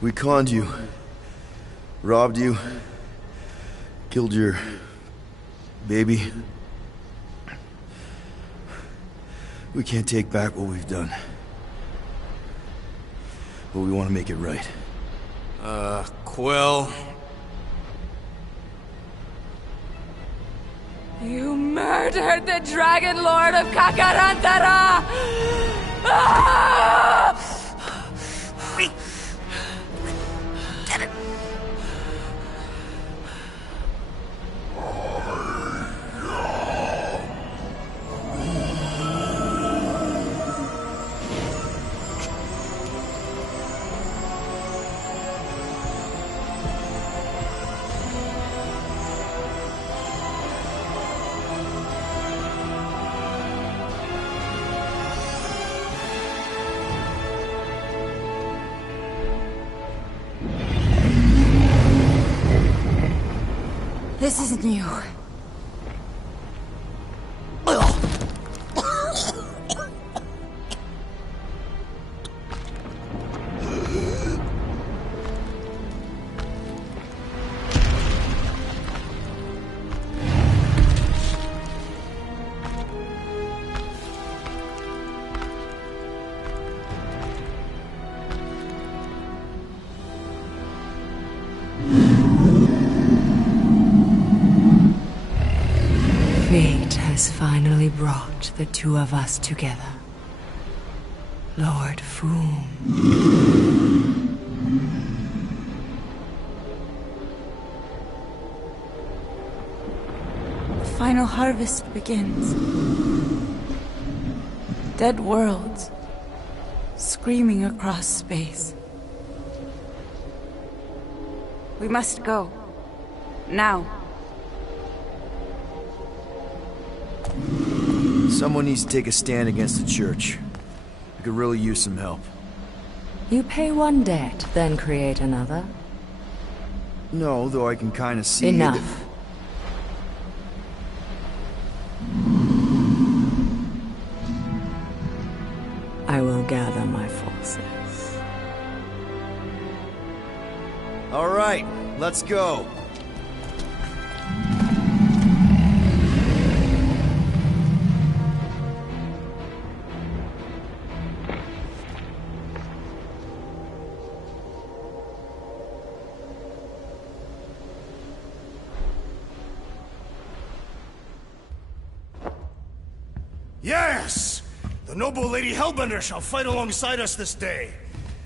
We conned you, robbed you, killed your baby. We can't take back what we've done. But we want to make it right. Quill. You murdered the Dragon Lord of Kakarantara! Ah! me! Get it! This isn't you. Fate has finally brought the two of us together. Lord Foom. The final harvest begins. Dead worlds, screaming across space. We must go. Now. Someone needs to take a stand against the church. We could really use some help. You pay one debt, then create another. No, though I can kind of see... Enough. I will gather my forces. All right, let's go. Yes! The noble Lady Hellbender shall fight alongside us this day.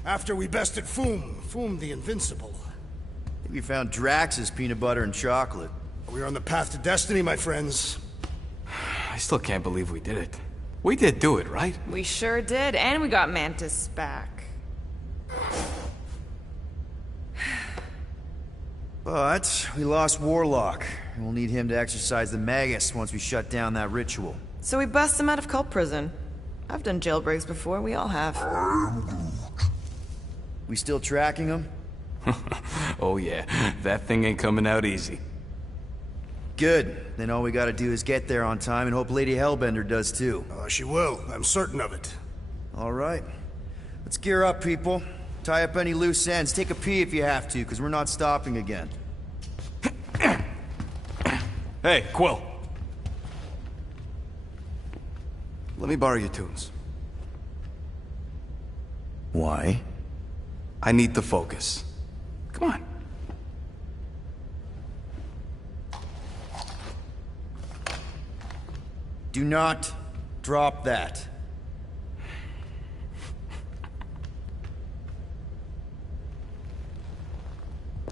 After we bested Foom the Invincible. I think we found Drax's peanut butter and chocolate. We are on the path to destiny, my friends. I still can't believe we did it. We did do it, right? We sure did, and we got Mantis back. But we lost Warlock, and we'll need him to exercise the Magus once we shut down that ritual. So we bust him out of cult prison. I've done jailbreaks before, we all have. We still tracking him? Oh yeah, that thing ain't coming out easy. Good. Then all we gotta do is get there on time and hope Lady Hellbender does too. She will. I'm certain of it. All right. Let's gear up, people. Tie up any loose ends. Take a pee if you have to, because we're not stopping again. Hey, Quill. Let me borrow your tunes. Why? I need to focus. Come on. Do not drop that.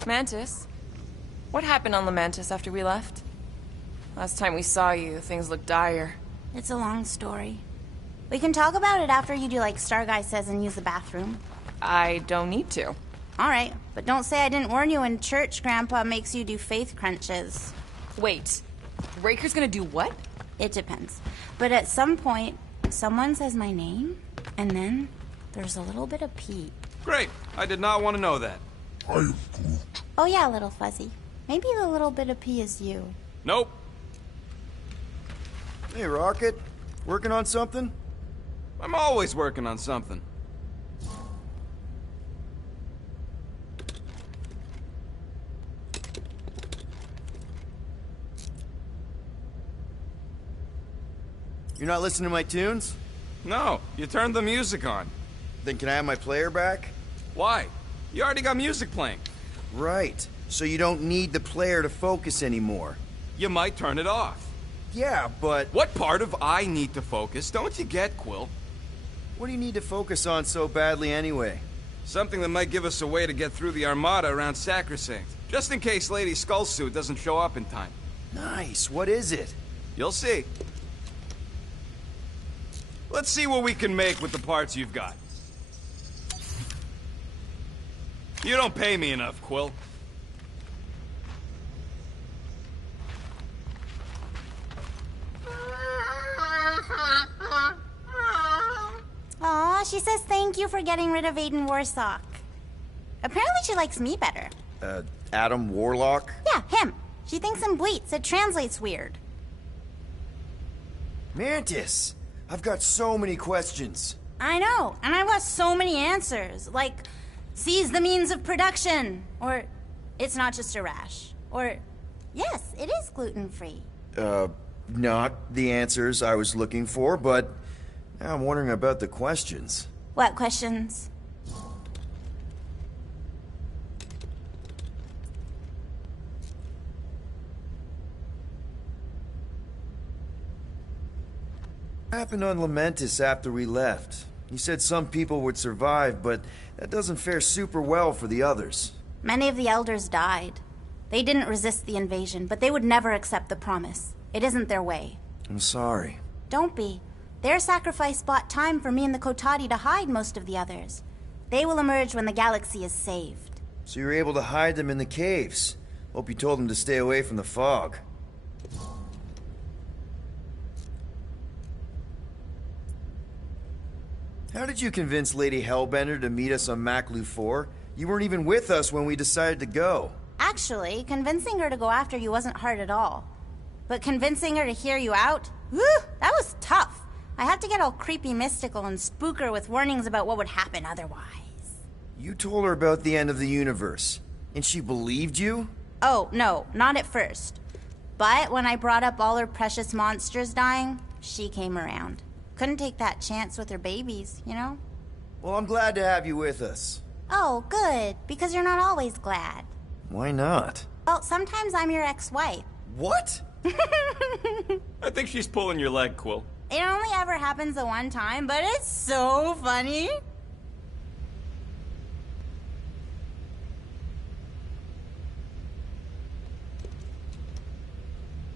Mantis? What happened on the Mantis after we left? Last time we saw you, things looked dire. It's a long story. We can talk about it after you do like Star Guy says and use the bathroom. I don't need to. Alright, but don't say I didn't warn you in church Grandpa makes you do faith crunches. Wait, Raker's gonna do what? It depends. But at some point, someone says my name, and then there's a little bit of pee. Great, I did not want to know that. Oh yeah, little fuzzy. Maybe the little bit of pee is you. Nope. Hey, Rocket. Working on something? I'm always working on something. You're not listening to my tunes? No, you turned the music on. Then can I have my player back? Why? You already got music playing. Right. So you don't need the player to focus anymore. You might turn it off. Yeah, but... What part of I need to focus don't you get, Quill? What do you need to focus on so badly anyway? Something that might give us a way to get through the Armada around Sacrosanct. Just in case Lady Skullsuit doesn't show up in time. Nice. What is it? You'll see. Let's see what we can make with the parts you've got. You don't pay me enough, Quill. Aw, she says thank you for getting rid of Aiden Warsock. Apparently she likes me better. Adam Warlock? Yeah, him. She thinks I'm bleats. It translates weird. Mantis! I've got so many questions. I know, and I've got so many answers. Like, seize the means of production. Or, it's not just a rash. Or, yes, it is gluten-free. Not the answers I was looking for, but now I'm wondering about the questions. What questions? What happened on Lamentis after we left? You said some people would survive, but that doesn't fare super well for the others. Many of the elders died. They didn't resist the invasion, but they would never accept the promise. It isn't their way. I'm sorry. Don't be. Their sacrifice bought time for me and the Kotati to hide most of the others. They will emerge when the galaxy is saved. So you were able to hide them in the caves. Hope you told them to stay away from the fog. How did you convince Lady Hellbender to meet us on Maklu 4? You weren't even with us when we decided to go. Actually, convincing her to go after you wasn't hard at all. But convincing her to hear you out? Whew, that was tough. I had to get all creepy mystical and spook her with warnings about what would happen otherwise. You told her about the end of the universe, and she believed you? Oh, no, not at first. But when I brought up all her precious monsters dying, she came around. Couldn't take that chance with her babies, you know? Well, I'm glad to have you with us. Oh, good, because you're not always glad. Why not? Well, sometimes I'm your ex-wife. What? I think she's pulling your leg, Quill. It only ever happens the one time, but it's so funny.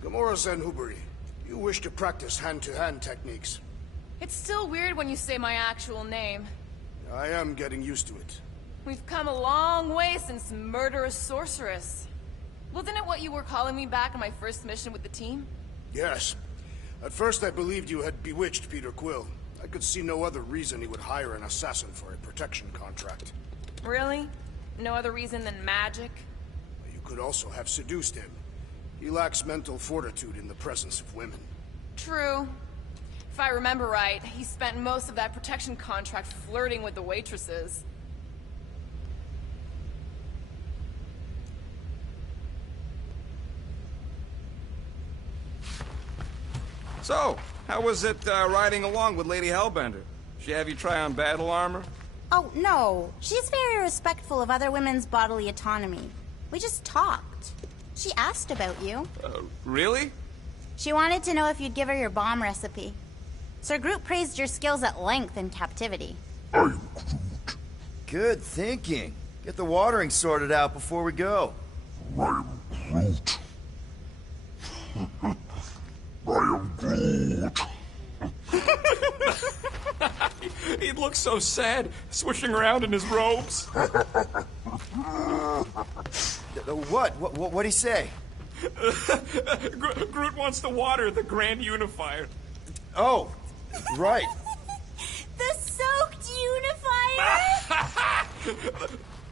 Gamora Zenhuberi, you wish to practice hand-to-hand techniques. It's still weird when you say my actual name. I am getting used to it. We've come a long way since Murderous Sorceress. Wasn't it what you were calling me back on my first mission with the team? Yes. At first I believed you had bewitched Peter Quill. I could see no other reason he would hire an assassin for a protection contract. Really? No other reason than magic? You could also have seduced him. He lacks mental fortitude in the presence of women. True. If I remember right, he spent most of that protection contract flirting with the waitresses. So, how was it riding along with Lady Hellbender? She have you try on battle armor? Oh, no. She's very respectful of other women's bodily autonomy. We just talked. She asked about you. Really? She wanted to know if you'd give her your bomb recipe. Sir Groot praised your skills at length in captivity. I am Good thinking. Get the watering sorted out before we go. Groot. I am Groot. He looks so sad, swishing around in his robes. What'd he say? Groot wants to water the Grand Unifier. Oh, right. The soaked unifier!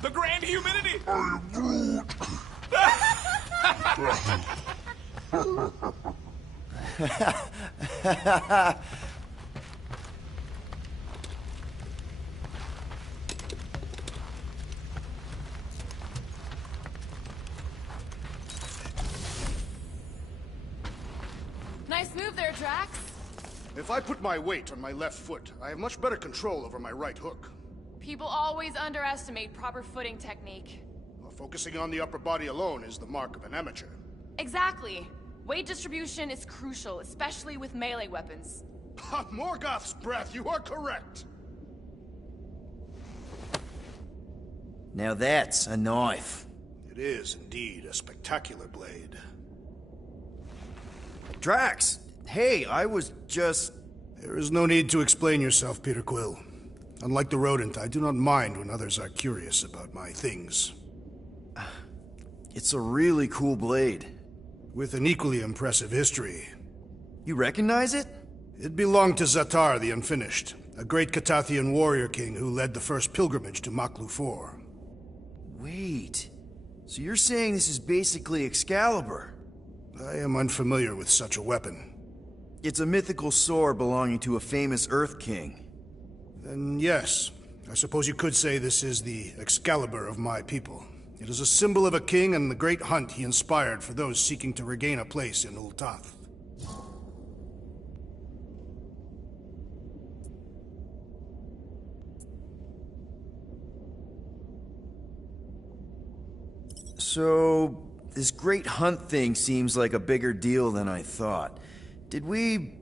The Grand Humidity! I am Groot. Nice move there, Drax. If I put my weight on my left foot, I have much better control over my right hook. People always underestimate proper footing technique. Well, focusing on the upper body alone is the mark of an amateur. Exactly. Weight distribution is crucial, especially with melee weapons. On Morgoth's breath, you are correct! Now that's a knife. It is indeed a spectacular blade. Drax! Hey, I was just... There is no need to explain yourself, Peter Quill. Unlike the rodent, I do not mind when others are curious about my things. It's a really cool blade. With an equally impressive history. You recognize it? It belonged to Zatar the Unfinished, a great Catathian warrior king who led the first pilgrimage to Maklu 4. Wait, so you're saying this is basically Excalibur? I am unfamiliar with such a weapon. It's a mythical sword belonging to a famous Earth King. Then yes, I suppose you could say this is the Excalibur of my people. It is a symbol of a king and the great hunt he inspired for those seeking to regain a place in Ultath. So, this great hunt thing seems like a bigger deal than I thought. Did we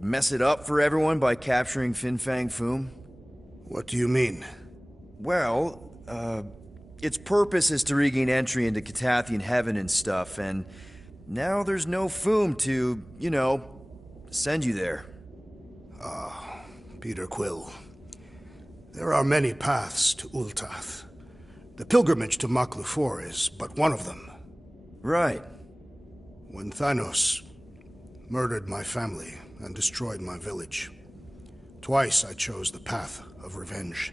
mess it up for everyone by capturing Fin Fang Foom? What do you mean? Well, its purpose is to regain entry into Catathian heaven and stuff, and now there's no Foom to, you know, send you there. Ah, Peter Quill. There are many paths to Ultath. The pilgrimage to Maklu 4 is but one of them. Right. When Thanos murdered my family and destroyed my village, twice I chose the path of revenge.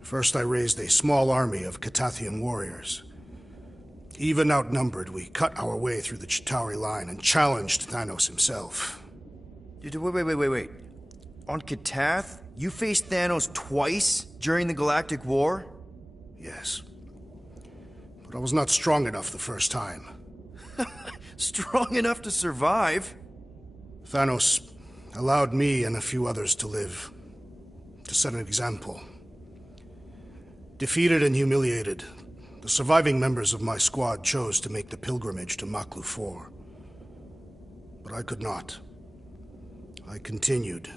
First I raised a small army of Catathian warriors. Even outnumbered, we cut our way through the Chitauri line and challenged Thanos himself. Wait. On Catath, you faced Thanos twice during the Galactic War? Yes. But I was not strong enough the first time. Strong enough to survive? Thanos allowed me and a few others to live. To set an example. Defeated and humiliated, the surviving members of my squad chose to make the pilgrimage to Maklu 4. But I could not. I continued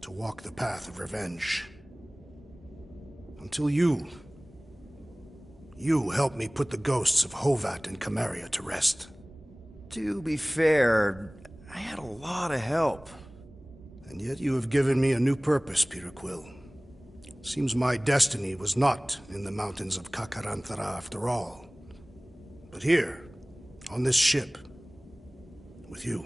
to walk the path of revenge. Until you helped me put the ghosts of Hovat and Camaria to rest. To be fair, I had a lot of help. And yet you have given me a new purpose, Peter Quill. Seems my destiny was not in the mountains of Kakaranthara after all. But here, on this ship, with you.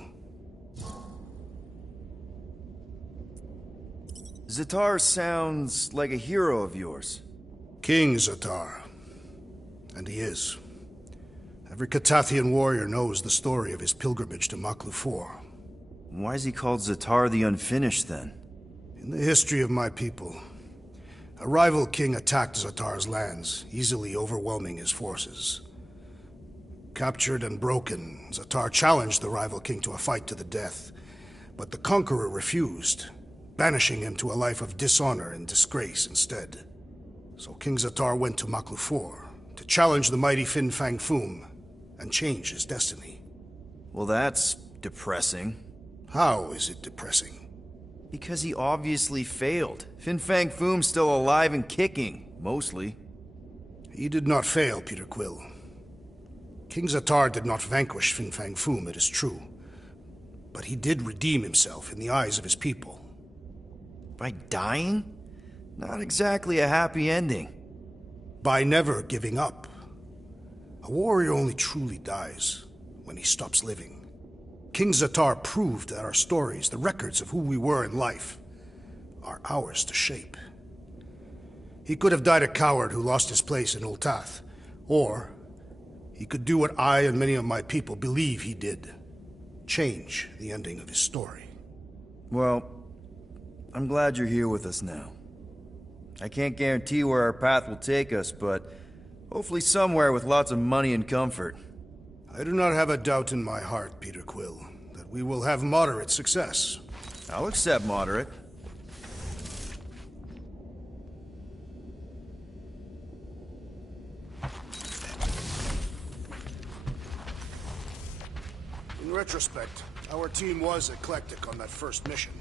Zatar sounds like a hero of yours. King Zatar. And he is. Every Catathian warrior knows the story of his pilgrimage to Maklu 4. Why is he called Zatar the Unfinished, then? In the history of my people, a rival king attacked Zatar's lands, easily overwhelming his forces. Captured and broken, Zatar challenged the rival king to a fight to the death, but the conqueror refused, banishing him to a life of dishonor and disgrace instead. So King Zatar went to Maklu 4 to challenge the mighty Fin Fang Foom and change his destiny. Well, that's depressing. How is it depressing? Because he obviously failed. Fin Fang Foom's still alive and kicking, mostly. He did not fail, Peter Quill. King Zatar did not vanquish Fin Fang Foom, it is true. But he did redeem himself in the eyes of his people. By dying? Not exactly a happy ending. By never giving up. A warrior only truly dies when he stops living. King Zatar proved that our stories, the records of who we were in life, are ours to shape. He could have died a coward who lost his place in Ultath, or he could do what I and many of my people believe he did. Change the ending of his story. Well, I'm glad you're here with us now. I can't guarantee where our path will take us, but hopefully somewhere with lots of money and comfort. I do not have a doubt in my heart, Peter Quill, that we will have moderate success. I'll accept moderate. In retrospect, our team was eclectic on that first mission.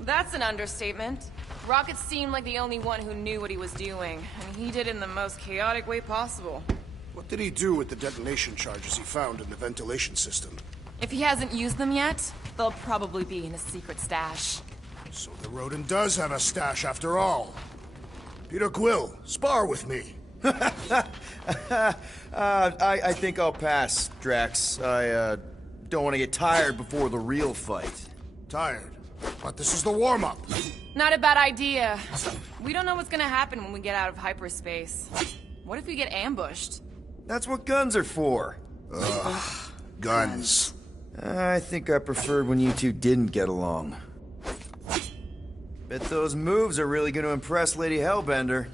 That's an understatement. Rocket seemed like the only one who knew what he was doing, and he did it in the most chaotic way possible. What did he do with the detonation charges he found in the ventilation system? If he hasn't used them yet, they'll probably be in a secret stash. So the rodent does have a stash after all. Peter Quill, spar with me. I think I'll pass, Drax. I don't want to get tired before the real fight. Tired? But this is the warm-up. Not a bad idea. We don't know what's gonna happen when we get out of hyperspace. What if we get ambushed? That's what guns are for. Ugh, guns. I think I preferred when you two didn't get along. Bet those moves are really going to impress Lady Hellbender.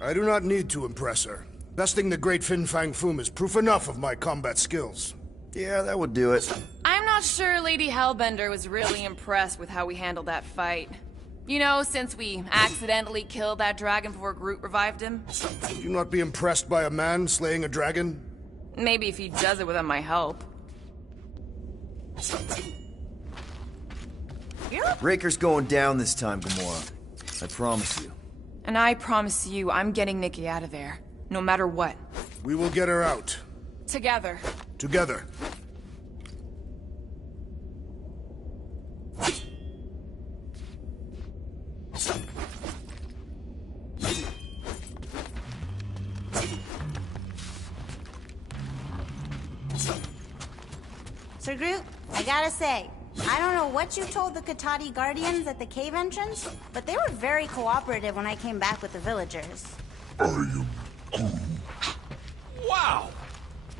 I do not need to impress her. Besting the great Fin Fang Foom is proof enough of my combat skills. Yeah, that would do it. I'm not sure Lady Hellbender was really impressed with how we handled that fight. You know, since we accidentally killed that dragon before Groot revived him. Would you not be impressed by a man slaying a dragon? Maybe if he does it without my help. Raker's going down this time, Gamora. I promise you. And I promise you, I'm getting Nikki out of there. No matter what. We will get her out. Together. Together. Sir Groot, I gotta say, I don't know what you told the Katati Guardians at the cave entrance, but they were very cooperative when I came back with the villagers. I am Groot. Wow!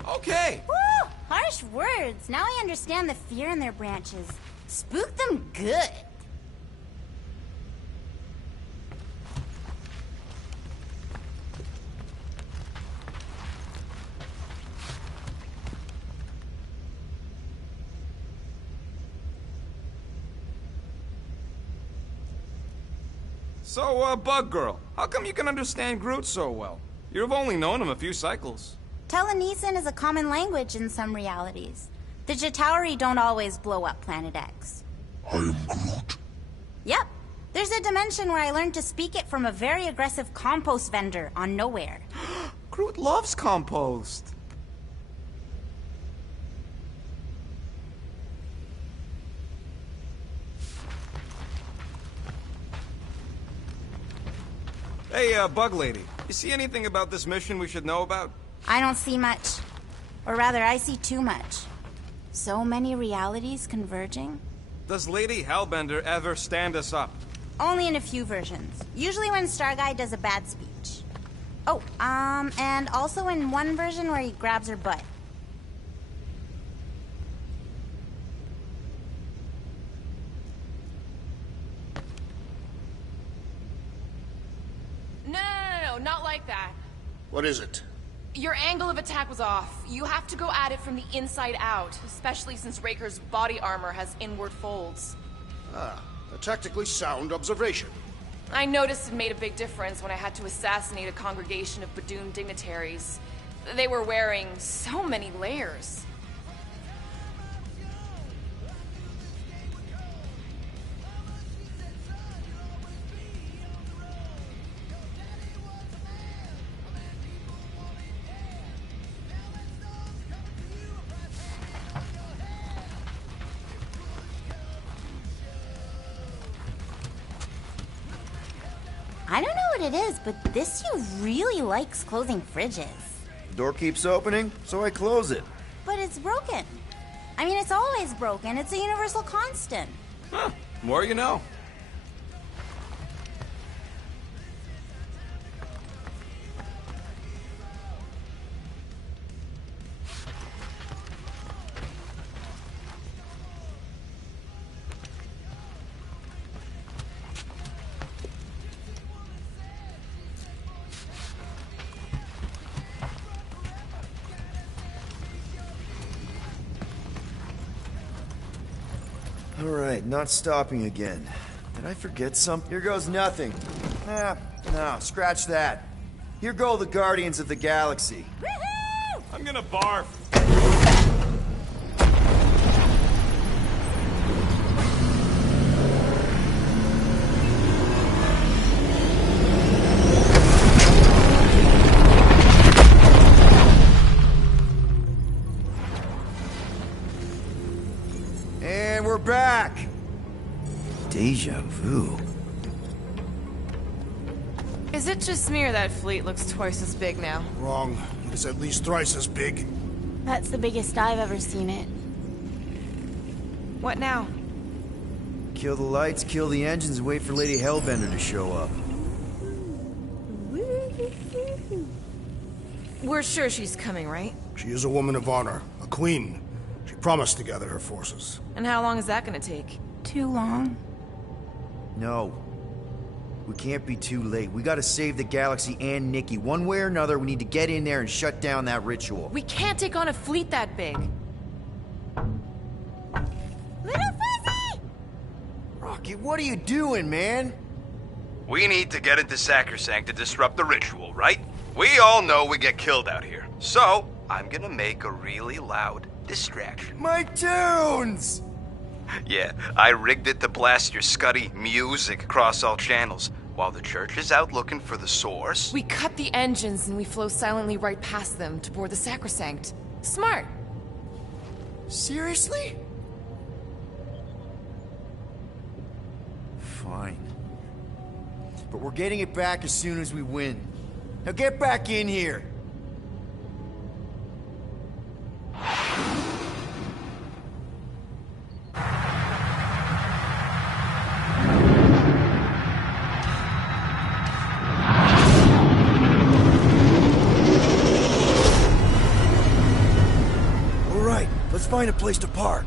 Okay! Woo! Harsh words. Now I understand the fear in their branches. Spook them good. So, Bug Girl, how come you can understand Groot so well? You've only known him a few cycles. Telenesin is a common language in some realities. The Chitauri don't always blow up Planet X. I am Groot. Yep. There's a dimension where I learned to speak it from a very aggressive compost vendor on Nowhere. Groot loves compost. Hey, Bug Lady, you see anything about this mission we should know about? I don't see much. Or rather, I see too much. So many realities converging. Does Lady Hellbender ever stand us up? Only in a few versions. Usually when Star Guy does a bad speech. Oh, and also in one version where he grabs her butt. No, not like that. What is it? Your angle of attack was off. You have to go at it from the inside out, especially since Raker's body armor has inward folds. Ah, a tactically sound observation. I noticed it made a big difference when I had to assassinate a congregation of Badoon dignitaries. They were wearing so many layers. I don't know what it is, but this you really likes closing fridges. The door keeps opening, so I close it. But it's broken. I mean, it's always broken. It's a universal constant. Huh, more you know. Alright, not stopping again. Did I forget something? Here goes nothing. No, scratch that. Here go the Guardians of the Galaxy. Woohoo! I'm gonna barf. Deja vu. Is it just me or that fleet looks twice as big now? Wrong. It is at least thrice as big. That's the biggest I've ever seen it. What now? Kill the lights, kill the engines, and wait for Lady Hellbender to show up. We're sure she's coming, right? She is a woman of honor, a queen. She promised to gather her forces. And how long is that gonna take? Too long. No. We can't be too late. We gotta save the galaxy and Nikki. One way or another, we need to get in there and shut down that ritual. We can't take on a fleet that big. Little Fuzzy! Rocky, what are you doing, man? We need to get into Sacrosanct to disrupt the ritual, right? We all know we get killed out here. So, I'm gonna make a really loud distraction. My tunes! Yeah, I rigged it to blast your scuddy music across all channels. While the church is out looking for the source... We cut the engines and we flow silently right past them to board the Sacrosanct. Smart. Seriously? Fine. But we're getting it back as soon as we win. Now get back in here! Alright, let's find a place to park.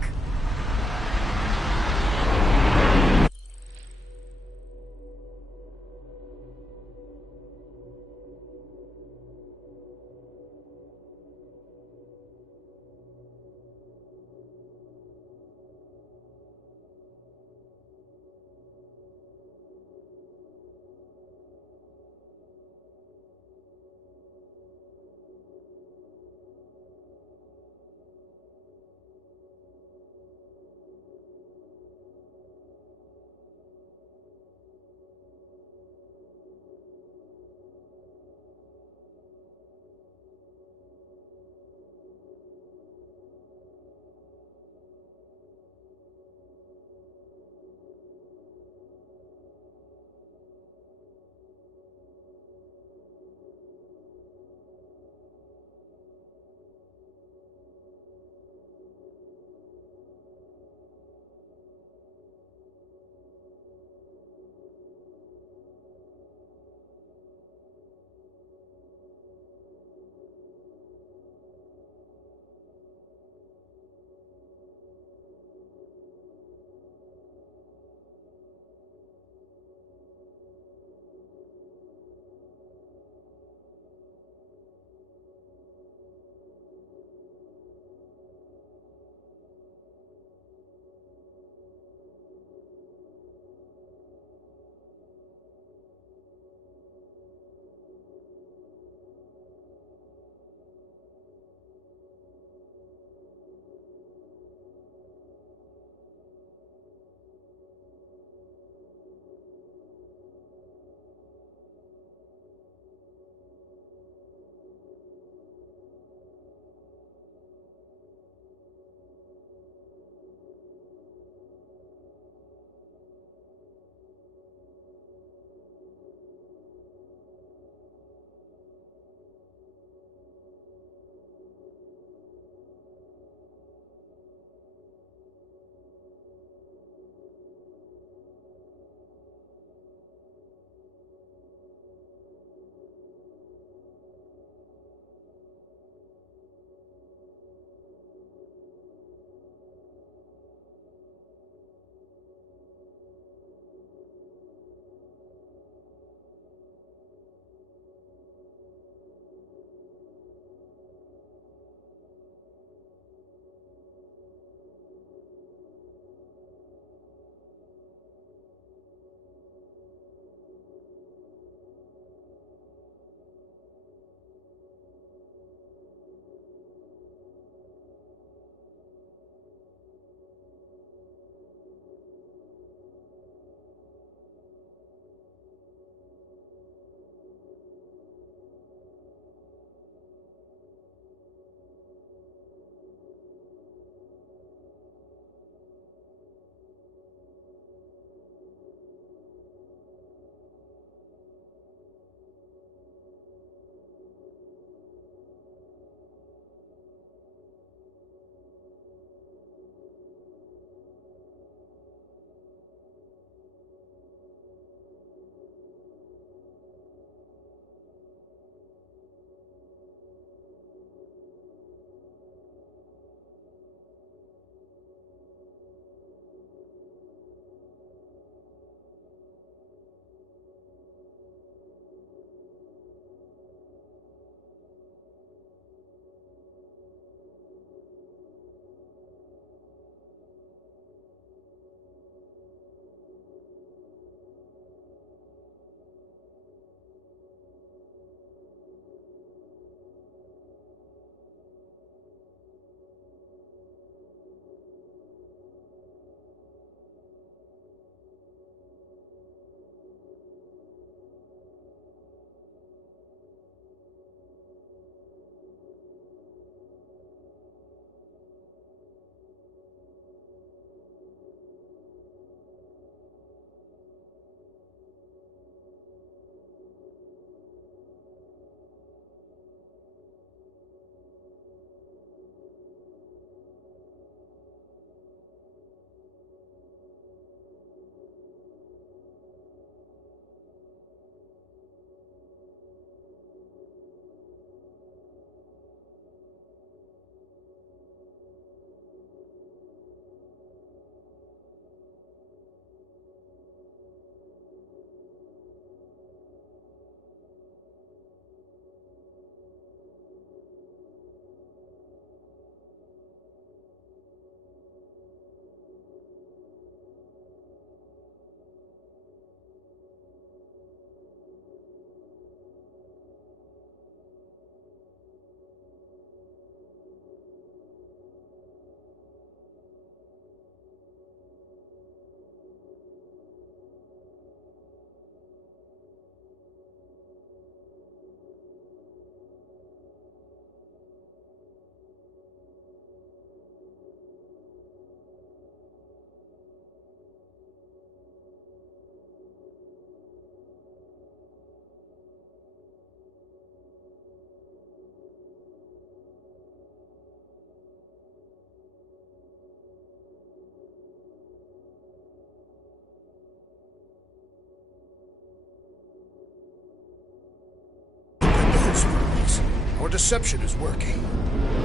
Guards, our deception is working.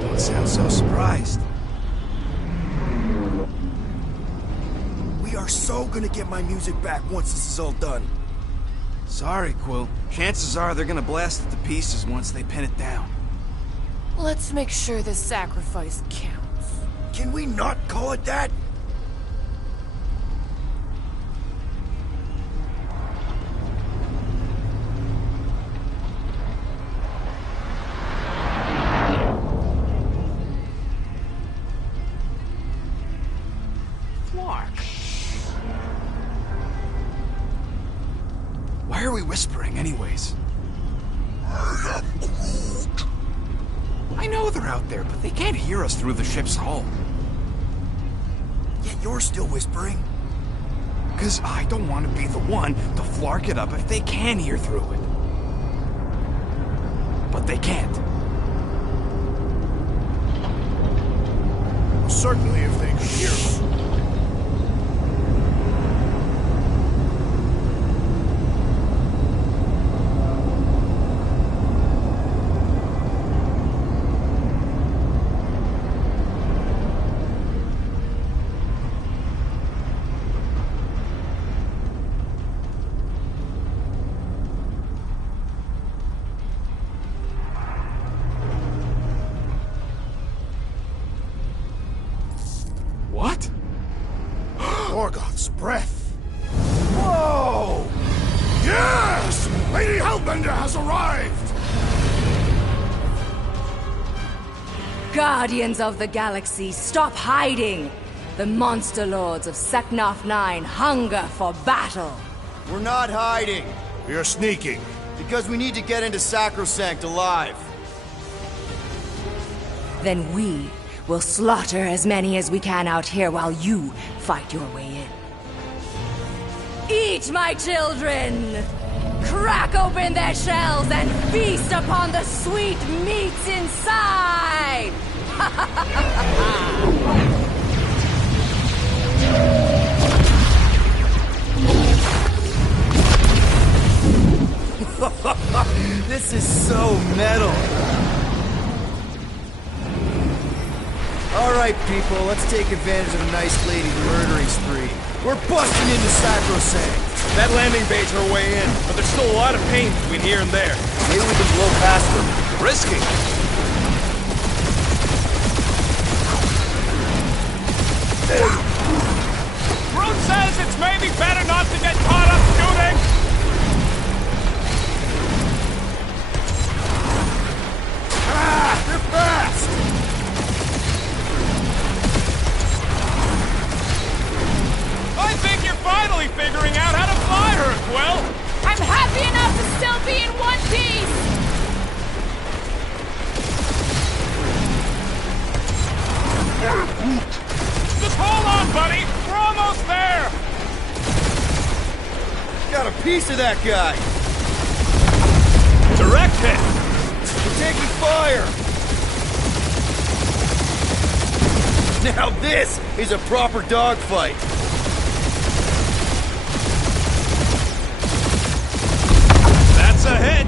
Don't sound so surprised. We are so gonna get my music back once this is all done. Sorry, Quill. Chances are they're gonna blast it to pieces once they pin it down. Let's make sure this sacrifice counts. Can we not call it that? Why are we whispering anyways? I am Groot. I know they're out there, but they can't hear us through the ship's hull. Yet you're still whispering. Because I don't want to be the one to flark it up if they can hear through it. But they can't. Well, certainly if they could hear us. What? Morgoth's breath. Whoa! Yes! Lady Hellbender has arrived! Guardians of the Galaxy, stop hiding! The monster lords of Seknarf 9 hunger for battle! We're not hiding. We are sneaking. Because we need to get into Sacrosanct alive. Then we will slaughter as many as we can out here while you fight your way in. Eat, my children! Crack open their shells and feast upon the sweet meats inside! This is so metal. Alright, people, let's take advantage of a nice lady's murdering spree. We're busting into Sacrosanct. That landing bay's her way in, but there's still a lot of pain between here and there. Maybe we can blow past them. Risky. Groot says it's maybe better not to get caught up shooting! Ah, they're fast! I think you're finally figuring out how to fly her, Quill! I'm happy enough to still be in one piece! Just hold on, buddy! We're almost there! Got a piece of that guy! Direct hit! We're taking fire! Now this is a proper dogfight! That's a hit!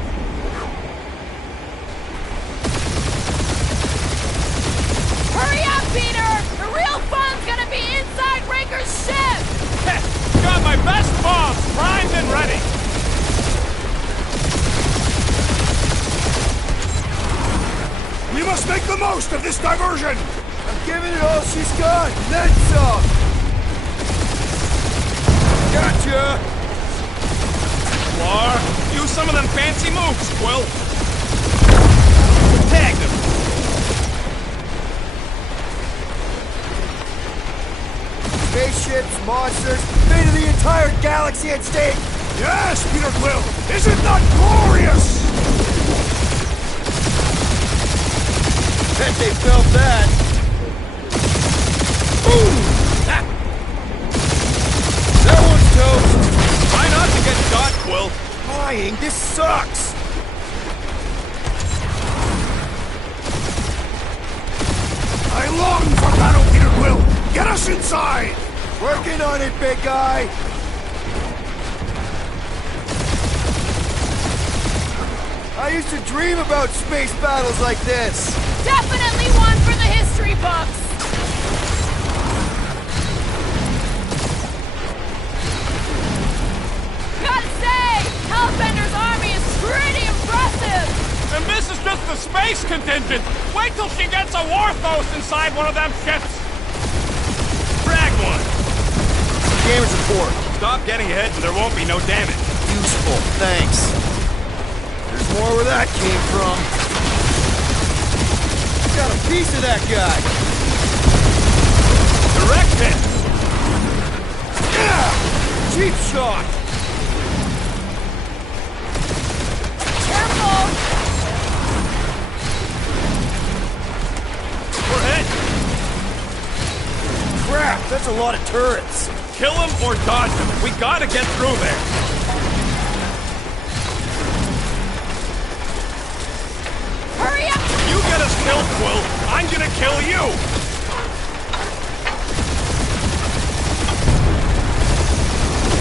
Hurry up, Peter! The real fun's gonna be inside Raker's ship! Got my best bombs primed and ready! We must make the most of this diversion! I'm giving it all she's got, then some! Gotcha! Lar, use some of them fancy moves, Quill! Tag them! Spaceships, monsters, fate of the entire galaxy at stake! Yes, Peter Quill! Is it not glorious? Bet they felt that! Boom! That one's toast! Try not to get shot, Quill! Flying, this sucks! I long for battle, Peter Quill! Get us inside! Working on it, big guy! I used to dream about space battles like this. Definitely one for the history books. Gotta say, Hellbender's army is pretty impressive. And this is just the space contingent. Wait till she gets a Warthos inside one of them ships. Frag one. Damage report. Stop getting ahead and there won't be no damage. Useful, thanks. There's more where that came from. Got a piece of that guy. Direct hit. Yeah! Cheap shot. Careful. We're hit. Crap, that's a lot of turrets. Kill him or dodge him. We gotta get through there. Hurry up. You get us killed, Quill. I'm gonna kill you.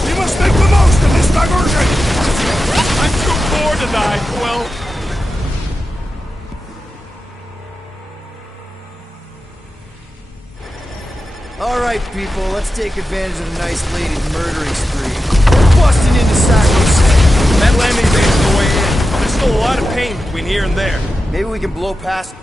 We must make the most of this diversion! I'm too poor to die, Quill. Alright, people, let's take advantage of the nice lady's murdering spree. We're busting into Sacrosanct. That landing base is the way in. There's still a lot of pain between here and there. Maybe we can blow past...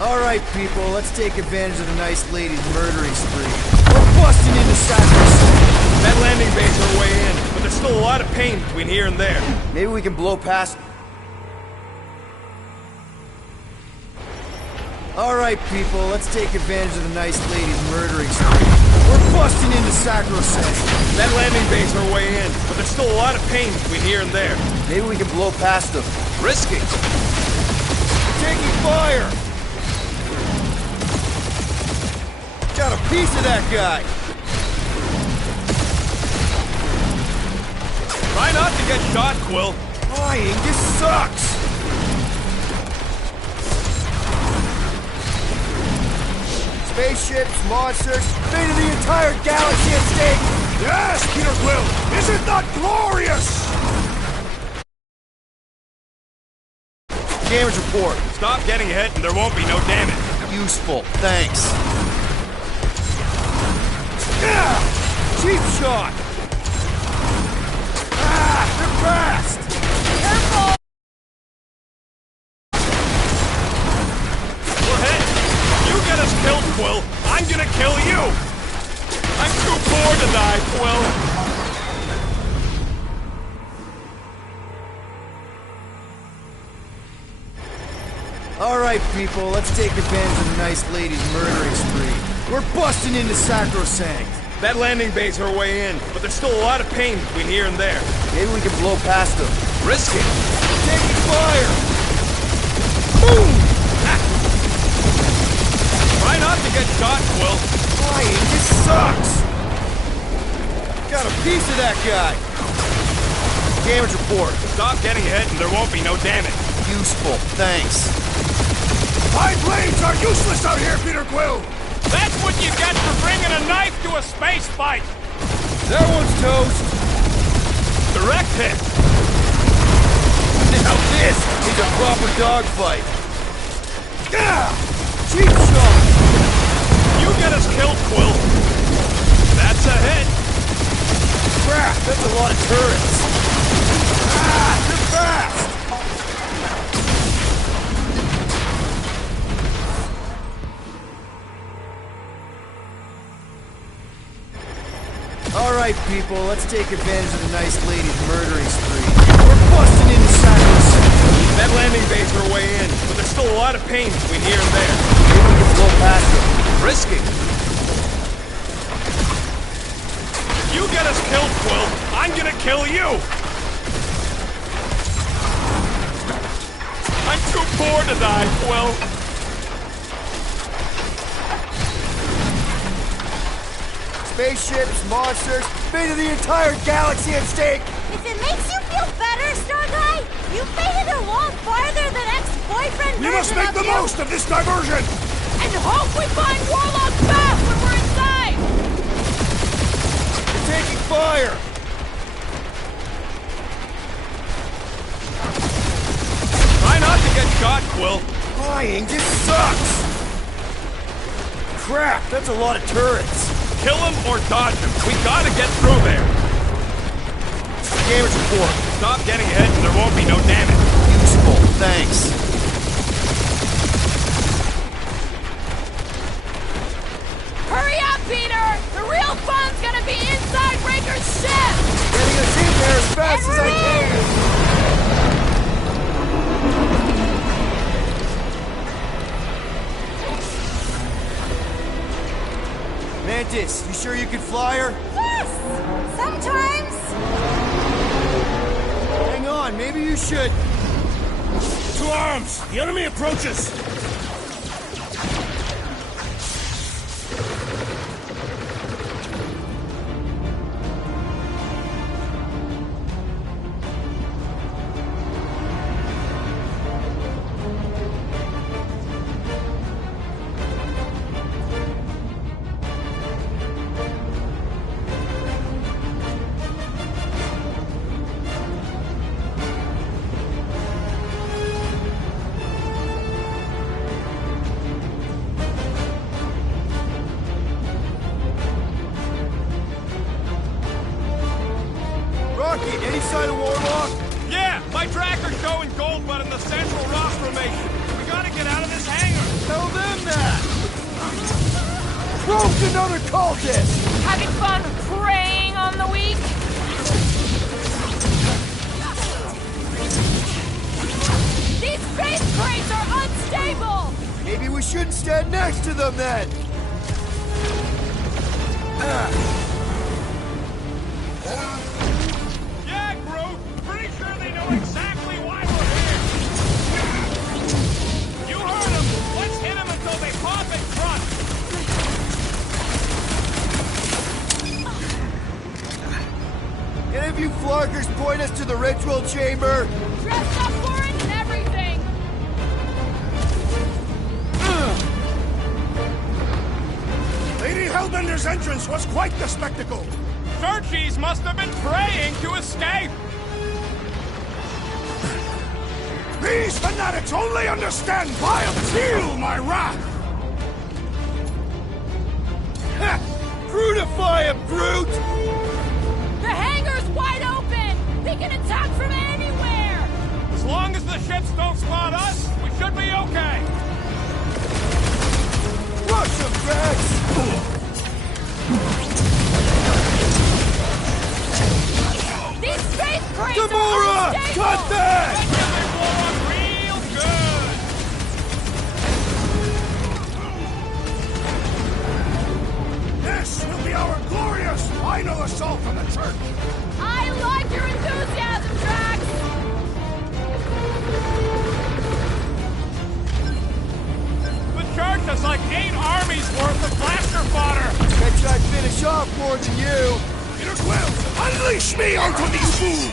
Alright, people, let's take advantage of the nice lady's murdering spree. We're busting into Sacrosanct. That landing base is our way in, but there's still a lot of pain between here and there. Maybe we can blow past... Alright, people, let's take advantage of the nice lady's murdering spree. We're busting into Sacrosanct. That landing base is our way in, but there's still a lot of pain between here and there. Maybe we can blow past them. Risky. We're taking fire! Got a piece of that guy! Try not to get shot, Quill. Flying, this sucks! Spaceships, monsters, fate of the entire galaxy at stake! Yes, Peter Quill! Isn't that glorious? Damage report. Stop getting hit and there won't be no damage. Useful, thanks. Yeah! Cheap shot! Ah, they're fast! Careful! We're hit! You get us killed, Quill! I'm gonna kill you! I'm too poor to die, Quill! Alright, people, let's take advantage of the nice lady's murdering spree. We're busting into Sacrosanct. That landing bay's our way in, but there's still a lot of pain between here and there. Maybe we can blow past them. Risky! Taking fire! Boom! Ah. Try not to get shot, Quill. Flying, this sucks! Got a piece of that guy. Damage report. Stop getting hit and there won't be no damage. Useful, thanks. My blades are useless out here, Peter Quill! That's what you get for bringing a knife to a space fight! That one's toast! Direct hit! Now this is a proper dogfight! Gah! Cheap shot! You get us killed, Quill! That's a hit! Crap, that's a lot of turrets! Ah, they're fast! Alright, people, let's take advantage of the nice lady's murdering spree. We're busting into Sacrosanct. That landing bay's our way in, but there's still a lot of pain between here and there. Maybe we can blow past them. Risky! You get us killed, Quill! I'm gonna kill you! I'm too poor to die, Quill! Spaceships, monsters, fate of the entire galaxy at stake! If it makes you feel better, Star Guy, you made it a lot farther than ex-boyfriend We must make the most of this diversion! And hope we find Warlock's path when we're inside! We're taking fire! Try not to get shot, Quill! Flying just sucks! Crap, that's a lot of turrets! Kill him or dodge him. We gotta get through there. Damage report. Stop getting hit and there won't be no damage. Useful, thanks. Hurry up, Peter! The real fun's gonna be inside Raker's ship! Getting us in there as fast as I can! Mantis, you sure you can fly her? Yes! Sometimes! Hang on, maybe you should. To arms! The enemy approaches! Any sign of Warlock? Yeah, my tracker's showing gold but in the central rostramation. We gotta get out of this hangar. Tell them that! Rogue's another cultist! Having fun preying on the weak? These space crates are unstable! Maybe we shouldn't stand next to them then! Yeah, Groot! Pretty sure they know exactly why we're here! You heard them! Let's hit them until they pop and crush! Any of you flarkers point us to the ritual chamber? Dressed up for it and everything! Lady Hellbender's entrance was quite the spectacle! Searchies must have been praying to escape! The These fanatics only understand vile. Feel my wrath! Brutify him, Groot! The hangar's wide open! They can attack from anywhere! As long as the ships don't spot us, we should be okay. Rush him, Drax! These space crates Gamora! are unstable! Cut that! They blow up real good. This will be our glorious final assault on the church! I like your enthusiasm, Drax! The church has like 8 armies worth of blaster fodder. Bet I'd finish off more than you. Peter Quill, unleash me onto these fools!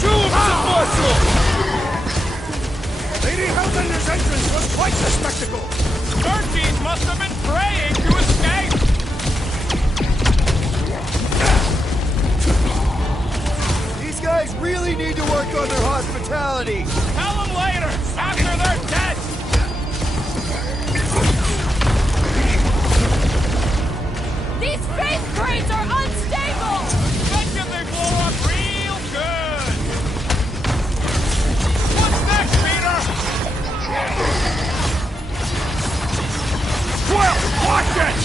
Show him some muscle! Lady Hellbender's entrance was quite the spectacle! Churchies must have been praying to escape. These guys really need to work on their hospitality. Tell them later, after they're dead. These space crates are unstable! Bet you they blow up real good. What's next, Peter? Quill, watch it!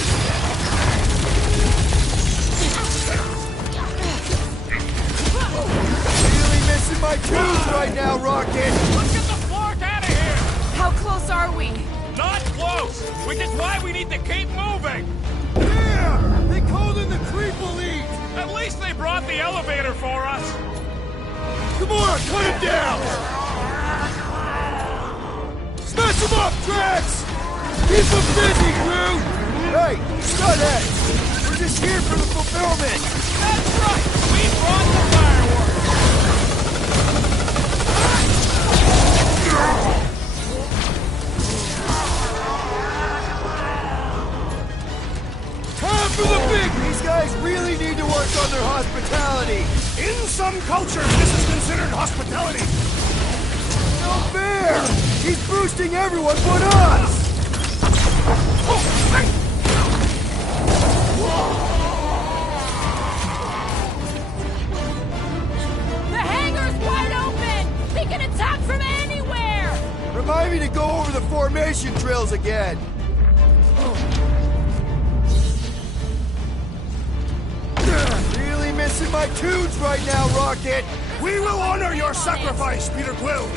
Really missing my tunes right now, Rocket. Let's get the Flark out of here. How close are we? Not close, which is why we need to keep moving. Yeah! They called in the creep elite! At least they brought the elevator for us. Gamora, cut him down! Smash him up, Drax! Keep him busy, Groot! Hey, Stunhead! We're just here for the fulfillment! That's right, we brought the fireworks. Time for the big! These guys really need to work on their hospitality! In some cultures, this is considered hospitality! No fair! He's boosting everyone but us! The hangar's wide open! They can attack from anywhere! Remind me to go over the formation drills again! Really missing my tunes right now, Rocket! We will honor your sacrifice, Peter Quill!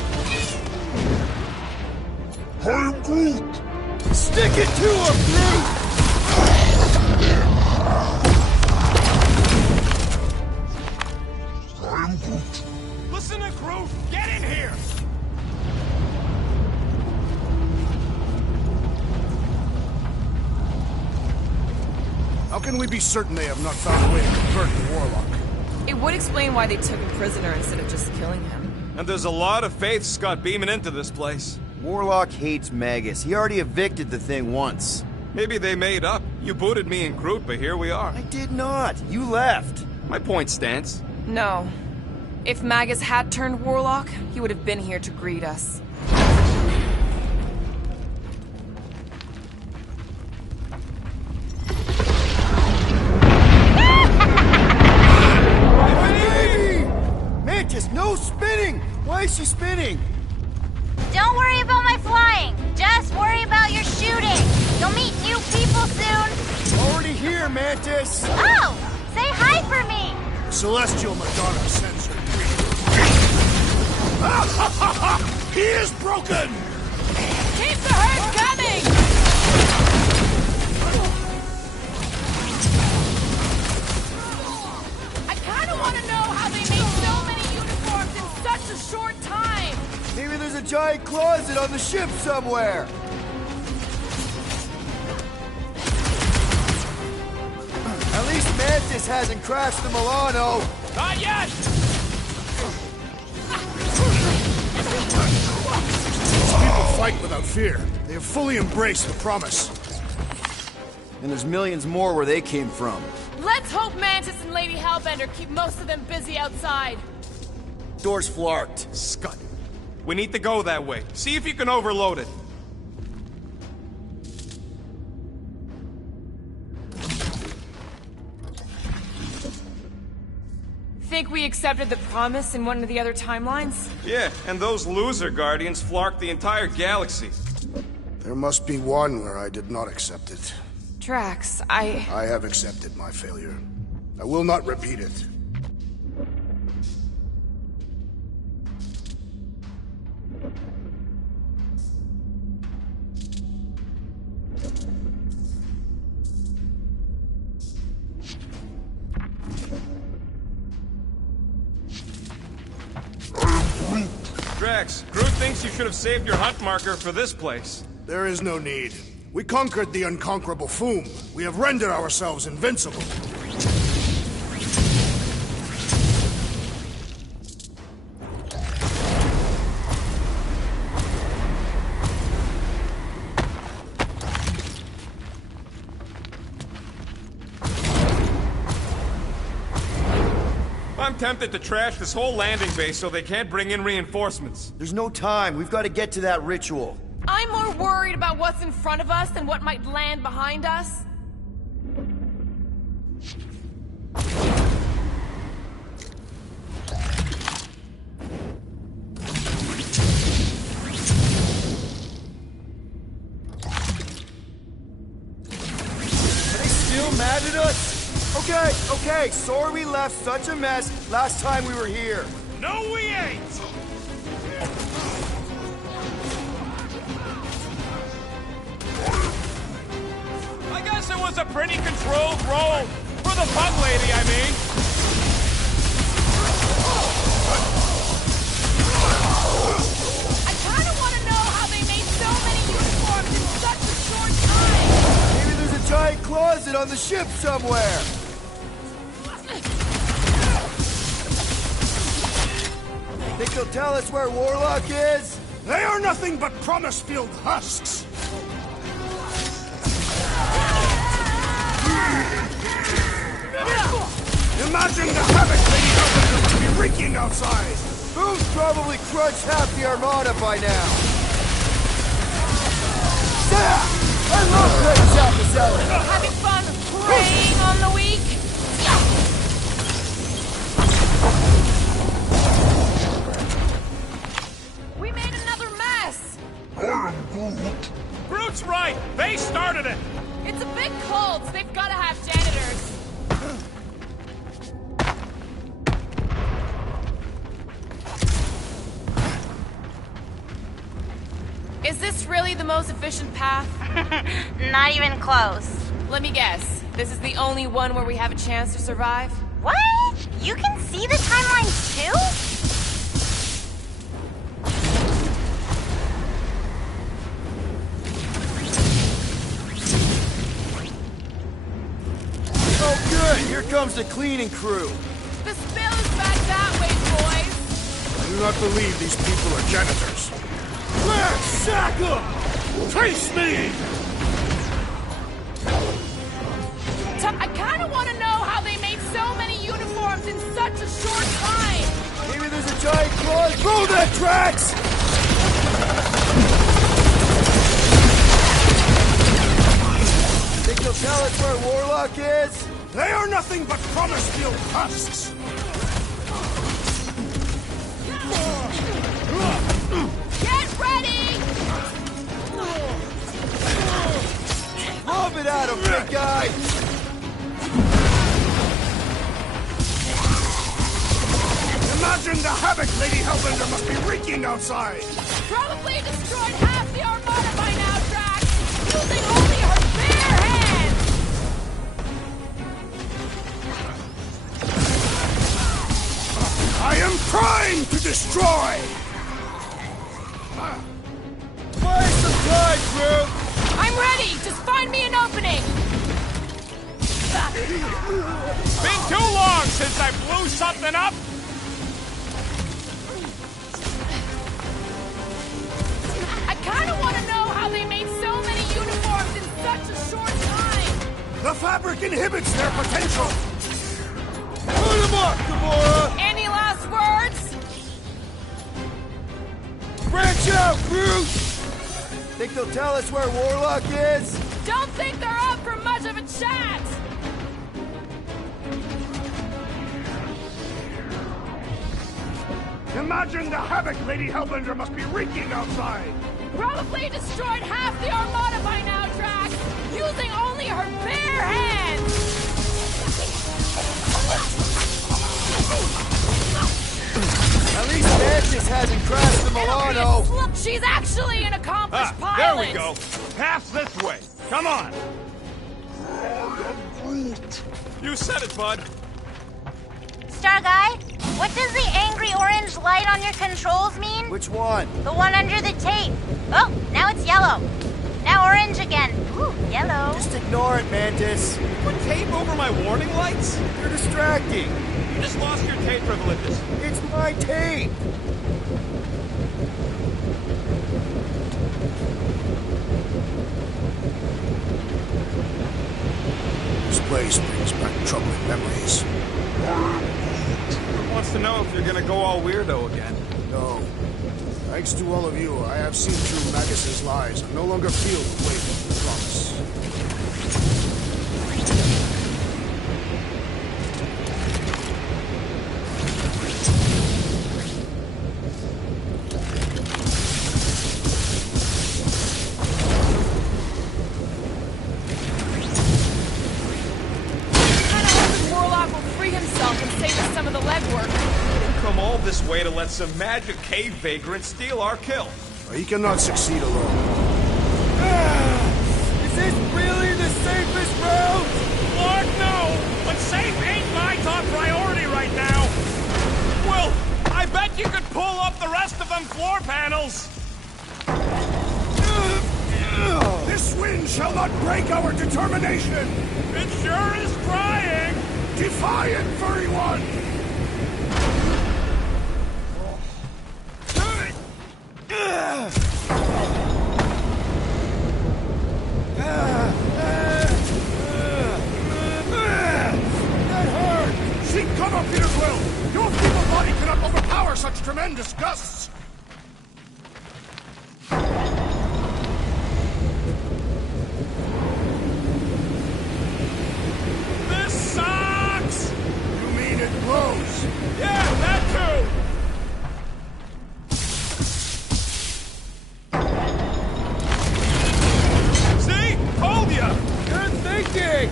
I'm Groot! Stick it to him, Groot! I'm Groot! Listen to Groot, get in here. How can we be certain they have not found a way to convert the Warlock? It would explain why they took him prisoner instead of just killing him. And there's a lot of faith Scott beaming into this place. Warlock hates Magus. He already evicted the thing once. Maybe they made up. You booted me and Groot, but here we are. I did not. You left. My point stands. No. If Magus had turned Warlock, he would have been here to greet us. Baby! Mantis, no spinning! Why is she spinning? Don't worry about my flying. Just worry about your shooting. You'll meet new people soon. Already here, Mantis! Oh! Say hi for me! Celestial Madonna sends her greetings. He is broken! Keep the herd coming! I kinda wanna know how they made so many uniforms in such a short time! Maybe there's a giant closet on the ship somewhere! At least Mantis hasn't crashed the Milano! Not yet. These people fight without fear. They have fully embraced the promise. And there's millions more where they came from. Let's hope Mantis and Lady Hellbender keep most of them busy outside. Door's flarked. Scut. We need to go that way. See if you can overload it. Think we accepted the promise in one of the other timelines? Yeah, and those loser Guardians flarked the entire galaxy. There must be one where I did not accept it. Drax, I have accepted my failure. I will not repeat it. Drax, Groot thinks you should have saved your hunt marker for this place. There is no need. We conquered the unconquerable Foom. We have rendered ourselves invincible. I'm tempted to trash this whole landing base so they can't bring in reinforcements. There's no time. We've got to get to that ritual. I'm more worried about what's in front of us than what might land behind us. Are they still mad at us? Okay, sorry we left such a mess last time we were here. No, we ain't! I guess it was a pretty controlled roll. For the bug lady, I mean. I kinda wanna know how they made so many uniforms in such a short time! Maybe there's a giant closet on the ship somewhere. Think they'll tell us where Warlock is? They are nothing but promise-filled husks! Imagine the havoc Lady Hellbender must be wreaking outside! Who's probably crushed half the Armada by now? Yeah! I love playing Zappazelli! Having fun preying on the weak? We made another mess! I am Groot. Groot's right! They started it! It's a big cult. They've gotta have janitors. Is this really the most efficient path? Not even close. Let me guess. This is the only one where we have a chance to survive? What? You can see the timelines too? Oh good, here comes the cleaning crew. The spill is back that way, boys. I do not believe these people are janitors. Let's sack 'em! Face me! I kinda wanna know how they made so many uniforms in such a short time. Maybe there's a giant closet. Throw that, Drax! Think they'll tell us where Warlock is? They are nothing but promise-filled husks! Get ready! Lob it at him, big guy! Imagine the havoc Lady Hellbender must be wreaking outside! Probably destroyed half the Armada by now, Drax! Using only her bare hands! I am primed to destroy! Buy some time, crew! I'm ready! Just find me an opening! Been too long since I blew something up! I kinda wanna know how they made so many uniforms in such a short time! The fabric inhibits their potential! Put him up, Gamora! Any last words? Branch out, Groot! Think they'll tell us where Warlock is? Don't think they're up for much of a chat! Imagine the havoc Lady Hellbender must be wreaking outside! Probably destroyed half the Armada by now, Drax! Using only her bare hands! At least Mantis hasn't crashed the Milano! She's actually an accomplished pilot! There we go! Pass this way! Come on! You said it, bud. Star Guy, what does the angry orange light on your controls mean? Which one? The one under the tape. Oh, now it's yellow. Now orange again. Ooh, yellow. Just ignore it, Mantis. Put tape over my warning lights? You're distracting. You just lost your tape privileges. It's my tape! This place brings back troubling memories. Who wants to know if you're gonna go all weirdo again? No. Thanks to all of you, I have seen through Magus's lies and no longer feel the weight of the promise. This way to let some magic cave vagrant steal our kill. He cannot succeed alone. Is this really the safest route? Lord, no! But safe ain't my top priority right now! Well, I bet you could pull up the rest of them floor panels! This wind shall not break our determination! It sure is trying! Defiant, furry one! Your feeble body cannot overpower such tremendous gusts! This sucks! You mean it blows? Yeah, that too! See? Told ya! Good thinking!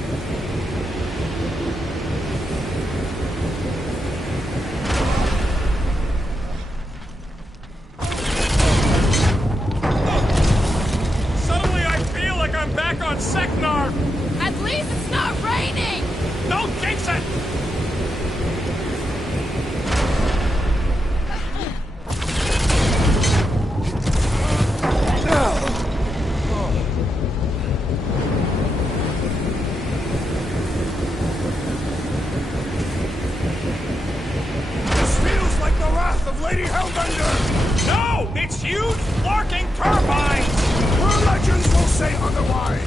Seknar! At least it's not raining! Don't jinx it! This feels like the wrath of Lady Hellbender! No! It's huge, flarking turbines! Her legends will say otherwise!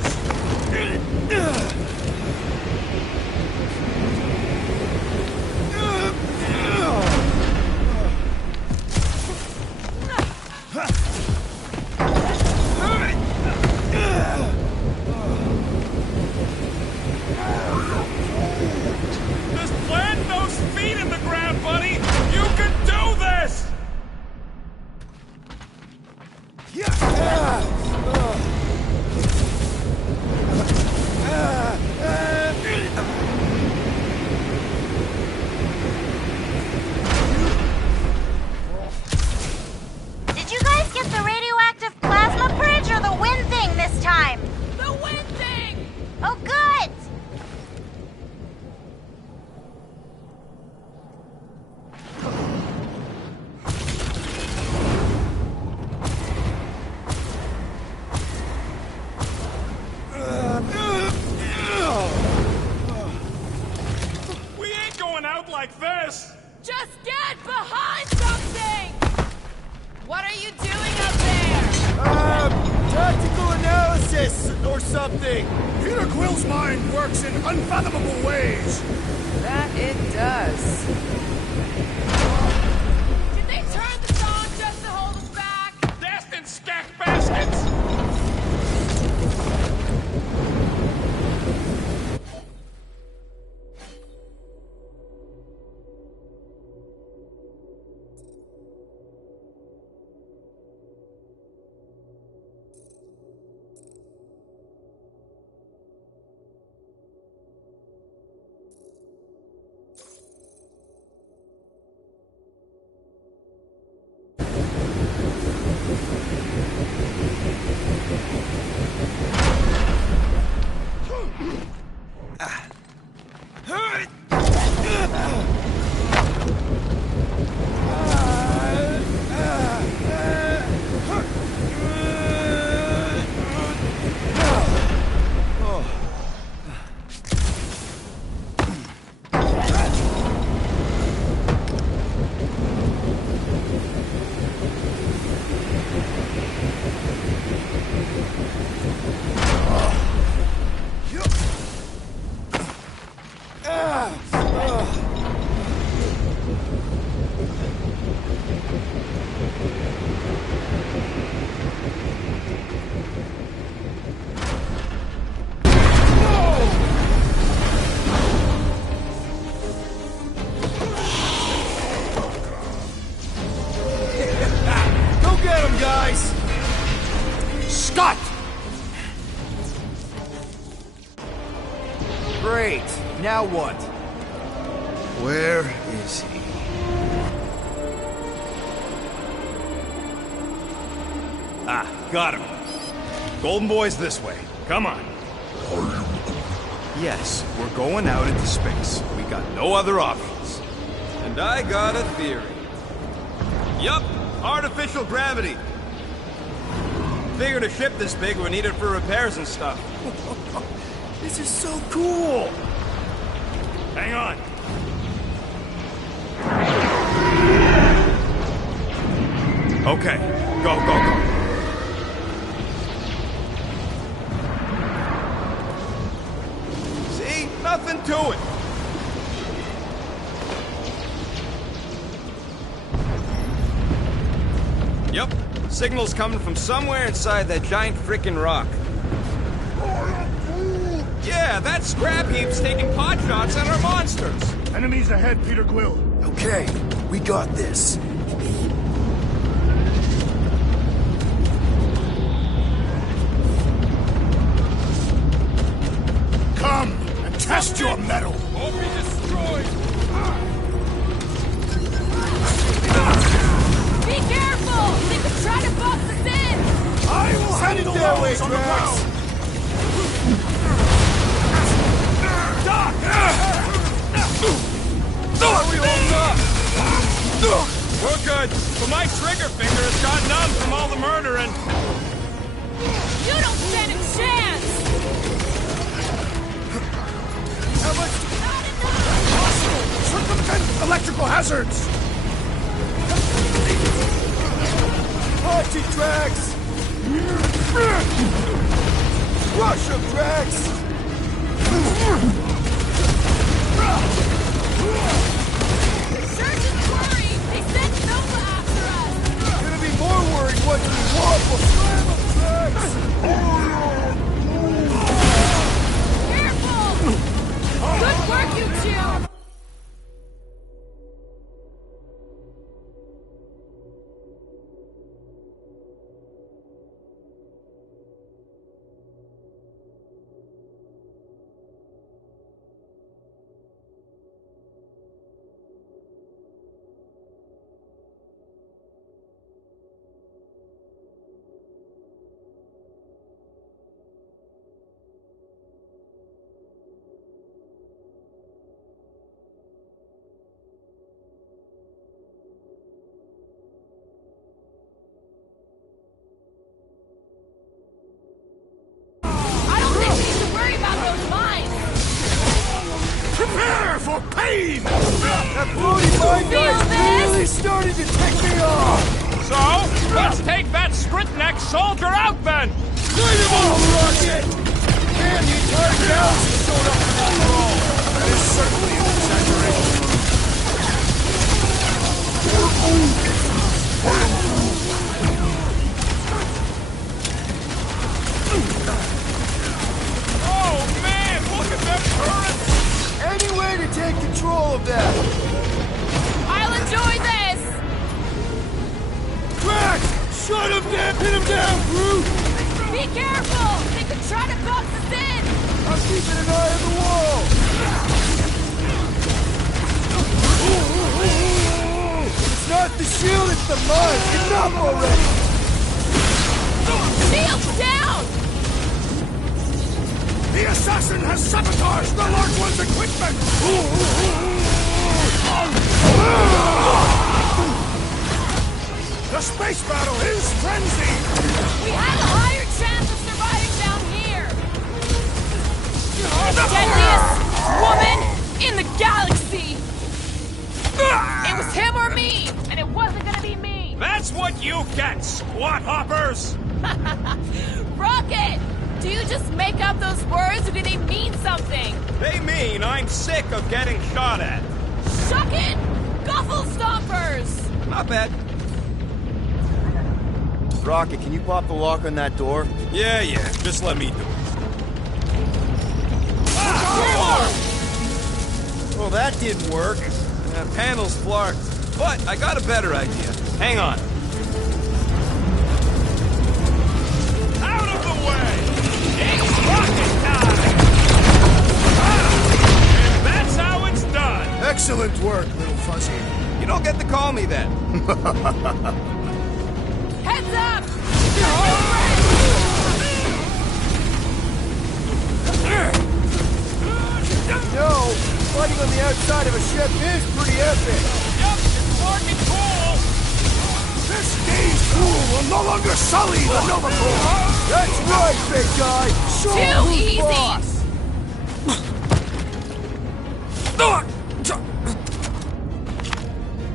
Just plant those feet in the ground, buddy! You can do this! Did you guys get the radioactive plasma bridge or the wind thing this time? The wind thing! Oh, good! We ain't going out like this! Just get behind something! What are you doing up there? Tactical analysis or something. Peter Peter Quill's mind works in unfathomable ways. That it does. Did they turn this on just to hold us back? Destined scack baskets! Great. Now what? Where is he? Ah, got him. Golden Boy's this way. Come on. Yes, we're going out into space. We got no other options. And I got a theory. Yup, artificial gravity. Figured a ship this big would need it for repairs and stuff. This is so cool! Hang on. Okay, go, go, go. See? Nothing to it. Yep, signal's coming from somewhere inside that giant frickin' rock. Yeah, that scrap heap's taking pot shots at our monsters. Enemies ahead, Peter Quill. Okay, we got this. Come and test your metal. Won't be destroyed. Be careful! They could try to box us in! I will handle those on the ground. Are we holding up? We're good, but my trigger finger has got numb from all the murdering. You don't stand a chance! How much? Hostile! Circumvent electrical hazards! Archie tracks! Rush of tracks! Surgeon's worried! They sent Nova after us! Gonna be more worried once we waffle scramble tracks! Careful! Good work, you two! Prepare for pain! That bloody mind guy's really starting to tick me off! So, let's take that sprint-neck soldier out then! Light him up, Rocket! man, the entire galaxy showed up for this brawl! That is certainly an exaggeration. Oh man, look at them turrets! Any way to take control of that! I'll enjoy this! Drax! Shut him down! Hit him down, Groot! Be careful! They could try to box us in! I'm keeping an eye on the wall! It's not the shield, it's the mine! Enough already! Shield down! The assassin has sabotaged the large one's equipment! The space battle is frenzied! We have a higher chance of surviving down here! The deadliest woman in the galaxy! It was him or me, and it wasn't gonna be me! That's what you get, squat hoppers! Rocket! Do you just make up those words, or do they mean something? They mean I'm sick of getting shot at. Shuckin'! Guffle stompers! Not bad. Rocket, can you pop the lock on that door? Yeah, just let me do it. Well, that didn't work. Panel's flarked. But I got a better idea. Hang on. Out of the way! It's rocket time! And that's how it's done! Excellent work, little fuzzy. You don't get to call me that. Heads up! No, fighting on the outside of a ship is pretty epic. Yup, it's working cool! This day's cool will no longer sully the Nova Corps! That's right, big guy! Show Too who's easy. boss!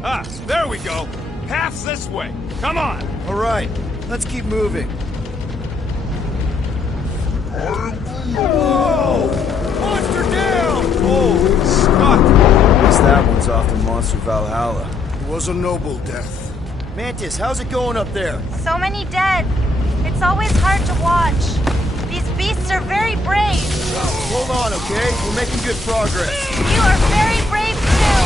Ah, there we go. Path's this way. Come on. All right, let's keep moving. Whoa! Monster down! Holy Scott! Guess that one's off to Monster Valhalla. It was a noble death. Mantis, how's it going up there? So many dead. It's always hard to watch. These beasts are very brave. Hold on, okay? We're making good progress. You are very brave too.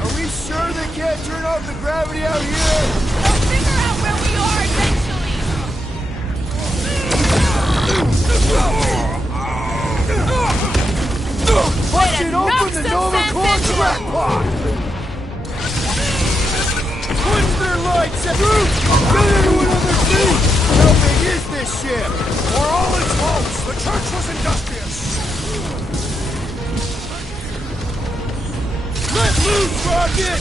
Are we sure they can't turn off the gravity out here? They'll figure out where we are eventually! Punch it open the Nova Corps crackpot! Twist their lights at Groot! Get everyone on their feet! How big is this ship? For all its faults, the church was industrious. Let loose, Rocket!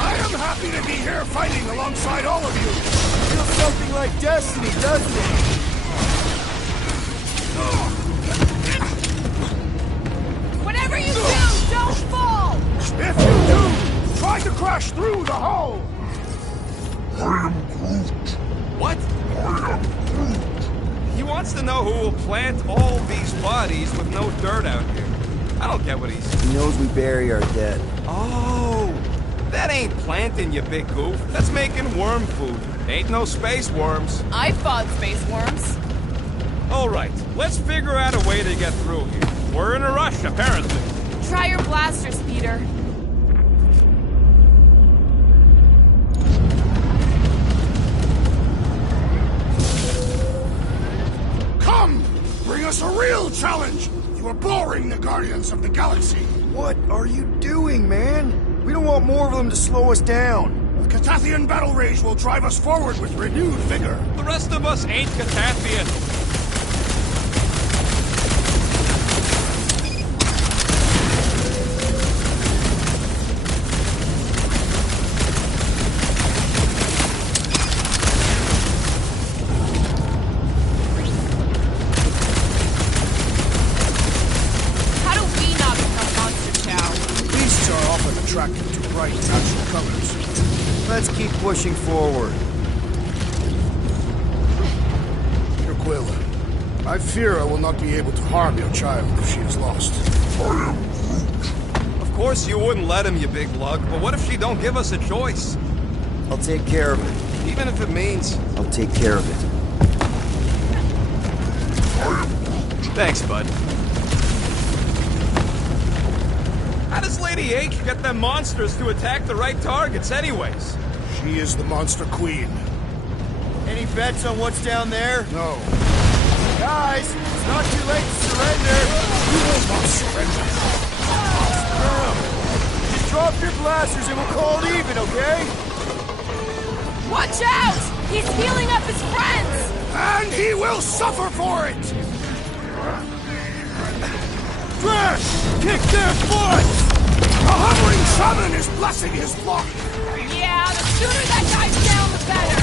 I am happy to be here fighting alongside all of you. Feels something like destiny, doesn't it? Whatever you do, don't fall! If you do, try to crash through the hull. I am Groot. What? I am Groot. He wants to know who will plant all these bodies with no dirt out here. I don't get what he's... He knows we bury our dead. Oh! That ain't planting, you big goof. That's making worm food. Ain't no space worms. I fought space worms. All right, let's figure out a way to get through here. We're in a rush, apparently. Try your blasters, Peter. Come! Bring us a real challenge! You are boring the Guardians of the Galaxy. What are you doing, man? We don't want more of them to slow us down. The Catathian battle rage will drive us forward with renewed vigor. The rest of us ain't Catathian. How do we not become monster chow? Beasts are often attracted to bright, natural colors. Let's keep pushing forward. Quill. I fear I will not be able to harm your child if she is lost. Of course you wouldn't let him, you big lug, but what if she don't give us a choice? I'll take care of it. Even if it means... I'll take care of it. Thanks, bud. How does Lady H get them monsters to attack the right targets anyways? She is the Monster Queen. Any bets on what's down there? No. Guys, it's not too late to surrender. You will not surrender. Just drop your blasters and we'll call it even, okay? Watch out! He's healing up his friends! And he will suffer for it! Trash! Kick their butts! The hovering shaman is blessing his flock! Yeah, the sooner that guy's down, the better!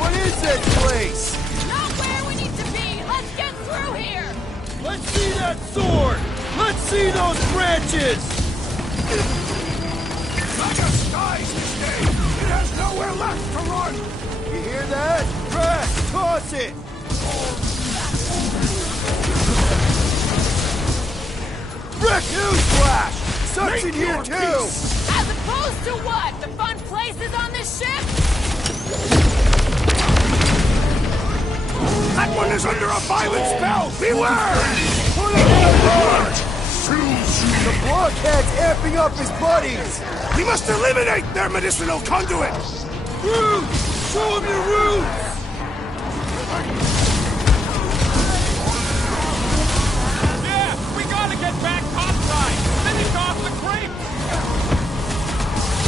What is that place? Not where we need to be! Let's get through here! Let's see that sword! Let's see those branches! Magus dies this day! It has nowhere left to run! You hear that? Crash! Toss it! Wreck newsflash! Sucks in here too! As opposed to what? The fun places on this ship? That one is under a violent spell! Beware! Put him in the guard! The blockhead's amping up his buddies! We must eliminate their medicinal conduit! Roots! Show him your roots! Yeah, we gotta get back topside! Finish off the creep!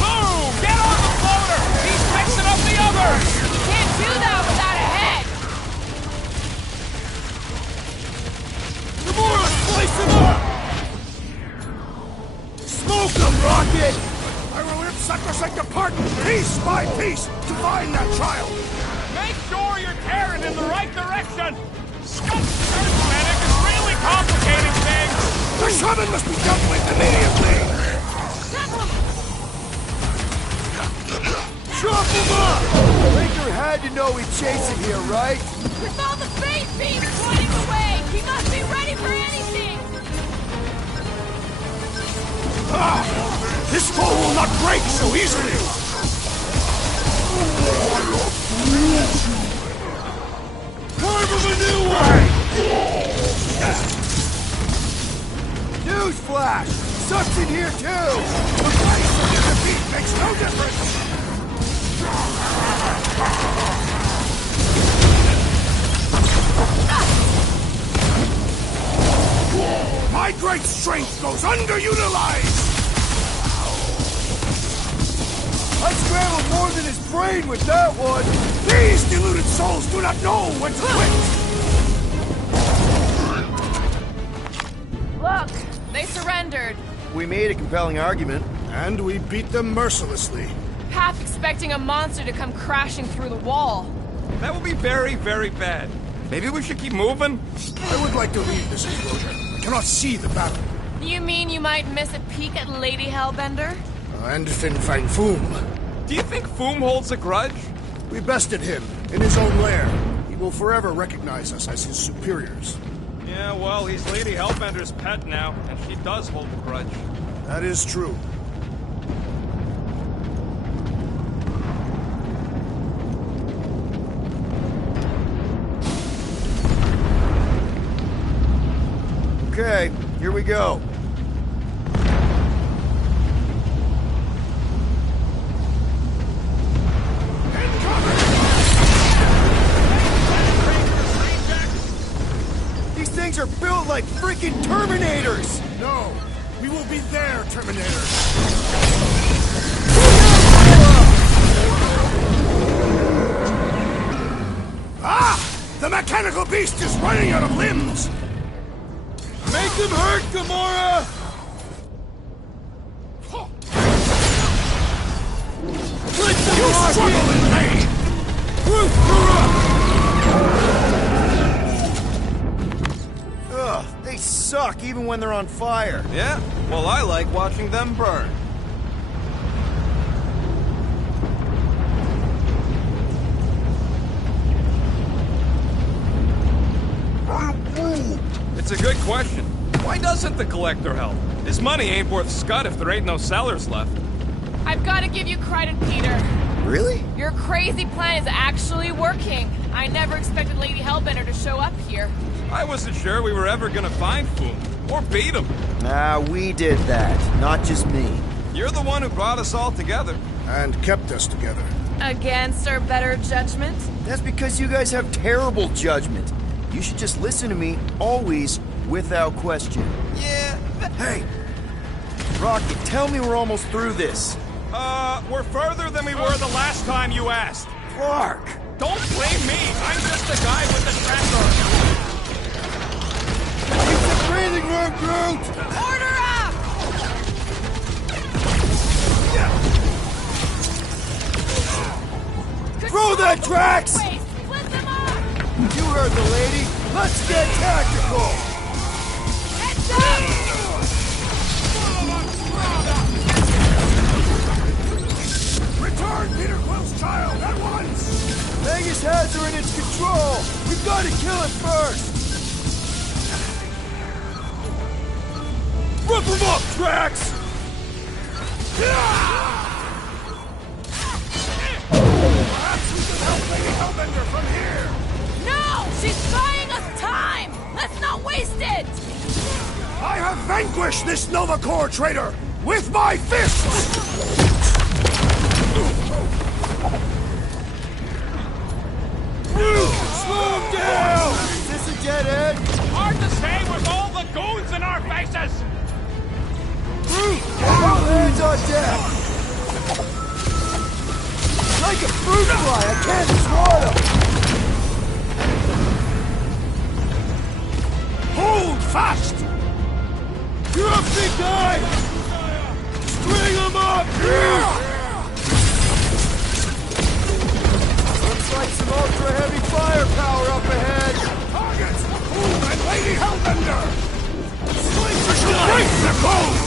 Boom! Get on the floater! He's fixing up the others! Can't do that without a head! Gamora, slice him up! Smoke him, Rocket! I will rip sacrosanct apart, piece by piece, to find that child! Make sure you're tearing in the right direction! Arithmetic is really complicating things! The shaman must be dealt with immediately! Chop him up! Baker had to know we'd chase him here, right? With all the faith beams pointing the way, he must be ready for anything! Ah! This foe will not break so easily! Carve him a new way! Newsflash! Sucks in here too! The price of your defeat makes no difference! My great strength goes underutilized! I scrambled more than his brain with that one! These deluded souls do not know when to quit! Look, they surrendered. We made a compelling argument. And we beat them mercilessly. Half expecting a monster to come crashing through the wall. That would be very, very bad. Maybe we should keep moving? I would like to leave this enclosure. I cannot see the battle. You mean you might miss a peek at Lady Hellbender? And Fin Fang Foom. Do you think Foom holds a grudge? We bested him in his own lair. He will forever recognize us as his superiors. Yeah, well, he's Lady Hellbender's pet now, and she does hold a grudge. That is true. Okay, here we go. These things are built like freaking Terminators! No, we will be their Terminators. Ah! The mechanical beast is running out of limbs! Make them hurt, Gamora! You struggle in vain! Ugh, they suck even when they're on fire. Yeah? Well, I like watching them burn. question. Why doesn't the Collector help? His money ain't worth scud if there ain't no sellers left. I've got to give you credit, Peter. Really? Your crazy plan is actually working. I never expected Lady Hellbender to show up here. I wasn't sure we were ever gonna find Foom, or beat him. Ah, we did that, not just me. You're the one who brought us all together. And kept us together. Against our better judgment? That's because you guys have terrible judgment. You should just listen to me, always, without question. Yeah. Hey! Rocky, tell me we're almost through this. We're further than we were the last time you asked. Clark! Don't blame me. I'm just the guy with the tractor. Keep the breathing room, Groot! Order up! Throw that, Drax! Split them up! You heard the lady. Let's get tactical! Heads up! Return Peter Quill's child at once! Vegas has her in its control! We've got to kill it first! Rip him up, Drax! Perhaps we can help Lady Hellbender from here! No! She's buying us time! Let's not waste it! I have vanquished this Nova Corps traitor with my fists! Slow him down! Is this a dead end? Hard to say with all the goons in our faces! All hands on deck! Like a fruit fly, I can't swat him! Hold fast! You're up, big guy! String him up! Looks like some ultra-heavy firepower up ahead! Targets! Boom and Lady Hellbender! Break the code!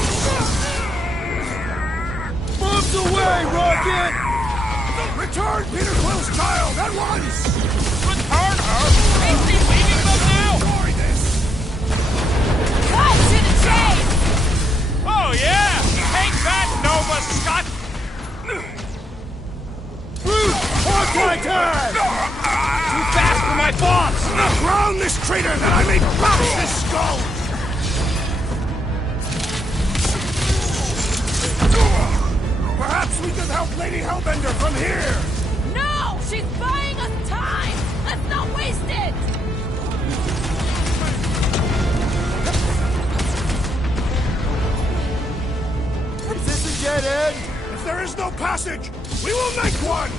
Bombs away, Rocket! Return Peter Quill's child at once! Return her? Ain't she leaving them now? Destroy this! Cut to the chase! Oh yeah! Take that, Nova Scott! Hawkeye time! Too fast for my boss! Crown this traitor that I may crush this skull! Perhaps we can help Lady Hellbender from here! No! She's buying us time! Let's not waste it! Is this a dead end? If there is no passage, we will make one!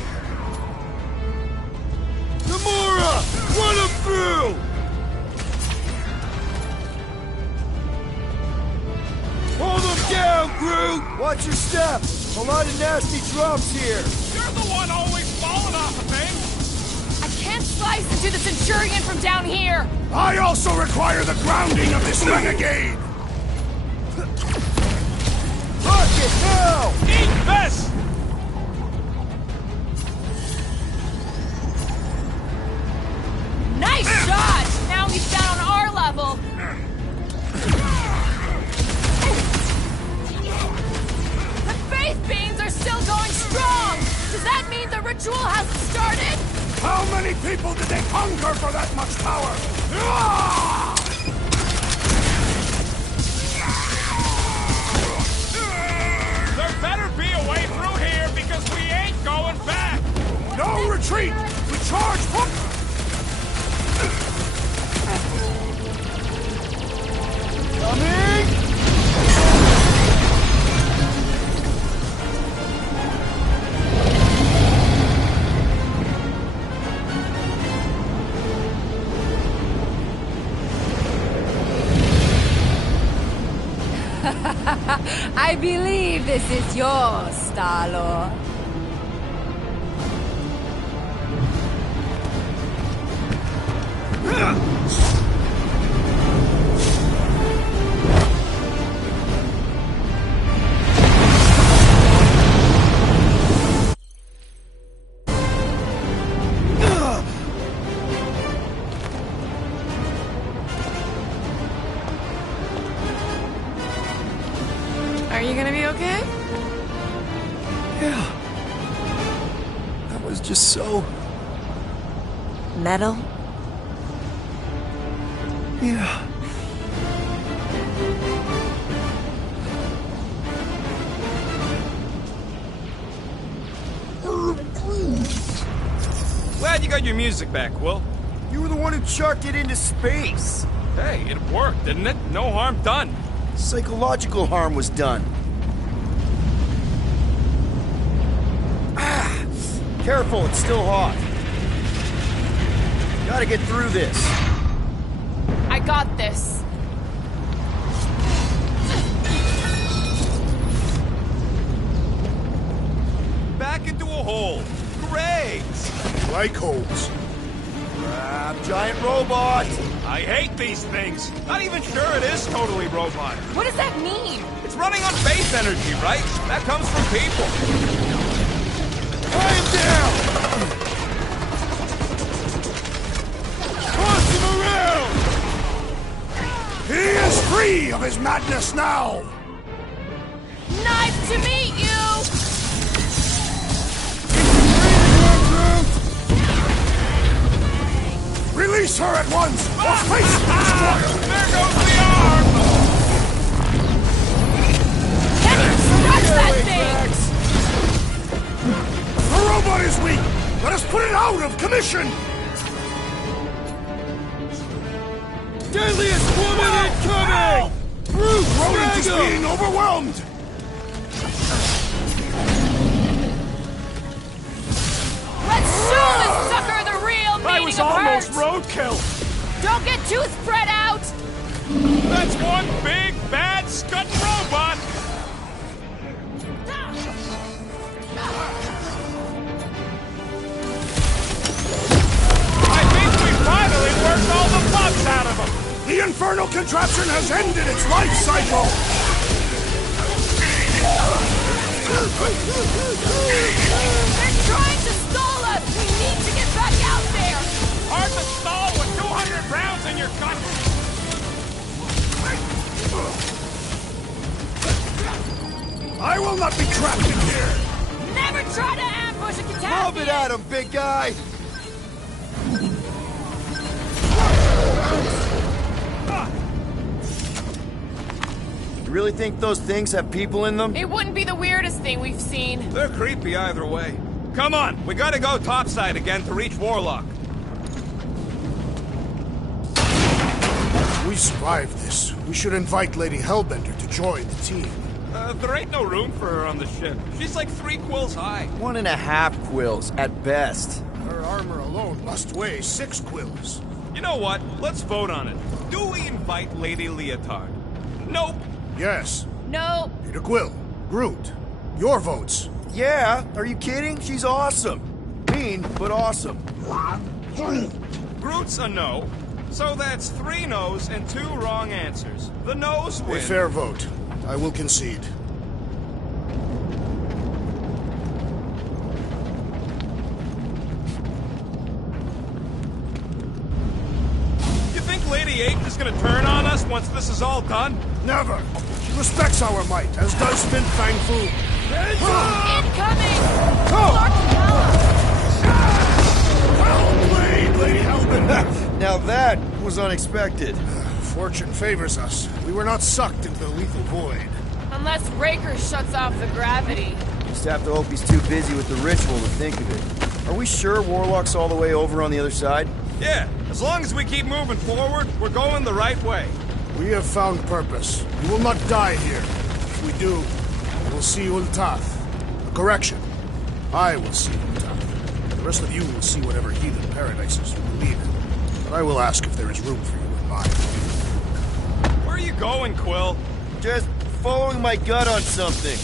Gamora! Run him through! Hold him down, Groot! Watch your step! A lot of nasty drops here! You're the one always falling off of things! I can't slice into the Centurion from down here! I also require the grounding of this renegade! Rocket, now! Eat this! Nice shot! Now he's down on our level! The faith beings are still going strong! Does that mean the ritual hasn't started? How many people did they conquer for that much power? There better be a way through here because we ain't going back! No retreat! We charge for... Coming! I believe this is yours, Star-Lord. okay? Yeah. That was just so... Metal? Yeah. Glad you got your music back, Quill. You were the one who chucked it into space. Hey, it worked, didn't it? No harm done. Psychological harm was done. Ah! Careful, it's still hot. Gotta get through this. I got this. Back into a hole. Great! Like holes. Giant robot! I hate these things. Not even sure it is totally robot. What does that mean? It's running on base energy, right? That comes from people. Tie him down! Toss him around! He is free of his madness now! Nice to meet you! Release her at once, or face the destroyer! There goes the arm! Can you crush that thing? The robot is weak! Let us put it out of commission! Deadliest woman incoming! Bruce, Rodent is being overwhelmed! Let's show this sucker the real meaning I was of almost hurt. roadkill! Don't get too spread out! That's one big, bad, scudding robot! I think we finally worked all the bugs out of him! The infernal contraption has ended its life cycle! They're trying to stall us! We need to get back out there! Hard to stall with 200 rounds in your gun! I will not be trapped in here! Never try to ambush a Lob catastrophe! it at him, big guy! You really think those things have people in them? It wouldn't be the weirdest thing we've seen. They're creepy either way. Come on, we gotta go topside again to reach Warlock. We survived this. We should invite Lady Hellbender to join the team. There ain't no room for her on the ship. She's like 3 quills high. 1.5 quills, at best. Her armor alone must weigh 6 quills. You know what? Let's vote on it. Do we invite Lady Leotard? Nope. Yes. No. Peter Quill. Groot. Your votes. Yeah, are you kidding? She's awesome. Mean, but awesome. Groot's a no. So that's 3 no's and 2 wrong answers. The no's A win. fair vote. I will concede. You think Lady Ape is gonna turn on us once this is all done? Never. She respects our might, as does Fin Fang Fu. Incoming! Well played, Lady Hellbender. Now that was unexpected. Fortune favors us. We were not sucked into the lethal void. Unless Raker shuts off the gravity. Just have to hope he's too busy with the ritual to think of it. Are we sure Warlock's all the way over on the other side? Yeah, as long as we keep moving forward, we're going the right way. We have found purpose. We will not die here. If we do, we will see Ultath. A correction. I will see Ultath. The rest of you will see whatever heathen paradises you believe in. But I will ask if there is room for you in mine. Where are you going, Quill? Just following my gut on something.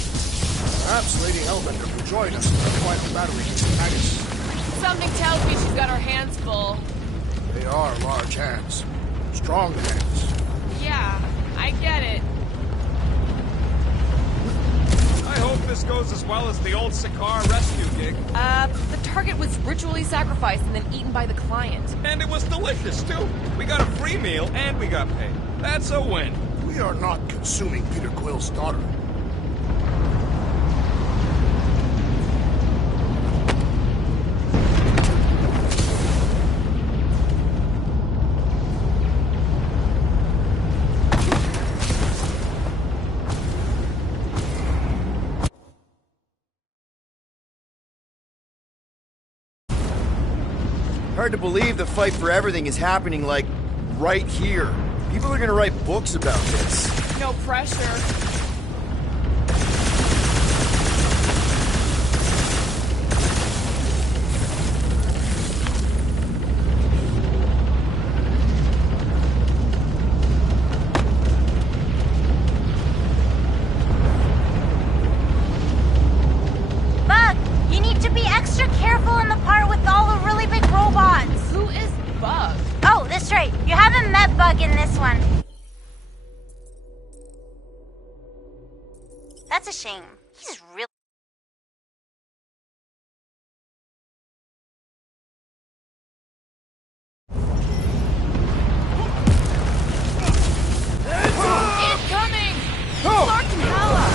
Perhaps Lady Hellbender will join us in the final battle against Magus. Something tells me she's got her hands full. They are large hands. Strong hands. Yeah, I get it. I hope this goes as well as the old Sakaar rescue gig. The target was ritually sacrificed and then eaten by the client. And it was delicious, too. We got a free meal and we got paid. That's a win. We are not consuming Peter Quill's daughter. Hard to believe the fight for everything is happening, like, right here. People are gonna write books about this. No pressure. Bug, you need to be extra careful in the part with all the really big robots. Who is Bug? Oh, that's right. You haven't met Bug in this one. That's a shame. He's really... Incoming! Oh! Clark and Hella!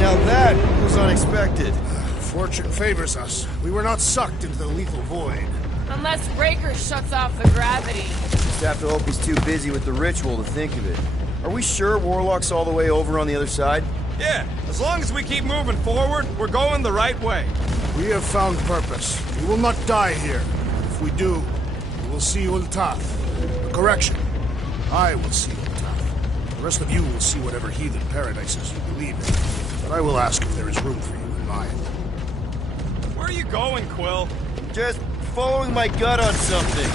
Now that was unexpected. Fortune favors us. We were not sucked into the lethal void. Unless Breaker shuts off the gravity. Just have to hope he's too busy with the ritual to think of it. Are we sure Warlock's all the way over on the other side? Yeah, as long as we keep moving forward, we're going the right way. We have found purpose. We will not die here. If we do, we will see Ultath. Correction. I will see Ultath. The rest of you will see whatever heathen paradises you believe in. But I will ask if there is room for you in mine. Where are you going, Quill? Just following my gut on something.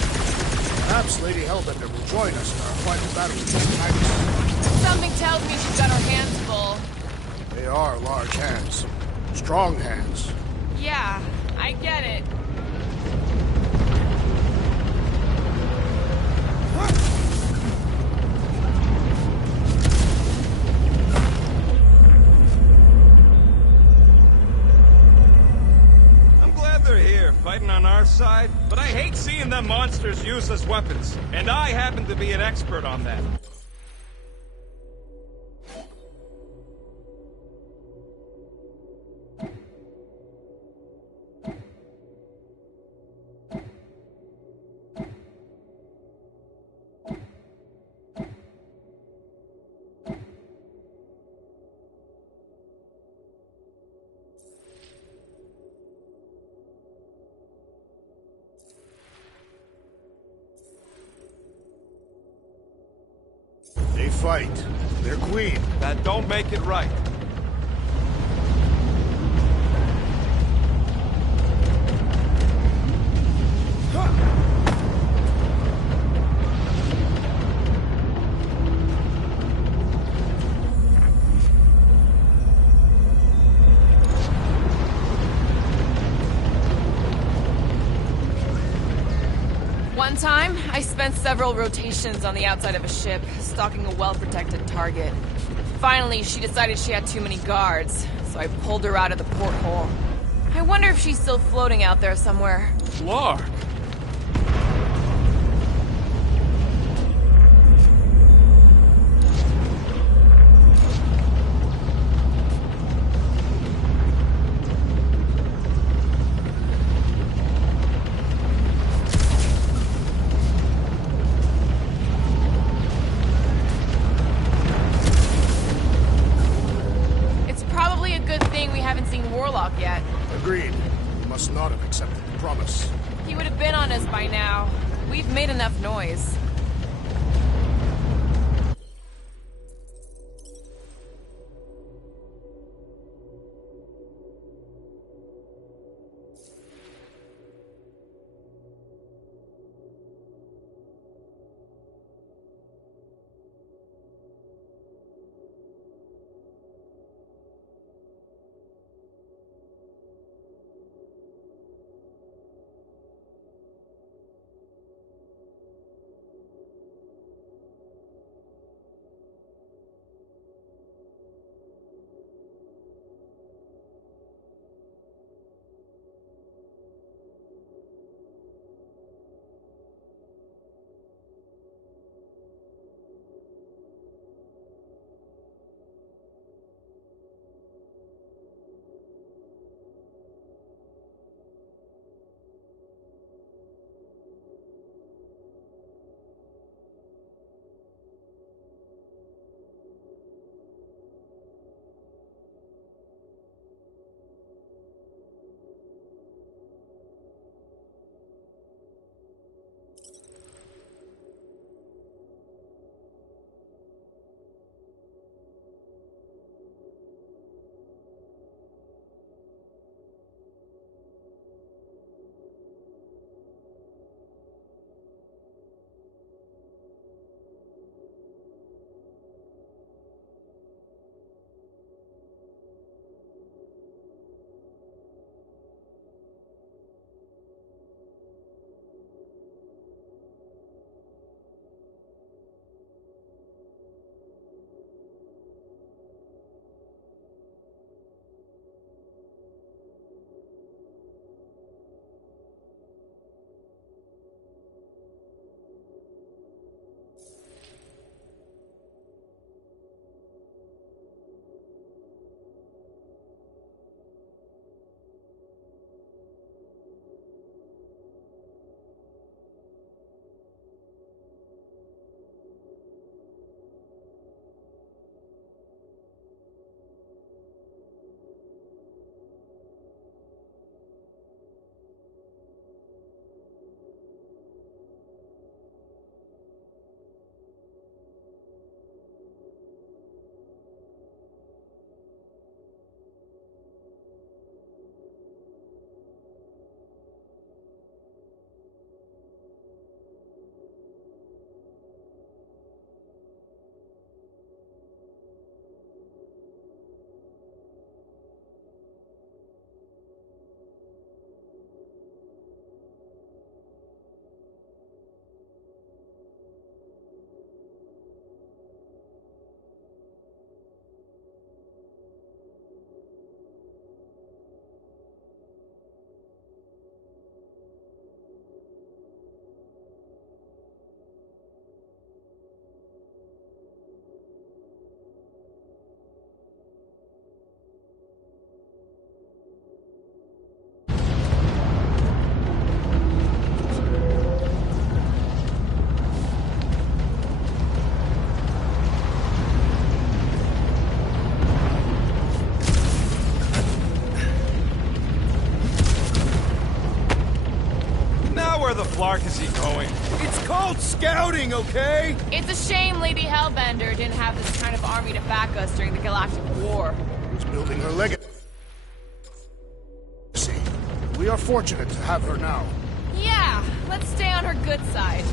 Perhaps Lady Hellbender will join us in our final battle with St. Magnus. Something tells me she's got her hands full. They are large hands. Strong hands. Yeah, I get it. I'm glad they're here, fighting on our side, but I hate seeing them monsters used as weapons, and I happen to be an expert on that. They fight. Their queen. That don't make it right. One time, I spent several rotations on the outside of a ship, stalking a well-protected target. Finally, she decided she had too many guards, so I pulled her out of the porthole. I wonder if she's still floating out there somewhere. Clark! Yet. Agreed. We must not have accepted the promise. He would have been on us by now. We've made enough noise. the flark is he going? It's called scouting, okay? It's a shame Lady Hellbender didn't have this kind of army to back us during the Galactic War. Who's building her legacy? We are fortunate to have her now. Yeah, let's stay on her good side.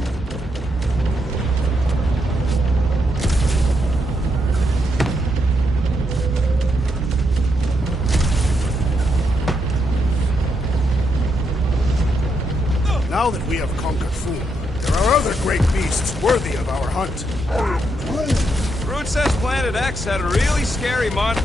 Now that we have conquered Foom, there are other great beasts worthy of our hunt. Groot says Planet X had a really scary mon...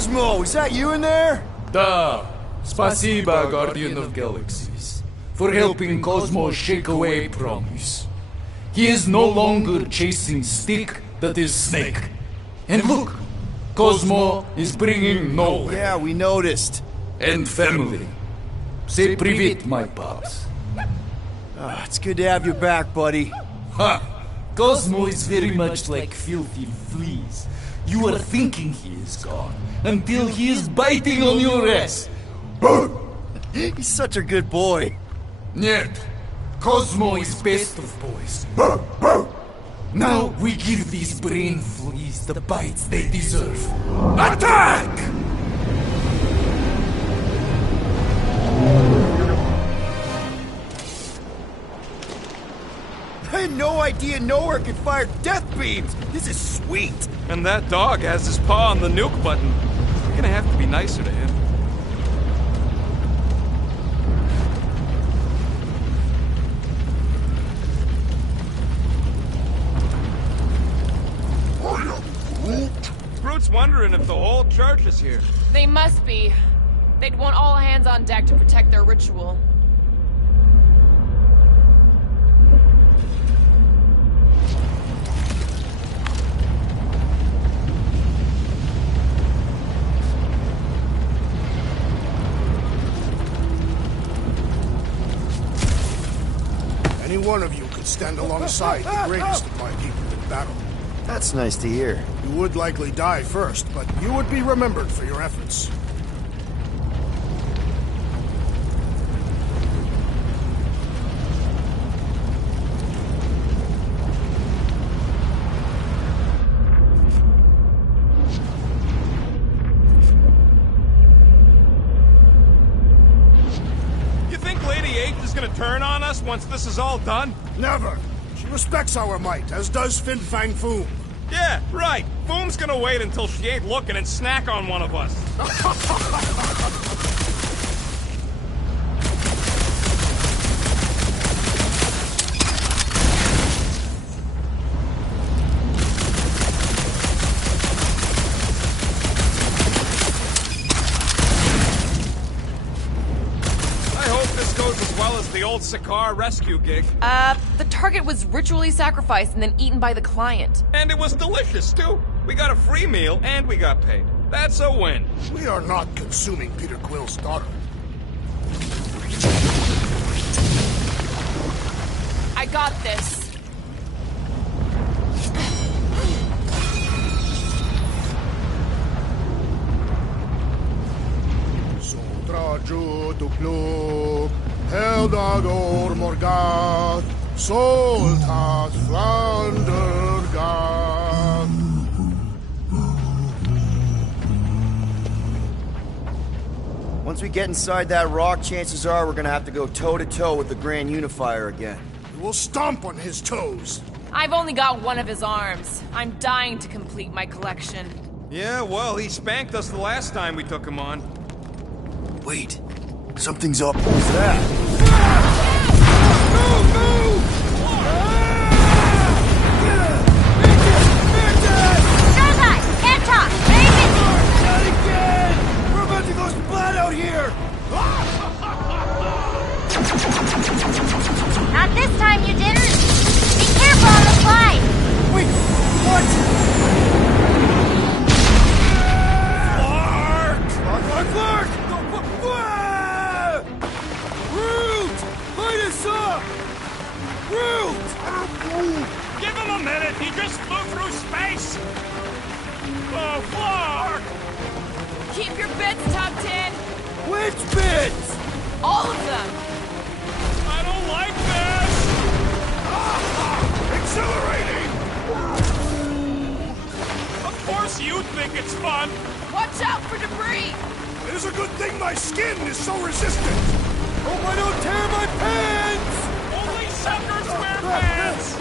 Cosmo, is that you in there? Da. Spasiba, Guardian of Galaxies, for helping Cosmo shake away promise. He is no longer chasing stick that is snake. And look, Cosmo is bringing nowhere. Yeah, we noticed. And family. Say privet, my pops. It's good to have you back, buddy. Ha! Cosmo is very much like filthy fleas. You are thinking he is gone until he is biting on your ass. He's such a good boy. Нет, Cosmo is best of boys. Now we give these brain fleas the bites they deserve. Attack! I had no idea nowhere could fire death beams. This is sweet. And that dog has his paw on the nuke button. We're gonna have to be nicer to him. Groot's wondering if the whole church is here. They must be. They'd want all hands on deck to protect their ritual. Any one of you could stand alongside the greatest of my people in battle. That's nice to hear. You would likely die first, but you would be remembered for your efforts. You think Lady Eighth is gonna turn on us once this is all done? Never! She respects our might, as does Fin Fang Foom. Yeah, right. Foom's gonna wait until she ain't looking and snack on one of us. I hope this goes as well as the old Sakaar rescue gig. The target was ritually sacrificed and then eaten by the client. And it was delicious, too. We got a free meal and we got paid. That's a win. We are not consuming Peter Quill's daughter. I got this. Sotra Jutukluk, Heldagor Morgath, Soltat Flandergath. Once we get inside that rock, chances are we're gonna have to go toe-to-toe with the Grand Unifier again. We will stomp on his toes. I've only got one of his arms. I'm dying to complete my collection. Yeah, well, he spanked us the last time we took him on. Wait, something's up. What's that? Move! Move! up! Groot! Give him a minute! He just flew through space! Oh, Clark! Keep your bits tucked in! Which bits? All of them! I don't like this! Exhilarating! Of course you think it's fun! Watch out for debris! It is a good thing my skin is so resistant! Hope I don't tear my pants! Only suckers wear pants!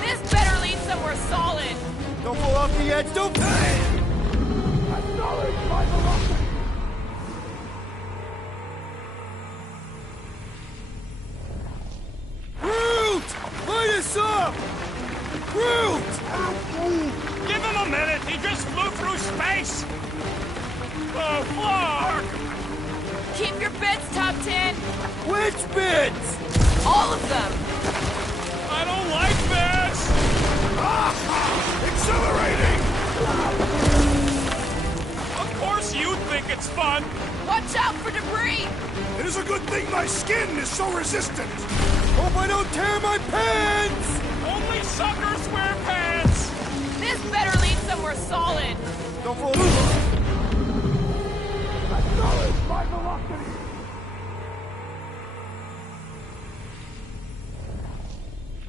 This better lead somewhere solid! Don't fall off the edge, don't... Acknowledge my velocity! Groot! Light us up! Groot! Give him a minute! He just flew through space! Oh, Clark! Keep your bits tucked in! Which bits? All of them! I don't like this! Exhilarating! Of course you think it's fun! Watch out for debris! It is a good thing my skin is so resistant! Hope I don't tear my pants! Only suckers wear pants! This better lead somewhere solid! Don't fall... Acknowledge my velocity!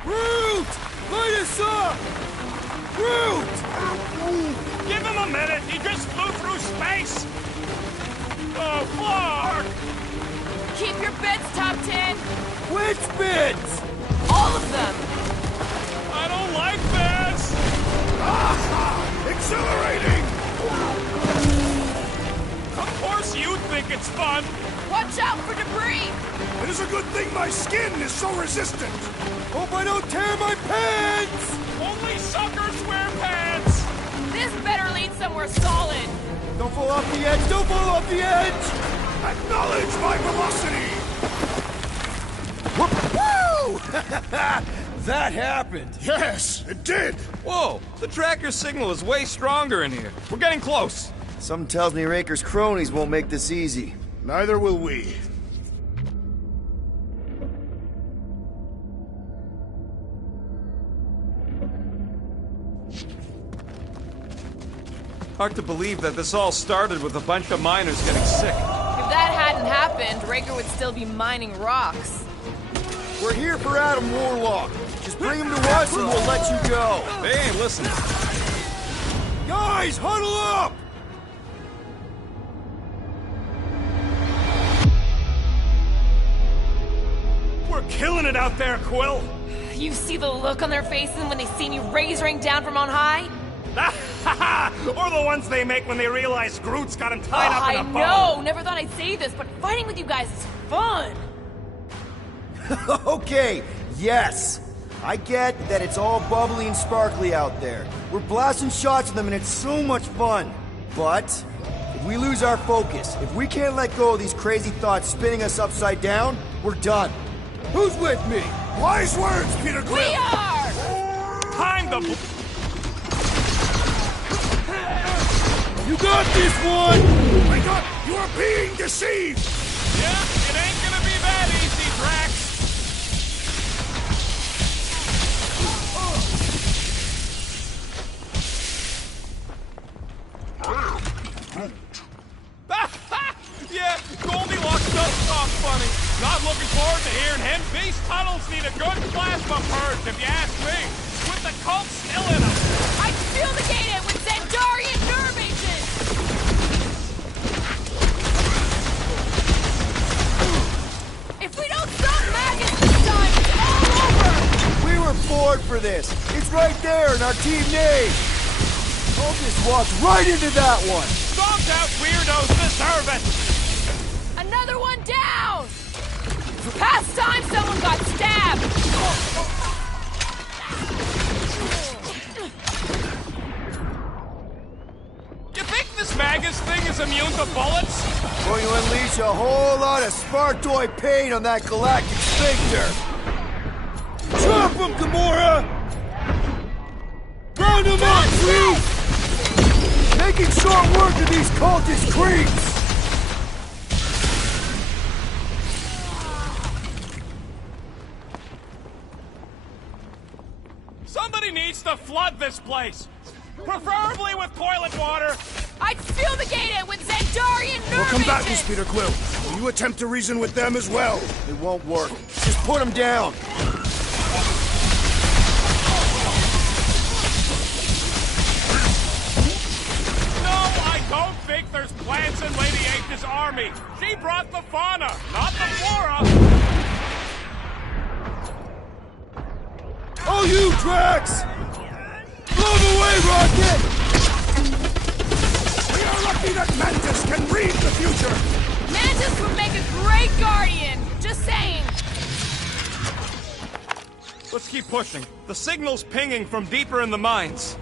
Groot! Light us up! Groot! Give him a minute! He just flew through space! Oh, Clark! Keep your bits tucked in! Which bits? All of them! I don't like this! Exhilarating! Of course you think it's fun! Watch out for debris! It is a good thing my skin is so resistant! Hope I don't tear my pants! Only suckers wear pants! This better lead somewhere solid! Don't fall off the edge, don't fall off the edge! Acknowledge my velocity! Woo! That happened! Yes, it did! Whoa! The tracker signal is way stronger in here. We're getting close. Something tells me Raker's cronies won't make this easy. Neither will we. Hard to believe that this all started with a bunch of miners getting sick. If that hadn't happened, Raker would still be mining rocks. We're here for Adam Warlock. Just bring him to us and we'll let you go. They ain't listening. Guys, huddle up! We're killing it out there, Quill! You see the look on their faces when they see me razoring down from on high? Or the ones they make when they realize Groot's got him tied up in a bow! I know! Never thought I'd say this, but fighting with you guys is fun! Okay, yes. I get that it's all bubbly and sparkly out there. We're blasting shots at them and it's so much fun. But, if we lose our focus, if we can't let go of these crazy thoughts spinning us upside down, we're done. Who's with me? Wise words, Peter Quill! We are! Time to... You got this one! My God, you are being deceived! Yeah, it ain't gonna be that easy, Drax! Yeah, Goldilocks does talk funny. Not looking forward to hearing him. These tunnels need a good plasma purge, if you ask me. With the cult still in them. I fumigate it with Zendarian nerve agents! If we don't stop Magus this time, it's all over! We were born for this. It's right there in our team name. I'll just walk right into that one. Dogged out weirdos deserve it! Another one down! Past time someone got stabbed! You think this Magus thing is immune to bullets? Going to unleash a whole lot of Spartoid pain on that galactic sphincter. Drop him, Gamora! Round him up, Groot! Making short work of these cultist creeps! Somebody needs to flood this place. Preferably with toilet water. I'd fumigate it with Zandarian nerve We'll combat agent. this, Peter Quill. Will you attempt to reason with them as well? It won't work. Just put him down. No, I don't think there's plants in Lady H's army. She brought the fauna, not the flora. Oh, you, Drax! Blow him away, Rocket! We are lucky that Mantis can read the future! Mantis would make a great guardian. Just saying. Let's keep pushing. The signal's pinging from deeper in the mines.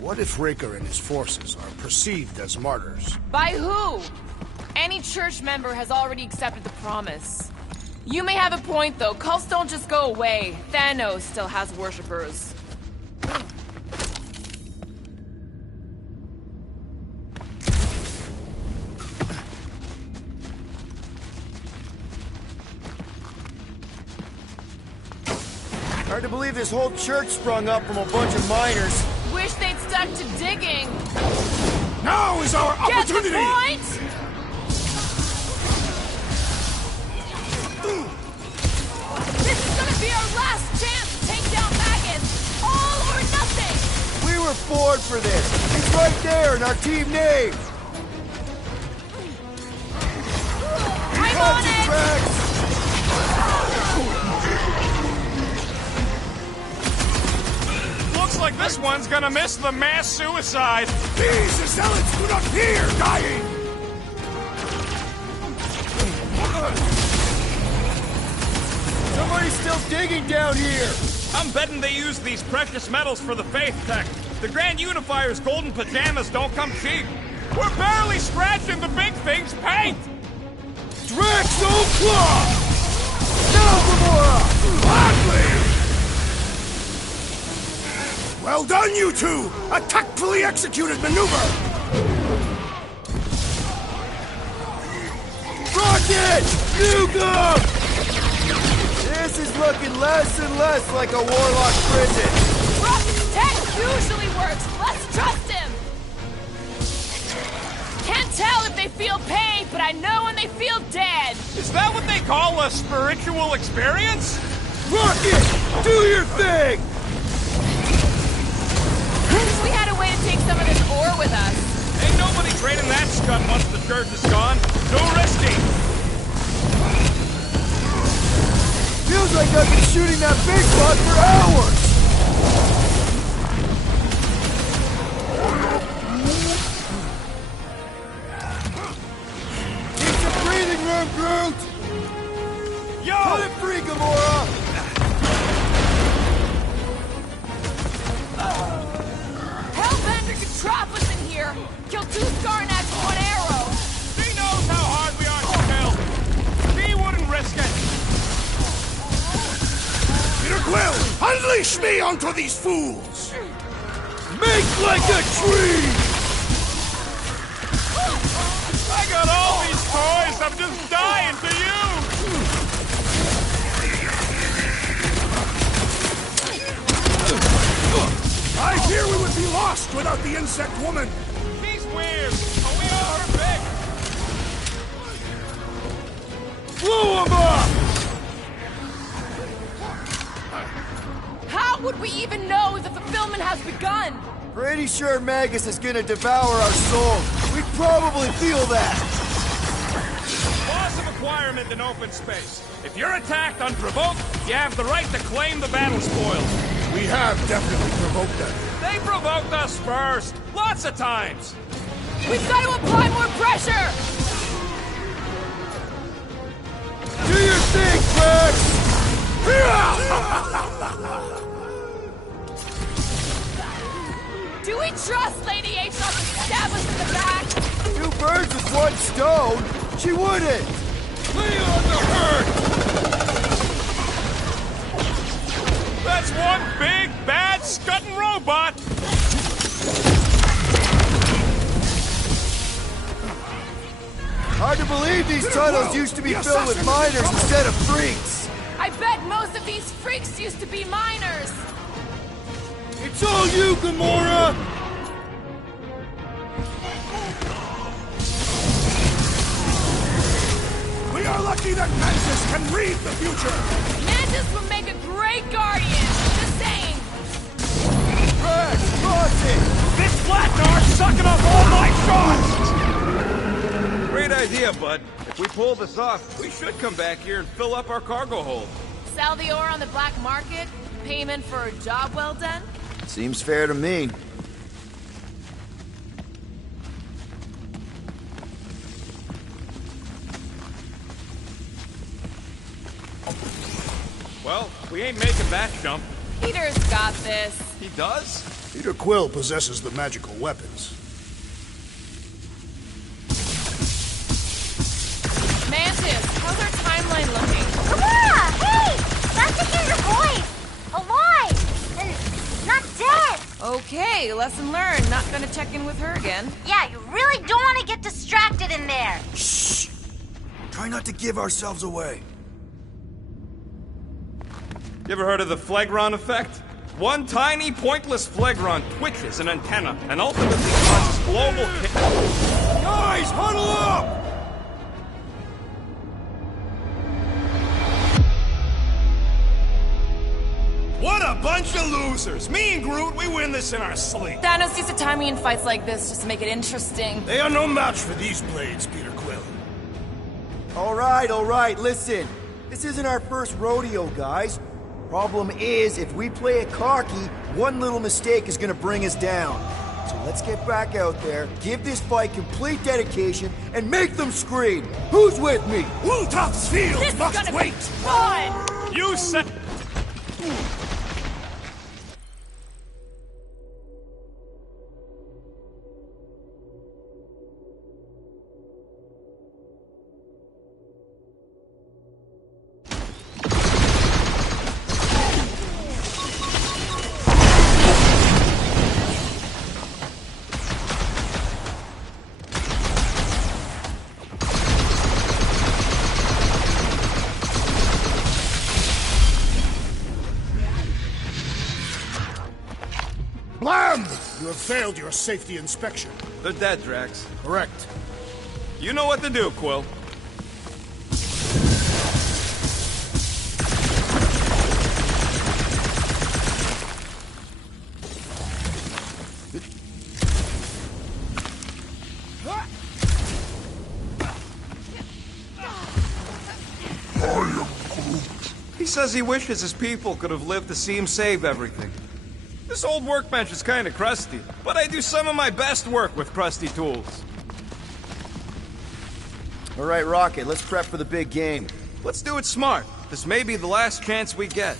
What if Raker and his forces are perceived as martyrs? By who? Any church member has already accepted the promise. You may have a point, though. Cults don't just go away. Thanos still has worshippers. Hard to believe this whole church sprung up from a bunch of miners. Wish they'd stuck to digging. Now is our Get the opportunity! point? This is gonna be our last chance to take down maggots. All or nothing. We were bored for this. It's right there in our team name. I'm on it. Drax! Looks like this one's gonna miss the mass suicide. These zealots do not fear dying! Somebody's still digging down here. I'm betting they use these precious metals for the faith tech. The Grand Unifier's golden pajamas don't come cheap. We're barely scratching the big thing's paint. Drax, old claw! Now, Gamora! Gladly! Well done, you two! A tactfully executed maneuver! Rocket! Nuke! This is looking less and less like a warlock prison. Rocket's tech usually works. Let's trust him. Can't tell if they feel pain, but I know when they feel dead. Is that what they call a spiritual experience? Rocket! Do your thing! Wish we had a way to take some of this ore with us. Ain't nobody trading that scum once the church is gone. Too risky. Feels like I've been shooting that big bug for hours! Need some breathing room, Groot! Yo! Put it free, Gamora! Hellbender could trap us in here. Kill 2 Skarnaks with 1 arrow. He knows how hard we are to kill. He wouldn't risk it. Peter Quill, unleash me onto these fools! Make like a tree! I got all these toys. I'm just dying to use. I fear we would be lost without the insect woman! He's weird, but we all her big. Blow him up! How would we even know the fulfillment has begun? Pretty sure Magus is gonna devour our souls. We probably feel that. Loss of acquirement in open space. If you're attacked unprovoked, you have the right to claim the battle spoils. We have definitely provoked them. They provoked us first. Lots of times. We've got to apply more pressure! Do your thing, Drax! Do we trust Lady H not to stab us in the back? 2 birds with 1 stone? She wouldn't! Lay on the hurt! That's one big, bad, scutting robot. believe these tunnels used to be filled with miners instead of freaks. I bet most of these freaks used to be miners. It's all you, Gamora! We are lucky that Mantis can read the future! Mantis would make a great guardian, just saying. Rex, crossing! This Blackguard's sucking up all my shots! Great idea, bud. If we pull this off, we should come back here and fill up our cargo hold. Sell the ore on the black market? Payment for a job well done? Seems fair to me. Well, we ain't making that jump. Peter's got this. He does? Peter Quill possesses the magical weapons. Mantis, how's our timeline looking? Gamora! Hey! Glad to hear your voice! Alive! And not dead! Okay, lesson learned. Not gonna check in with her again. Yeah, you really don't want to get distracted in there! Shh! Try not to give ourselves away. You ever heard of the Phlegron effect? One tiny, pointless Phlegron twitches an antenna and ultimately causes global Guys, huddle up! What a bunch of losers! Me and Groot, we win this in our sleep. Thanos used to time me in fights like this just to make it interesting. They are no match for these blades, Peter Quill. All right, listen. This isn't our first rodeo, guys. Problem is, if we play it cocky, one little mistake is gonna bring us down. So let's get back out there, give this fight complete dedication, and make them scream. Who's with me? Ultron's field This must is gonna wait! be fun! You said... Blam! You have failed your safety inspection. They're dead, Drax. Correct. You know what to do, Quill. He says he wishes his people could have lived to see him save everything. This old workbench is kind of crusty, but I do some of my best work with crusty tools. All right, Rocket, let's prep for the big game. Let's do it smart. This may be the last chance we get.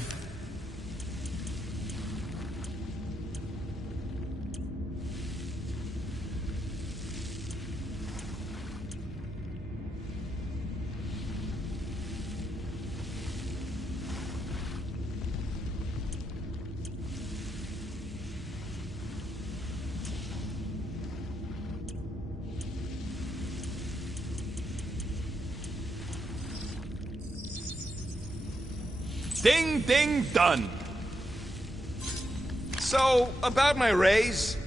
Ding, ding, done. So, about my raise.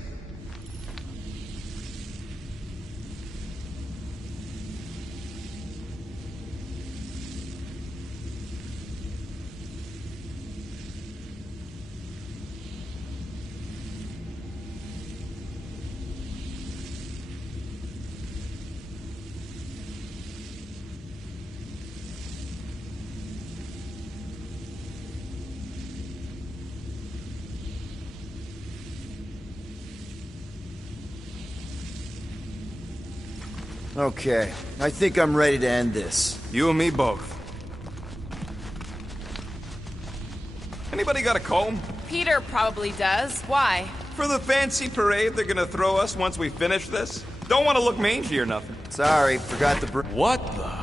Okay, I think I'm ready to end this. You and me both. Anybody got a comb? Peter probably does. Why? For the fancy parade they're gonna throw us once we finish this? Don't want to look mangy or nothing. Sorry, forgot the What the?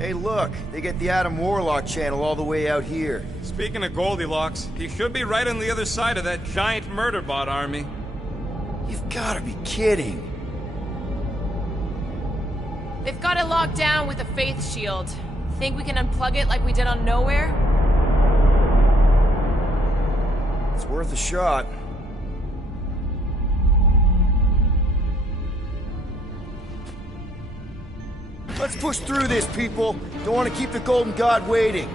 Hey, look, they get the Adam Warlock channel all the way out here. Speaking of Goldilocks, he should be right on the other side of that giant murder bot army. You've gotta be kidding. They've got it locked down with a faith shield. Think we can unplug it like we did on Nowhere? It's worth a shot. Let's push through this, people. Don't want to keep the Golden God waiting.